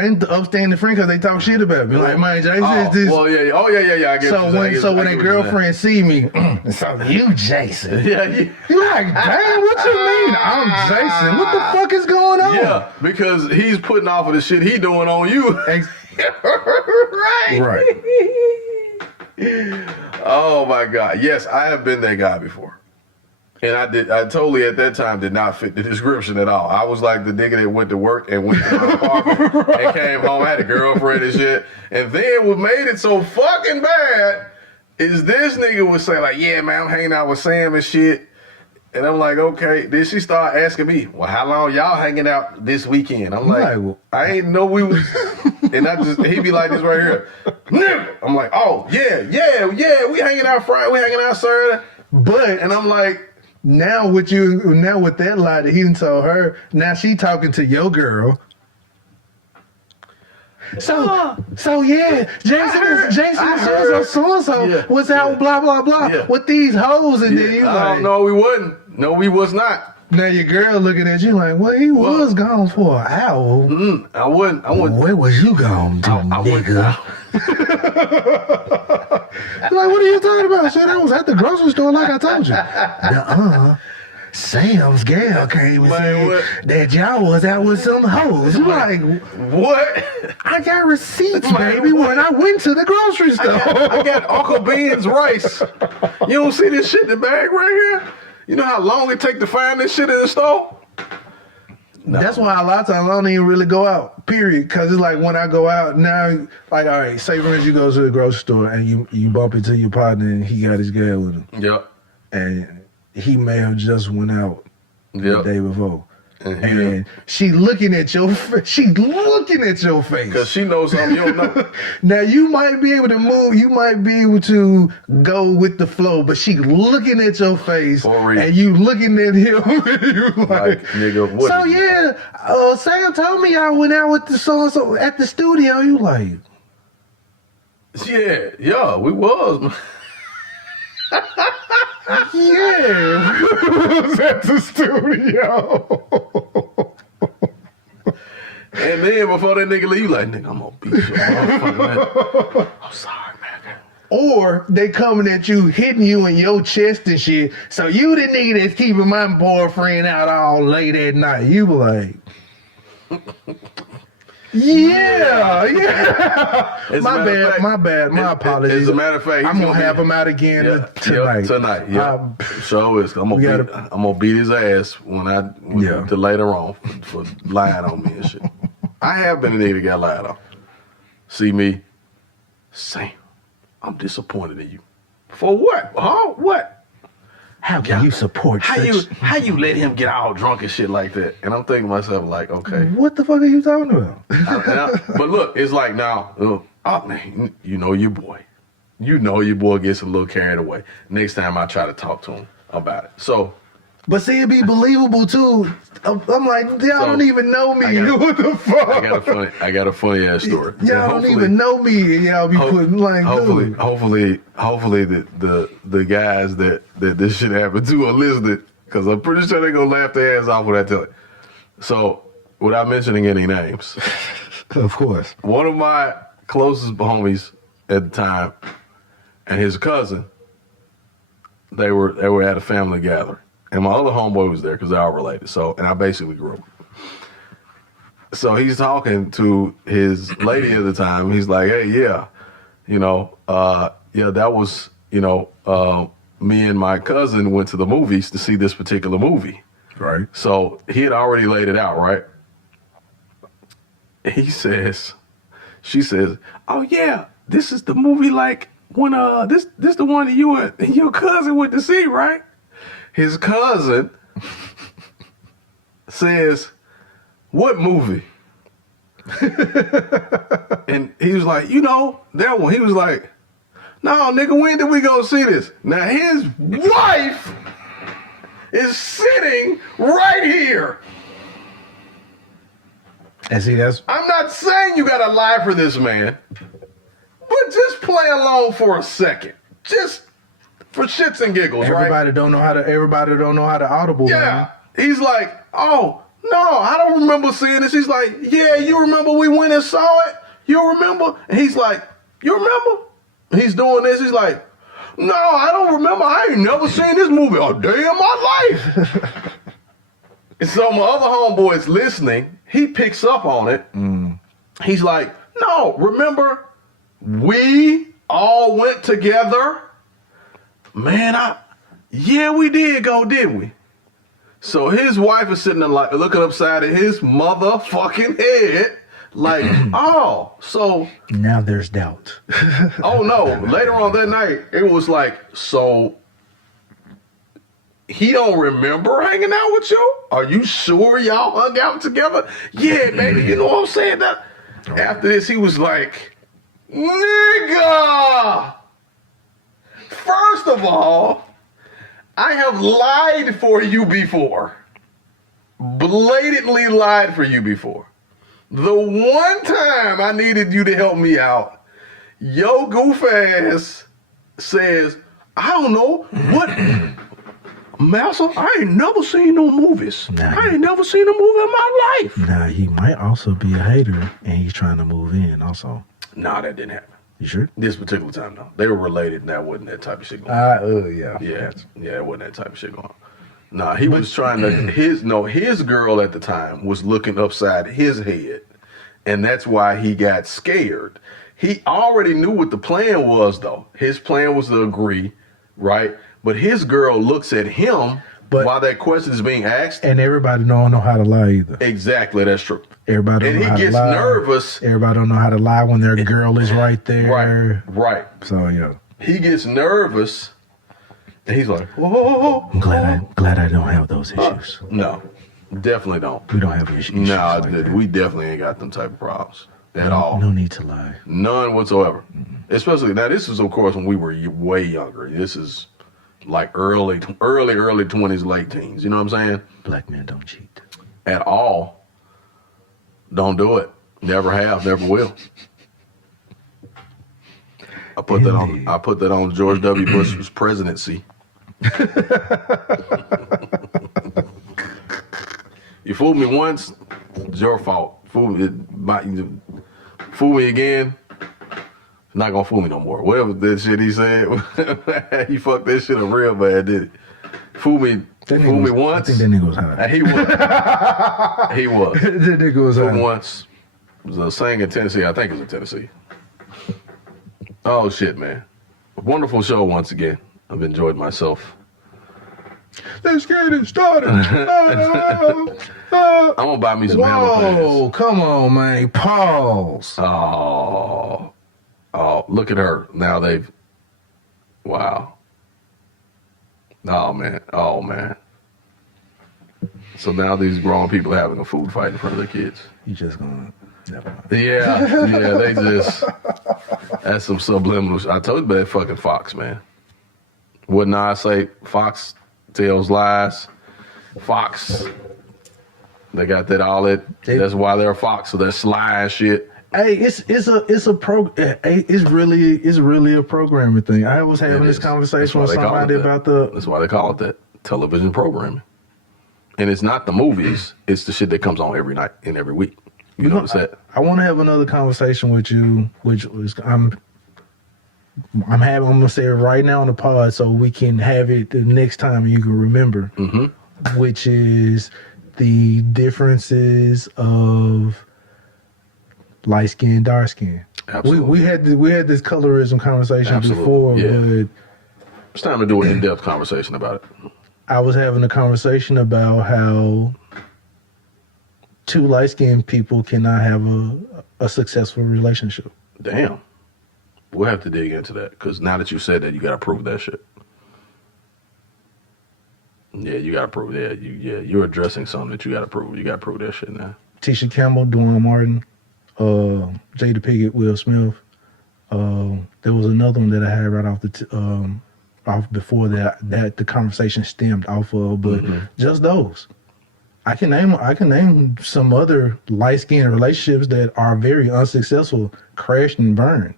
ain't the upstanding friend because they talk shit about me. Like, man, Jason is this. Well, yeah. Oh, yeah. I get So when a girlfriend see me, so you Jason. Yeah. You like, damn, what you mean? I'm Jason. What the fuck is going on? Yeah, because he's putting off of the shit he doing on you. Right. Oh my God. Yes, I have been that guy before. And I totally at that time did not fit the description at all. I was like the nigga that went to work and went to my apartment and came home, had a girlfriend and shit. And then what made it so fucking bad is this nigga would say like, yeah, man, I'm hanging out with Sam and shit. And I'm like, okay. Then she started asking me, well, how long y'all hanging out this weekend? I'm like, I ain't know we was. And he'd be like this right here. Nigga. I'm like, oh, yeah, we hanging out Friday, we hanging out Saturday. And I'm like, Now with that lie that he done told her, now she talking to your girl. So yeah, Jason so Yeah. was out blah blah blah Yeah. with these hoes, and then you like, no, we wasn't. No, we was not. now your girl looking at you like, well, he was gone for an hour. I wasn't. Where was you gone to, nigga? Like, what are you talking about? Shit, I was at the grocery store like I told you. Sam's gal came and said that y'all was out with some hoes. You like, What? I got receipts, baby, when I went to the grocery store. I got Uncle Ben's rice. You don't see this shit in the bag right here? You know how long it take to find this shit in the store? That's why a lot of times I don't even really go out, period. Because it's like when I go out now, like, all right, say for instance, you go to the grocery store and you bump into your partner and he got his gal with him. Yep. And he may have just went out the Yep. day before. And she looking at your face. Because she knows something you don't know. Now you might be able to move, you might be able to go with the flow, but she looking at your face For real. and you looking at him and you like, nigga, what? so yeah, Sam told me I went out with the so-and-so at the studio. You like, Yeah, we was. yeah, we was at the studio. And then before that nigga leave, you like, nigga, I'm gonna beat your motherfucking ass. I'm sorry, man. Or they coming at you, hitting you in your chest and shit. So you the nigga that's keeping my boyfriend out all late at night. You be like, yeah. My bad. My apologies. As a matter of fact, I'm gonna have him out again tonight. Tonight, yeah. So is I'm gonna beat his ass to later on for lying on me and shit. I have been a nigga that got lied on. See me, Sam, I'm disappointed in you. For what? Huh? What? How can you support How you let him get all drunk and shit like that? And I'm thinking to myself like, okay. What the fuck are you talking about? But look, it's like now, man, you know your boy. You know your boy gets a little carried away. Next time I try to talk to him about it. So, but see, it'd be believable too. I'm like, y'all don't even know me. What the fuck? I got a funny ass story. Y'all don't even know me, and y'all be putting like, hopefully the guys that this shit happened to are listening, because I'm pretty sure they're gonna laugh their ass off when I tell it. So, without mentioning any names, of course, one of my closest homies at the time and his cousin, they were at a family gathering. And my other homeboy was there because they're all related. So, and I basically grew up. So he's talking to his lady at the time. He's like, hey, that was, me and my cousin went to the movies to see this particular movie. right? So he had already laid it out, right? She says, oh yeah, this is the movie like when, this the one that you and your cousin went to see, right? His cousin says, what movie? And he was like, that one. He was like, no, nigga, when did we go see this? Now his wife is sitting right here. And see, I'm not saying you gotta lie for this man, but just play along for a second. Just for shits and giggles, everybody don't know how to audible. Yeah. Man. He's like, oh, no, I don't remember seeing this. He's like, yeah, you remember we went and saw it? You remember? And he's like, you remember? And he's doing this. He's like, no, I don't remember. I ain't never seen this movie a day in my life. And so my other homeboy's listening. He picks up on it. He's like, no, remember we all went together? Man, we did go, didn't we? So his wife is sitting there like looking upside of his motherfucking head like, oh, so. Now there's doubt. Oh no, later on that night, it was like, so he don't remember hanging out with you? Are you sure y'all hung out together? Yeah, baby, you know what I'm saying? That after this, he was like, nigga! First of all, I have lied for you before. Blatantly lied for you before. The one time I needed you to help me out, your goof ass says, I don't know what. Massa, I ain't never seen no movies. I ain't never seen a movie in my life. Now, he might also be a hater, and he's trying to move in also. Nah, that didn't happen. You sure? This particular time, though. They were related, and that wasn't that type of shit going on. Yeah. Yeah, it wasn't that type of shit going on. Nah, he was trying to, his girl at the time was looking upside his head, and that's why he got scared. He already knew what the plan was, though. His plan was to agree, right? But his girl looks at him while that question is being asked. And everybody don't know how to lie either. Exactly, that's true. Everybody don't know how to lie. And he gets nervous. Everybody don't know how to lie when their girl is right there. Right. So, yeah. He gets nervous, and he's like, whoa. I'm glad I don't have those issues. No, definitely don't. We don't have issues. No, like that. we definitely ain't got them type of problems at all. No need to lie. None whatsoever. Especially, now this is, of course, when we were way younger. This is like early 20s, late teens. You know what I'm saying? Black men don't cheat. At all. Don't do it. Never have, never will. I put that on George W. Bush's presidency. You fooled me once, it's your fault. Fool me again, not gonna fool me no more. Whatever that shit he said, he fucked that shit up real bad, did it? Fool me once. I think that nigga was high. He was. He was. That nigga was Fool high. me once. It was a saying in Tennessee. I think it was in Tennessee. Oh shit, man! A wonderful show once again. I've enjoyed myself. Let's get it started. I'm gonna buy me some animal plants. Whoa, come on, man. Pause. Oh, look at her. Now wow. Oh, man. So now these grown people are having a food fight in front of their kids. You just gonna, never mind. Yeah, they just, that's some subliminal I told you about that fucking Fox, man. Wouldn't I say Fox tells lies? Fox, they got that that's why they're a Fox, so they're sly and shit. Hey, it's really a programming thing. I was having this conversation with somebody about that's why they call it that, television programming. And it's not the movies, it's the shit that comes on every night and every week. You know what I'm saying? I want to have another conversation with you, which is I'm gonna say it right now on the pod so we can have it the next time you can remember. Mm-hmm. Which is the differences of light skin, dark skin. Absolutely. We had this colorism conversation before, but it's time to do an in-depth conversation about it. I was having a conversation about how two light-skinned people cannot have a successful relationship. Damn. We'll have to dig into that, because now that you said that, you got to prove that shit. Yeah, you got to prove that. You're addressing something that you got to prove. You got to prove that shit now. Tisha Campbell, Dwan Martin, Jada Pinkett, Will Smith. There was another one that I had right off off before that the conversation stemmed off of, but just those. I can name some other light skinned relationships that are very unsuccessful, crashed and burned.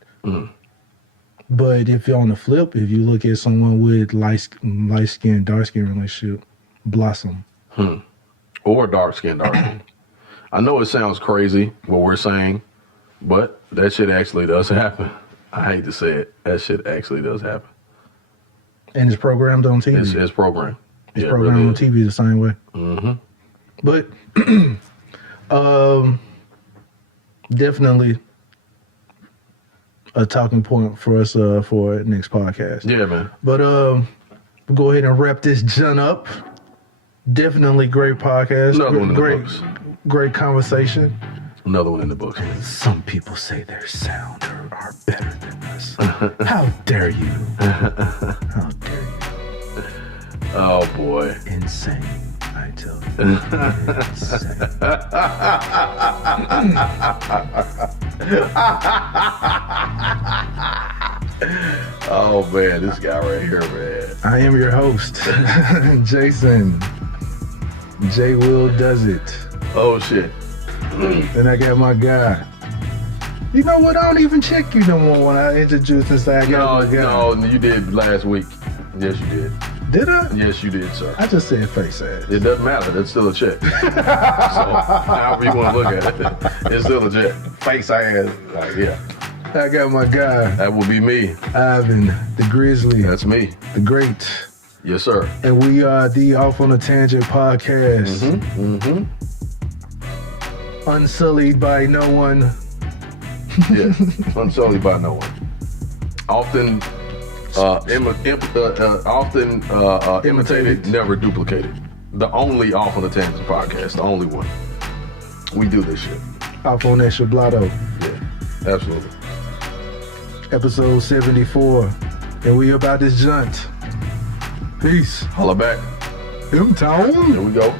But if you're on the flip, if you look at someone with light skin, dark skin relationship, blossom. Or dark skin. I know it sounds crazy what we're saying, but that shit actually does happen. I hate to say it. That shit actually does happen. And it's programmed on TV. It's programmed. It's programmed on TV the same way. But definitely a talking point for us for next podcast. Yeah, man. But we'll go ahead and wrap this Jun up. Definitely great podcast. Another one in the books. Great conversation. Another one in the books. Some people say their sound are better than us. How dare you? How dare you? Oh, boy. Insane, I tell you. Insane. Oh, man, this guy right here, man. I am your host, Jason. J. Will Does It. Oh, shit. Then I got my guy. You know what? I don't even check you no more when I introduce and say I got my guy. No, you did last week. Yes, you did. Did I? Yes, you did, sir. I just said face ass. It doesn't matter. That's still a check. So, however you want to look at it, it's still a check. Face ass. Like, yeah. I got my guy, That will be me. Ivan, the Grizzly, That's me. the Great. Yes, sir. And we are the Off on a Tangent podcast. Unsullied by no one. Yeah. Unsullied by no one. Often imitated, never duplicated. The only Off on the Tangent podcast, the only one. We do this shit. Off on that Shablado. Yeah, absolutely. Episode 74. And we about this junt. Peace. Holla back. M-Town. Here we go.